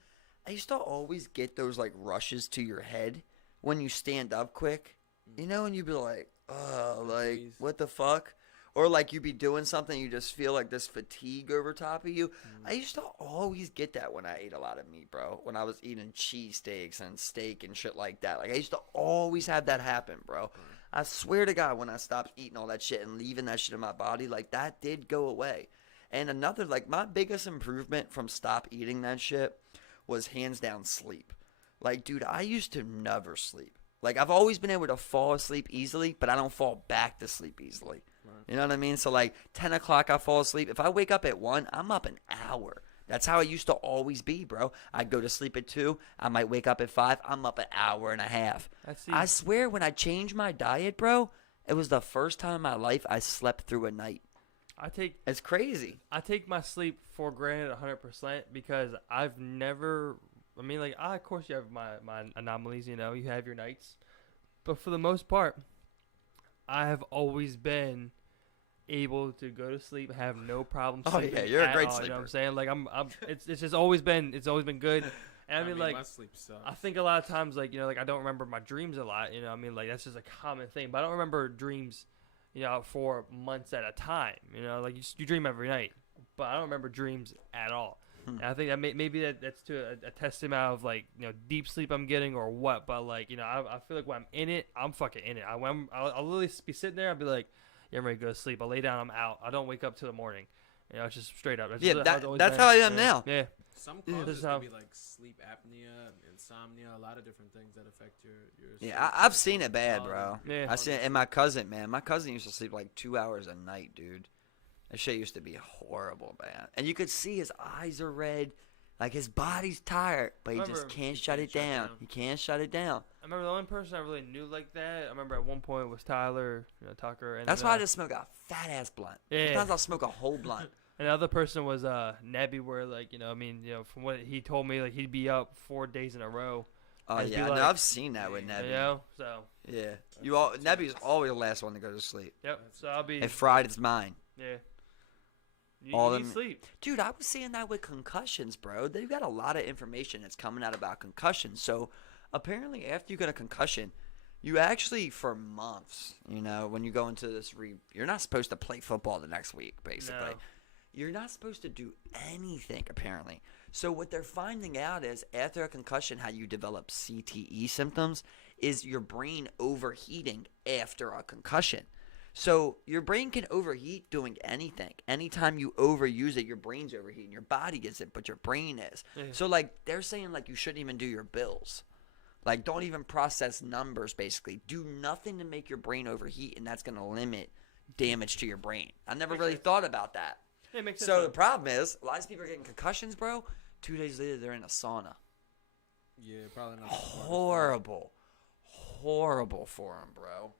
I used to always get those like rushes to your head when you stand up quick, and you'd be like, oh, like Jeez. what the fuck? Or like you be doing something, you just feel like this fatigue over top of you. I used to always get that when I ate a lot of meat, bro. When I was eating cheesesteaks and steak and shit like that. Like I used to always have that happen, bro. I swear to God, when I stopped eating all that shit and leaving that shit in my body, like that did go away. And another, like my biggest improvement from stop eating that shit was hands down sleep. Like, dude, I used to never sleep. Like I've always been able to fall asleep easily, but I don't fall back to sleep easily. You know what I mean? So like 10 o'clock I fall asleep. If I wake up at 1, I'm up an hour. That's how I used to always be, bro. I'd go to sleep at 2. I might wake up at 5. I'm up an hour and a half. I swear when I changed my diet, bro, it was the first time in my life I slept through a night. It's crazy. I take my sleep for granted 100% because I've never. I mean, like, of course you have my anomalies. You have your nights, but for the most part, I have always been able to go to sleep, have no problem sleeping. Oh yeah, you're a great all, sleeper. You know what I'm saying? Like it's just always been good. And I mean, like my sleep sucks. I think a lot of times, like like I don't remember my dreams a lot. I mean, like that's just a common thing. But I don't remember dreams, for months at a time. Like you dream every night, but I don't remember dreams at all. And I think that maybe that's to a testament of like deep sleep I'm getting or what. But like I feel like when I'm in it, I'm fucking in it. I'll literally be sitting there. I'll be like, yeah, I'm ready to go to sleep. I'll lay down. I'm out. I don't wake up till the morning. It's just straight up. That's how I am now. Yeah. Some causes could be like sleep apnea, insomnia, a lot of different things that affect your Yeah, I've seen it bad, bro. Yeah. I seen it. And my cousin, man. My cousin used to sleep like 2 hours a night, dude. That shit used to be horrible, man. And you could see his eyes are red. Like, his body's tired, but he just can't shut it down. He can't shut it down. I remember the only person I really knew like that, I remember at one point was Tyler, Tucker. And That's why I just smoke a fat-ass blunt. Yeah. Sometimes I'll smoke a whole blunt. And the other person was Nebby, where, like, from what he told me, like, he'd be up 4 days in a row. Oh, And yeah. be like, No, I've seen that with Nebby. So. Yeah. Nebby's always the last one to go to sleep. Yep. So I'll be. If fried, it's mine. Yeah. All you need sleep. Dude, I was seeing that with concussions, bro. They've got a lot of information that's coming out about concussions. So apparently after you get a concussion, you actually, for months, when you go into this you're not supposed to play football the next week, basically. No. You're not supposed to do anything, apparently. So what they're finding out is after a concussion, how you develop CTE symptoms is your brain overheating after a concussion. So your brain can overheat doing anything. Anytime you overuse it, your brain's overheating. Your body isn't, but your brain is. Yeah. So, like, they're saying, like, you shouldn't even do your bills. Like, don't even process numbers, basically. Do nothing to make your brain overheat, and that's going to limit damage to your brain. I never really thought about that. Yeah, it makes sense. So the problem is, a lot of people are getting concussions, bro. 2 days later, they're in a sauna. Yeah, probably not. Horrible for them, bro.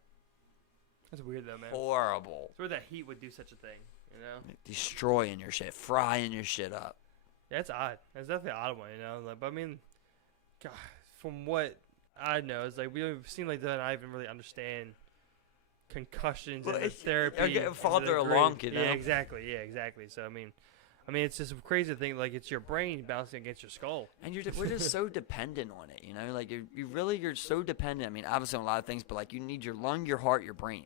That's weird, though, man. Horrible. It's weird that heat would do such a thing, Destroying your shit, frying your shit up. Yeah, it's odd. It's definitely an odd one, Like, but I mean, God, from what I know, it's like we've seen like that. I even really understand concussions and the therapy. They're getting farther along, Yeah, exactly. Yeah, exactly. So I mean, it's just a crazy thing. Like, it's your brain bouncing against your skull. And we're just so dependent on it, Like, you're so dependent. I mean, obviously on a lot of things, but like you need your lung, your heart, your brain.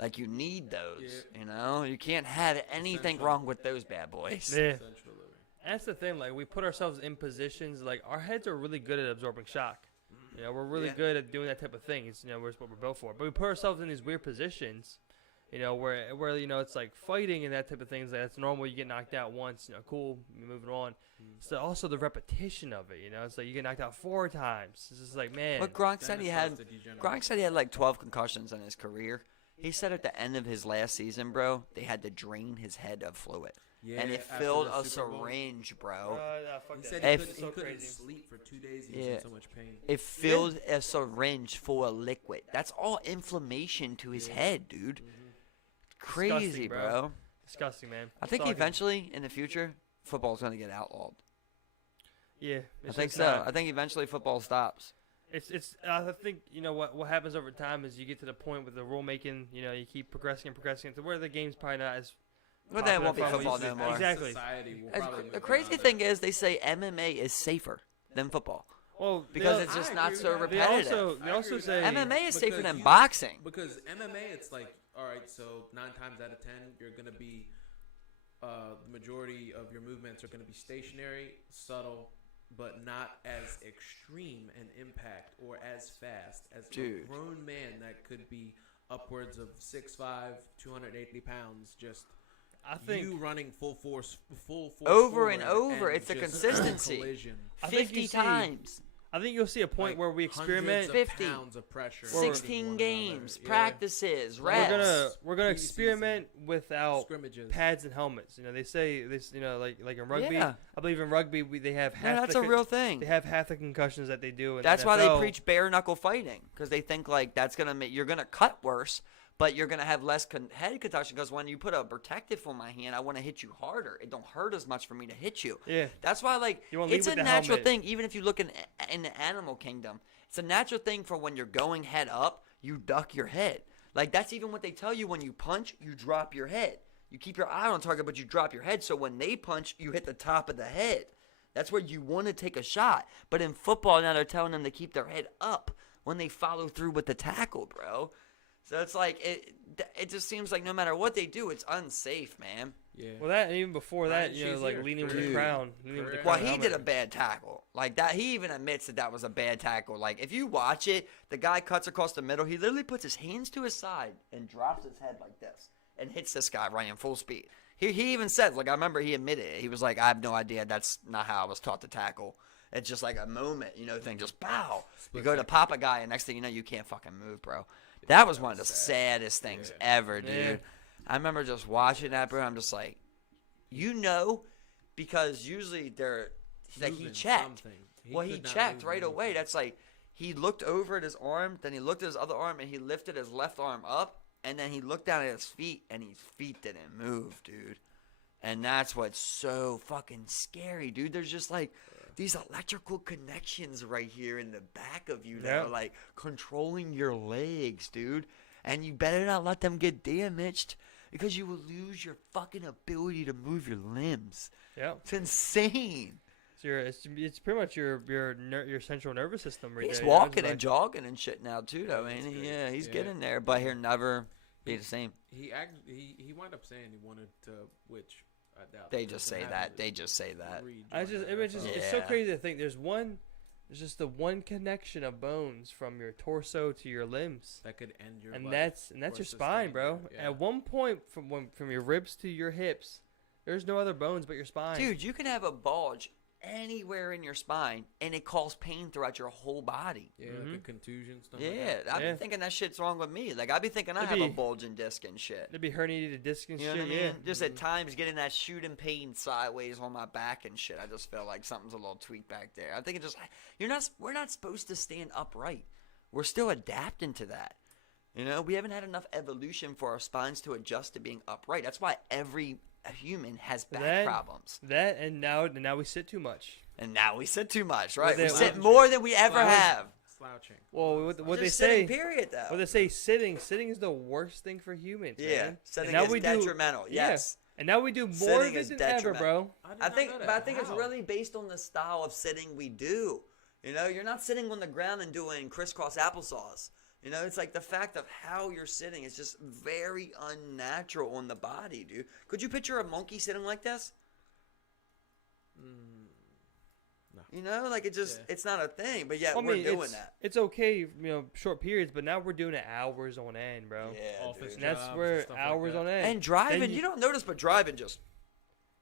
Like, you need those, You can't have anything wrong with those bad boys. Yeah. That's the thing. Like, we put ourselves in positions. Like, our heads are really good at absorbing shock. We're really good at doing that type of thing. It's what we're built for. But we put ourselves in these weird positions, where it's like fighting and that type of things. Like, that's normal. You get knocked out once, cool, you're moving on. So also the repetition of it, it's like you get knocked out 4 times. It's just like, man. But Gronk said he had like 12 concussions in his career. He said at the end of his last season, bro, they had to drain his head of fluid. Yeah, and it filled a syringe, bro. He said he couldn't sleep for 2 days. He was in so much pain. It filled a syringe full of liquid. That's all inflammation to his head, dude. Crazy, bro. Disgusting, man. I think eventually, in the future, football's going to get outlawed. Yeah. I think so. I think eventually football stops. I think, what happens over time is you get to the point with the rulemaking, you keep progressing to where the game's probably not as well, that won't be football no more. Exactly. The crazy thing is they say MMA is safer than football. Well, because it's just not so repetitive. They also say MMA is safer than boxing. Because MMA, it's like, all right, so 9 times out of 10, you're going to be, the majority of your movements are going to be stationary, subtle, but not as extreme an impact or as fast as a grown man that could be upwards of 6'5", 280 pounds, just I think you running full force over and over. It's a consistency. 50 times. I think you'll see a point where we experiment 50 pounds of pressure, 16 games, practices, reps. We're gonna experiment without scrimmages, pads and helmets. They say this. Like in rugby. Yeah. I believe in rugby they have half. That's a real thing. They have half the concussions that they do. In that's the why NFL. they preach bare knuckle fighting, because they think like that's gonna make you're gonna cut worse. But you're going to have less head concussion, because when you put a protective on my hand, I want to hit you harder. It don't hurt as much for me to hit you. Yeah. That's why, like, it's a natural thing. Even if you look in the animal kingdom, it's a natural thing for when you're going head up, you duck your head. Like, that's even what they tell you when you punch, you drop your head. You keep your eye on target, but you drop your head. So when they punch, you hit the top of the head. That's where you want to take a shot. But in football, now they're telling them to keep their head up when they follow through with the tackle, bro. So it's like it just seems like no matter what they do, it's unsafe, man. Yeah. Well, that and even before that, Ryan you know, like Shazier, leaning with dude. the crown. Leaning with the Well, crown he helmet. did a bad tackle. Like that, he even admits that was a bad tackle. Like if you watch it, the guy cuts across the middle. He literally puts his hands to his side and drops his head like this and hits this guy running full speed. He even said, like I remember he admitted it. He was like, I have no idea. That's not how I was taught to tackle. It's just like a moment, you know, thing. Just pow. You go to pop a guy, and next thing you know, you can't fucking move, bro. That was one of the saddest things ever, dude. Yeah. I remember just watching that, bro. I'm just like, you know, because usually they're like he Moving checked. something. He could not checked move right anything. away. That's like he looked over at his arm, then he looked at his other arm, and he lifted his left arm up, and then he looked down at his feet, and his feet didn't move, dude. And that's what's so fucking scary, dude. There's just like these electrical connections right here in the back of you that Yeah. are like controlling your legs, dude. And you better not let them get damaged because you will lose your fucking ability to move your limbs. Yeah. It's insane. It's pretty much your central nervous system right He's there. you know? It's walking like- and jogging and shit now too, though, ain't he? Yeah, he's getting there, but he'll never be the same. He wound up saying he wanted to, which I doubt. They just say that. They just say that. It's so Yeah. crazy to think there's just the one connection of bones from your torso to your limbs, that could end your and life that's or your spine, sustain bro. you. Yeah. At one point, from your ribs to your hips, there's no other bones but your spine. Dude, you can have a bulge anywhere in your spine, and it causes pain throughout your whole body. Yeah, like a contusion stuff. Yeah, like that. I've Yeah. been thinking that shit's wrong with me. Like, I'd be thinking I It'd have a be- bulging disc and shit. It'd be herniated disc and You know shit. what I mean? Yeah. Just at times getting that shooting pain sideways on my back and shit. I just feel like something's a little tweaked back there. I think it just we're not supposed to stand upright. We're still adapting to that. You know, we haven't had enough evolution for our spines to adjust to being upright. That's why every human has back problems. That and now we sit too much. And now we sit too much, right? they- We sit more than we ever have. Slouching. Well, what they Just say, sitting, period, though. what they say, sitting is the worst thing for humans. Yeah, man. sitting And now is we detrimental, Yeah. yes. And now we do more Sitting of it is than ever, detrimental. bro. I, did I not think, know but that. I think it's How? really based on the style of sitting we do. You know, you're not sitting on the ground and doing crisscross applesauce. You know, it's like the fact of how you're sitting is just very unnatural on the body, dude. Could you picture a monkey sitting like this? No. You know, like it's not a thing, but yet I mean, we're doing that. it's okay, short periods, but now we're doing it hours on end, bro. Yeah, Office dude. And that's jobs where and stuff like hours that. on end. And driving, Then you don't notice, but driving just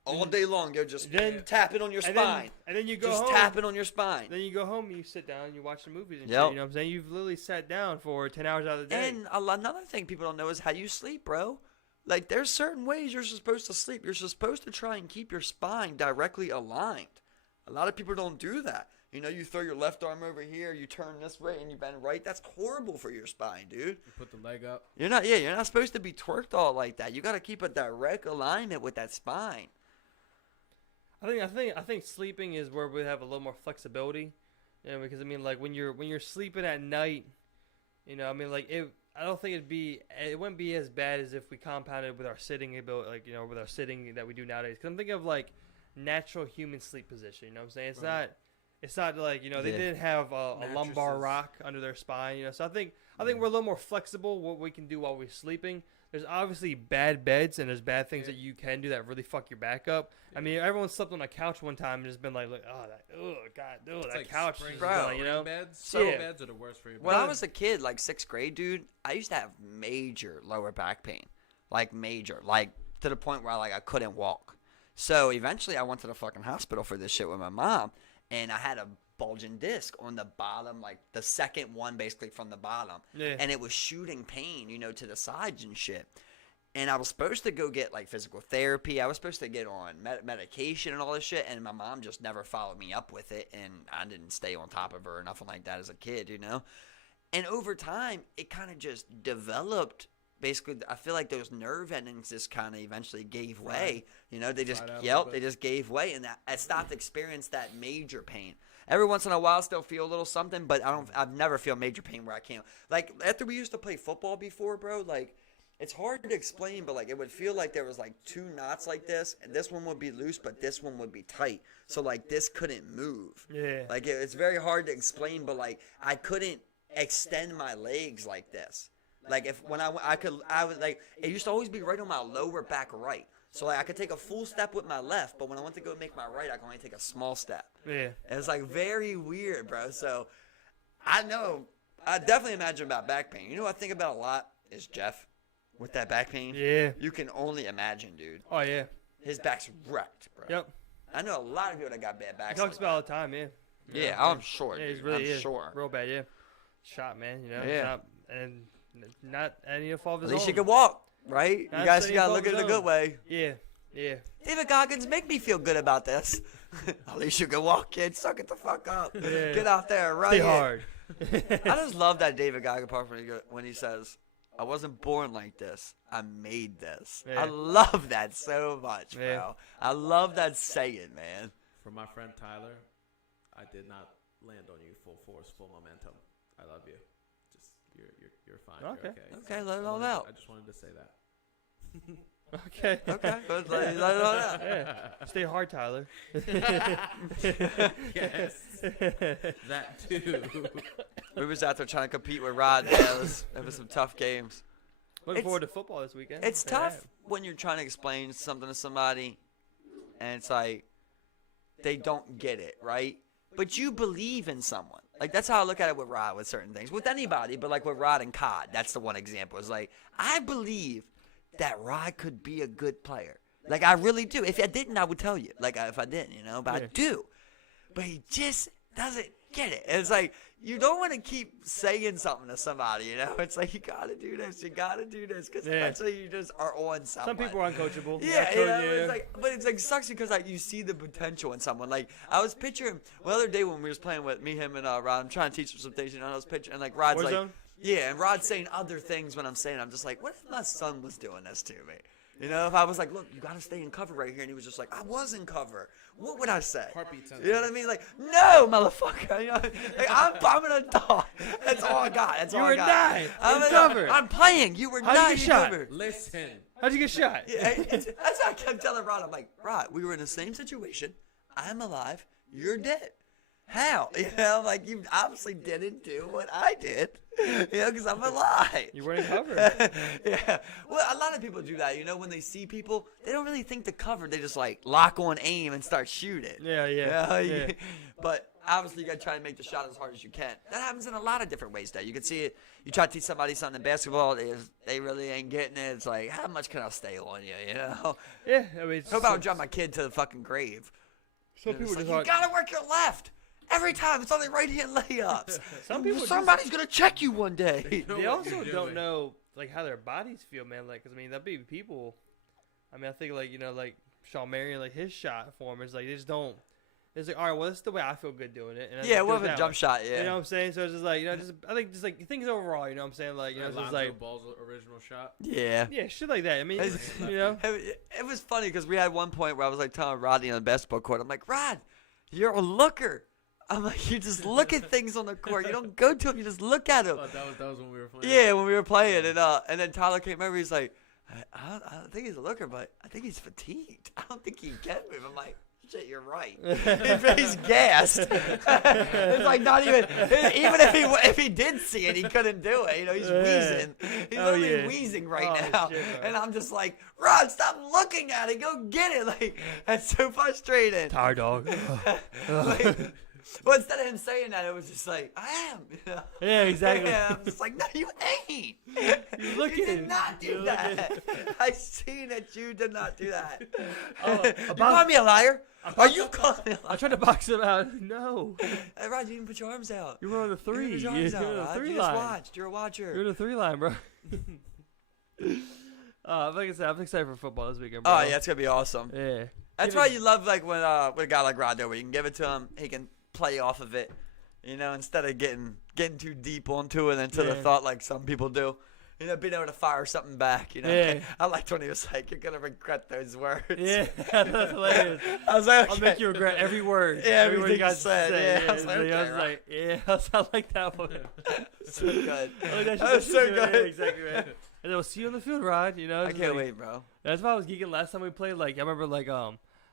all day long, you're just Then- tapping on your spine. And then you go Just home. tapping on your spine. Then you go home and you sit down and you watch the movies and Yep. shit. You know what I'm saying? You've literally sat down for 10 hours out of the day. And another thing people don't know is how you sleep, bro. Like, there's certain ways you're supposed to sleep. You're supposed to try and keep your spine directly aligned. A lot of people don't do that. You know, you throw your left arm over here, you turn this way, and you bend right. That's horrible for your spine, dude. You put the leg up. You're not supposed to be twerked all like that. You got to keep a direct alignment with that spine. I think sleeping is where we have a little more flexibility. You know, because I mean, like when you're sleeping at night, you know, I mean, like I don't think it wouldn't be as bad as if we compounded with our sitting ability, like, you know, with our sitting that we do nowadays. Because I'm thinking of like natural human sleep position. You know what I'm saying? It's not like, you know, they Yeah. didn't have a lumbar Mattresses. rock under their spine. You know, so I think we're a little more flexible what we can do while we're sleeping. There's obviously bad beds and there's bad things that you can do that really fuck your back up. I mean, everyone slept on a couch one time and just been like, It's that like couch, spring- is Bro. gonna, you know. beds. So- Spring beds are the worst for your When I body. was a kid, like 6th grade, dude, I used to have major lower back pain. Like, major. Like, to the point where I couldn't walk. So, eventually, I went to the fucking hospital for this shit with my mom. And I had a bulging disc on the bottom, like, the second one, basically, from the bottom. Yeah. And it was shooting pain, you know, to the sides and shit. And I was supposed to go get, like, physical therapy. I was supposed to get on medication and all this shit. And my mom just never followed me up with it. And I didn't stay on top of her or nothing like that as a kid, you know? And over time, it kind of just developed. Basically, I feel like those nerve endings just kind of eventually gave way. You know, they just, Fried out a little bit. they just gave way. And I stopped experiencing that major pain. Every once in a while, I still feel a little something, but I've never feel major pain where I can't. Like, after we used to play football before, bro, like, it's hard to explain, but, like, it would feel like there was, like, 2 knots like this, and this one would be loose, but this one would be tight. So, like, this couldn't move. Yeah. Like, it's very hard to explain, but, like, I couldn't extend my legs like this. Like if when I would like it used to always be right on my lower back right. So like I could take a full step with my left, but when I went to go make my right, I could only take a small step. Yeah. And it's like very weird, bro. So I definitely imagine about back pain. You know what I think about a lot is Jeff with that back pain. Yeah. You can only imagine, dude. Oh yeah. His back's wrecked, bro. Yep. I know a lot of people that got bad He backs. talks like about it all the time. Yeah. that. Yeah, I'm sure. Yeah, he's dude. really I'm sure. real bad. Yeah. Shot, man. You know. Yeah. Shot, and not any fault of At his least own. you can walk, right? You That's guys any gotta fault look of at it his a good own. way. Yeah. Yeah. David Goggins, make me feel good about this. At least you can walk, kid. Suck it the fuck up. Yeah. Get out there, run Stay it. hard. I just love that David Goggins part when he says, I wasn't born like this. I made this. Yeah. I love that so much, bro. Yeah. I love that saying, man. For my friend Tyler, I did not land on you full force, full momentum. I love you. Just you're fine. Okay. You're Okay, let it all out. I just wanted to say that. Okay. Okay, let it all out. Yeah. Stay hard, Tyler. Yes. That too. We was out there trying to compete with Rod. Yeah, it was some tough games. Looking It's- forward to football this weekend. It's Yeah. tough when you're trying to explain something to somebody, and it's like they don't get it, right? But you believe in someone. Like that's how I look at it with Rod with certain things. With anybody, but like with Rod and Cod, that's the one example. It's like I believe that Rod could be a good player. Like I really do. If I didn't, I would tell you. Like if I didn't, but I Yeah. do. But he just doesn't get it. And it's like you don't want to keep saying something to somebody, It's like you gotta do this, because Yeah. eventually you just are on something. Some people are uncoachable. Yeah, Yeah, it's like, but it's like sucks because like you see the potential in someone. Like I was picturing the other day when we was playing with me, him, and Rod. I'm trying to teach him some things, and I was picturing and like Rod's like, Warzone? yeah, and Rod's saying other things when I'm saying. I'm just like, what if my son was doing this to me? If I was like, look, you gotta stay in cover right here, and he was just like, I was in cover. What would I say? Heartbeat sensor. You know what I mean? Like, no, motherfucker. Like, I'm an adult. That's all I got. That's You all were I got. not I'm in cover. I'm playing. You were How'd you not get in shot? cover. Listen. How'd you get shot? Yeah, that's what I kept telling Rod. I'm like, Rod, we were in the same situation. I'm alive. You're dead. How? Like you obviously didn't do what I did. Because I'm alive. You weren't in cover. Yeah. Well, a lot of people do that. When they see people, they don't really think to cover. They just like lock on aim and start shooting. Yeah. But obviously, you got to try to make the shot as hard as you can. That happens in a lot of different ways, though. You can see it. You try to teach somebody something in basketball, they really ain't getting it. It's like, how much can I stay on you, Yeah. I mean, How about drive my kid to the fucking grave? some It's people like, just you aren't. got to work your left. Every time. It's only right-hand layups. Some people just- Somebody's going to check you one day. They what also you're don't doing. know like how their bodies feel, man. Like, 'cause, I mean, that'd be people. I mean, I think like like Sean Marion, like his shot form is like they just don't. It's like, all right, well, this is the way I feel good doing it. And I Yeah, just do what it if a that jump way. shot, yeah. You know what I'm saying? So it's just like I think just like things overall. You know what I'm saying? Like it's just Lonzo like Ball's original shot. Yeah. yeah, shit like that. I mean, It's- it It was funny because we had one point where I was like telling Rodney on the basketball court, I'm like, Rod, you're a looker. I'm like, you just look at things on the court. You don't go to them. You just look at them. Oh, that was when we were playing. Yeah, when we were playing, and then Tyler came over. He's like, I don't think he's a looker, but I think he's fatigued. I don't think he can move. I'm like, shit, you're right. He's gassed. It's like not even if he did see it, he couldn't do it. He's wheezing. He's Oh, literally yeah. wheezing right Oh, now. shit, bro. And I'm just like, Rod, stop looking at it. Go get it. Like that's so frustrating. tired dog. Like, well, instead of him saying that, it was just like, I am. Yeah, exactly. Yeah, I'm just like, no, you ain't. You're looking. You did not do You're that. I seen that you did not do that. Oh, You call me a liar? Are you calling me a I liar? tried to box him out. No, Hey, Rod, you didn't put your arms out. you were on the You three. didn't put your You're arms on out, the Rod. three You just line. watched. You're a watcher. You're in the 3 line, bro. Like I said, I'm excited for football this weekend, bro. Oh, yeah, it's going to be awesome. Yeah. That's why you love like when with a guy like Rod there, where you can give it to him, he can play off of it, instead of getting too deep onto it into the Yeah. thought like some people do. Being able to fire something back. Yeah. I liked when he was like, "You're gonna regret those words." Yeah, that's hilarious. I was like, I'll okay. make you regret every word. Yeah, every word everything you you guys said. say. Yeah, I was like, okay, I was right. like, yeah, I like that one. So good. Oh, That was so Yeah, good. exactly right. And then we'll see you on the field, Rod. I just can't like- wait, bro. That's why I was geeking last time we played. Like I remember, like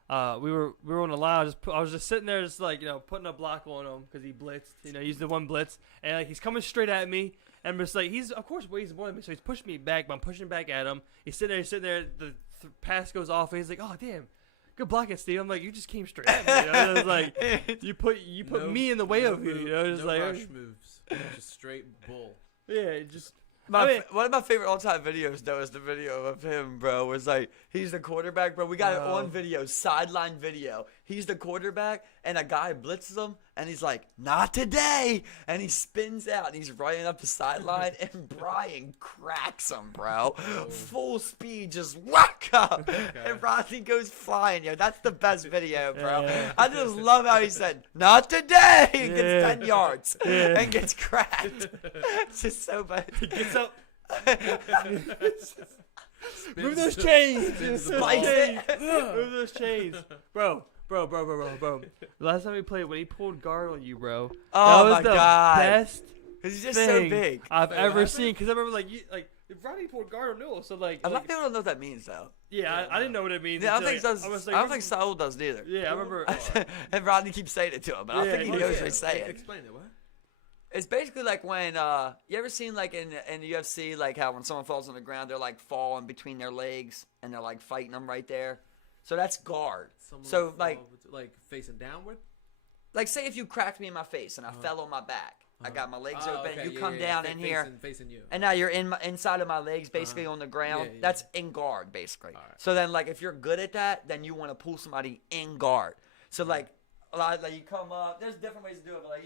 we were on the line. I was just sitting there, just like putting a block on him because he blitzed. He's the one blitz, and like he's coming straight at me. And I'm just like, he's of course weighs more than me, so he's pushing me back, but I'm pushing back at him. He's sitting there. The pass goes off, and he's like, "Oh damn, good blocking, Steve." I'm like, "You just came straight at me." It's like you put me in the way of you. Just no like rush moves, just straight bull. Yeah, just. One of my favorite all-time videos, though, is the video of him, bro. Was like, he's the quarterback, bro. We got it on video, sideline video. He's the quarterback, and a guy blitzes him, and he's like, "Not today!" And he spins out, and he's running up the sideline, and Brian cracks him, bro. Full speed, just whack up, and Rodney goes flying. Yo, that's the best video, bro. Yeah. I just love how he said, "Not today!" He gets 10 yards and gets cracked. It's just so bad. He gets up. Move those Spins- chains. spins the Move ball. those chains, bro. The last time we played, when he pulled guard on you, bro. Oh, that was my the God. best Because he's just thing so big. I've Wait, ever what happened? seen. Because I remember if Rodney pulled guard on Newell, so like. A lot of people don't know what that means, though. Yeah, I didn't know what it means. Yeah, I don't until, think I was I like, don't think Saul does neither. Yeah, I remember. And Rodney keeps saying it to him, but I Yeah, think he he- knows yeah. what he's saying. Explain it. What? It's basically like when you ever seen like in the UFC, like how when someone falls on the ground, they're like falling between their legs and they're like fighting them right there. So that's guard. Someone So fall like facing downward. say if you cracked me in my face and I fell on my back, I got my legs Oh, open, okay, you yeah, come yeah, down yeah. in here. Facing you. And now you're inside of my legs, basically on the ground. Yeah, yeah. That's in guard, basically. All right. So then, like, if you're good at that, then you want to pull somebody in guard. So like, a lot like you come up. There's different ways to do it, but like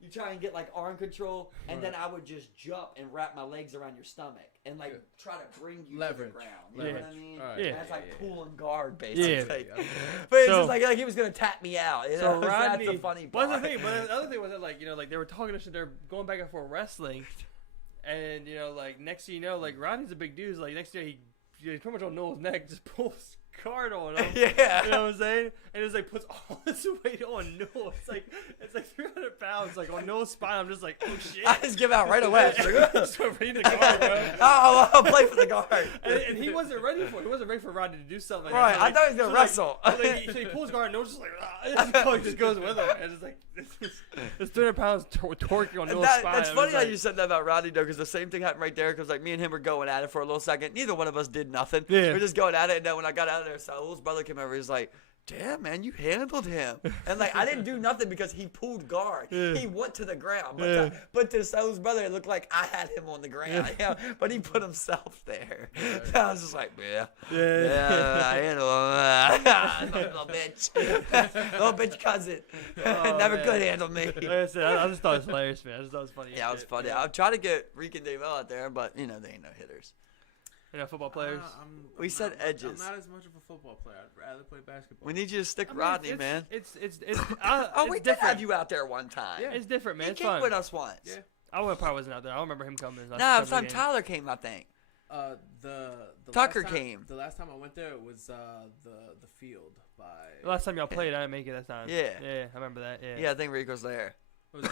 you try and get like arm control, and then I would just jump and wrap my legs around your stomach and like try to bring you Leverage. to the ground. You know what I mean? All right. Yeah. And that's like yeah. pulling guard, basically. Yeah. But it's So- just like he was gonna tap me out. You So know? Rodney, That's the funny But part. the other thing was that like they were talking to shit, they're going back and forth wrestling, and like next thing you know, like Rodney's a big dude. So, like next thing he's pretty much on Noel's neck, just pulls card on him. Yeah. You know what I'm saying? And it's like puts all this weight on Noel. It's like 300 pounds like on Noel's spine. I'm just like, oh shit. I just give out right away. Just went right in the guard, bro. I'll play for the guard. And he wasn't ready for it. He wasn't ready for Rodney to do something like Right, that. So, I thought he was gonna wrestle. So he pulls guard and Noel's just like, and he just goes with him. And it's like, it's 300 pounds torquing on Noel's spine. That's I'm funny just how like, you said that about Rodney, though, because the same thing happened right there. Because like me and him were going at it for a little second. Neither one of us did nothing. Yeah. We're just going at it, and then when I got out of there, Saul's brother came over. He's like, "Damn, man, you handled him." And like I didn't do nothing because he pulled guard. Yeah. He went to the ground, but Yeah. but to Saul's brother, it looked like I had him on the ground. Yeah. But he put himself there. I was just like, yeah, Yeah. I handle him. Little bitch, little bitch cousin, Oh, never man. could handle me. Like I said, I just thought it was hilarious, man. I just thought it was funny. Yeah, it was funny. I'll try to get Rique and Davel out there, but they ain't no hitters. Football players. We said I'm edges. not as much of a football player. I'd rather play basketball. We need you to stick I mean, Rodney, it's, man. It's Oh, it's we did different. have you out there one time. Yeah. It's different, man. He It's came fun. with us once. Yeah. I probably wasn't out there. I don't remember him coming. No, it was time Tyler came, I think. The Tucker last time, came. The last time I went there, it was the field by. The last time y'all played, I didn't make it that time. Yeah. Yeah, I remember that. Yeah. Yeah, I think Rick was there. Was it?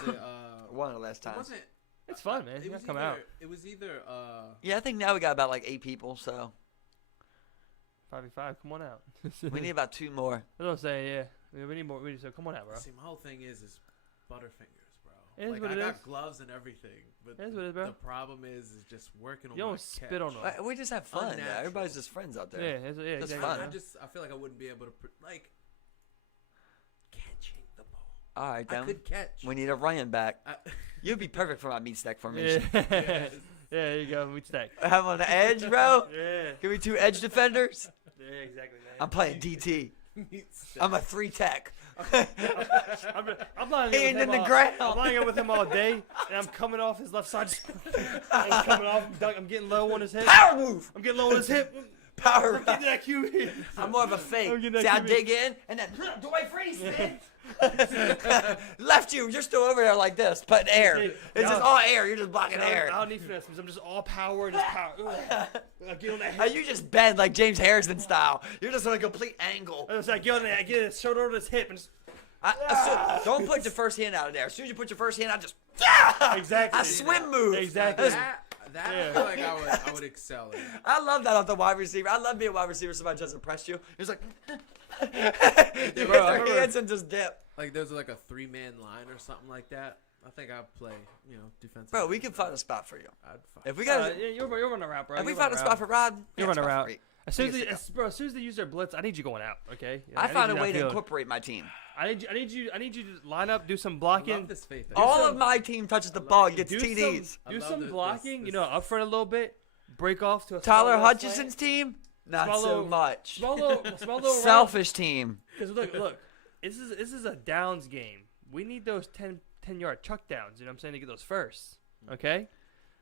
One of the last It times. wasn't. It's fun, man. You was gotta come either, out. It was either. Yeah, I think now we got about like 8 people, so 5v5. Come on out. we need about 2 more. That's what I'm saying. Yeah. We need more. So come on out, bro. See, my whole thing is Butterfingers, bro. It is like what I it got is. gloves and everything, but It is what it is, bro. the problem is just working on. You my don't spit catch. on them. We just have fun. Yeah. Unnatural. Everybody's just friends out there. Yeah, yeah, That's exactly. fun. man. I feel like I wouldn't be able to like catching the ball. All right, I then. could catch. We need a running back. I, You'd be perfect for my meat stack formation. Yeah. Yeah, there you go. We'd stack. I'm on the edge, bro. Yeah. Give me 2 edge defenders. Yeah, exactly, man. I'm playing DT. I'm a 3 tech. I'm lying Hand with in him the all, ground. I'm lying up with him all day, and I'm coming off his left side. I'm coming off. I'm getting low on his hip. Power move. I'm getting low on his hip. Power I'm getting that QB. I'm more of a fake. I'm getting See, that I QB. dig in, and then do I freeze, man? Left you. You're still over there like this, but air. Dude, It's just y'all- all air. You're just blocking I air. don't need finesse. I'm just all power and just power. I get on that hip. You just bend like James Harrison style. You're just on a complete angle. I get on that. I get his shoulder on his hip and just. Don't put your first hand out of there. As soon as you put your first hand out, just Exactly. a swim move. Exactly. That's- That Yeah. I feel like I would excel in. I love that off the wide receiver. I love being a wide receiver. Somebody just impressed you. He's like, Bro, you I get their remember- hands and just dip. Like there's like a 3-man line or something like that. I think I'd play, defensive. Bro, we can find a spot for you. I'd find. If we got, Yeah, you're running around, bro. if we You're found a running spot around. for Rod, You're yeah, running spot around. for Reek. As soon as, We they, can as, bro, as soon as they use their blitz, I need you going out. Okay. I need found you a way to downfield. incorporate my team. I need you to line up, do some I blocking. love this faith. All some- of my team touches the love ball it. and gets do TDs. I do love some this- blocking. this- Up front a little bit. Break off to a Tyler small little Hutchinson's team, not Small so little- much. Small little Selfish team. Because look, this is a downs game. We need those 10-yard chuck downs. You know what I'm saying, to get those firsts. Okay.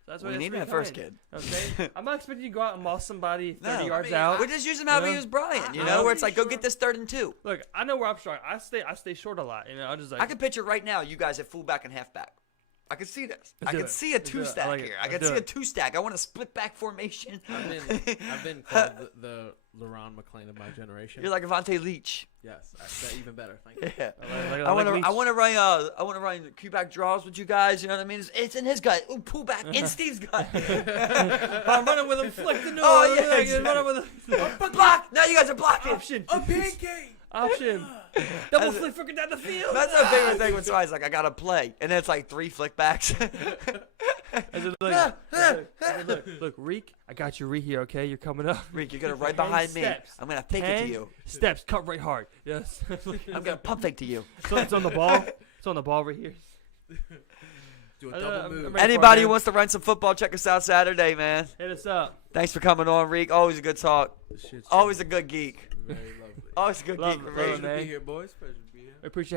So that's why We that's need where that you come first in, kid. Okay. I'm not expecting you to go out and moss somebody 30 No, yards I mean, out. We just use him how we Yeah. use Brian, you I'm know, where it's pretty like, go sure- get this 3rd and 2. Look, I know where I'm strong. I stay short a lot. I'm just like I can picture right now you guys at fullback and halfback. I can see this. Let's I do can it. see a Let's do it. I 2-stack like it. here. I Let's can do see a it. 2-stack. I want a split back formation. I've been called the LeRon McClain of my generation. You're like Avante Leach. Yes, that's even better. Thank you. Yeah. I I like want to run Q-back draws with you guys. You know what I mean? It's in his gut. Ooh, pull back in Steve's gut. I'm running with him. Flick the nose. Oh, yeah, Like, exactly. running with him. But block. Now you guys are blocking. Option. A pancake. Option. Double flick freaking down the field. That's my favorite thing when somebody's like, I gotta play, and then it's like 3 flick backs. I said, look, Reek, I got you right here, okay? You're coming up. Rick, you're gonna right 10 behind me. steps. I'm gonna fake it to 10 you. Steps, cut right hard. Yes. I'm gonna pump fake to you. So it's on the ball. It's on the ball right here. Do a I know, double I'm move. ready. for it, Anybody who man. wants to run some football, check us out Saturday, man. Hit us up. Thanks for coming on, Reek. Always a good talk. This shit's Always a good geek. very lovely. Always a good Love geek it, for love Reek. it, Pleasure to man. be here, boys. Pleasure to be here. I appreciate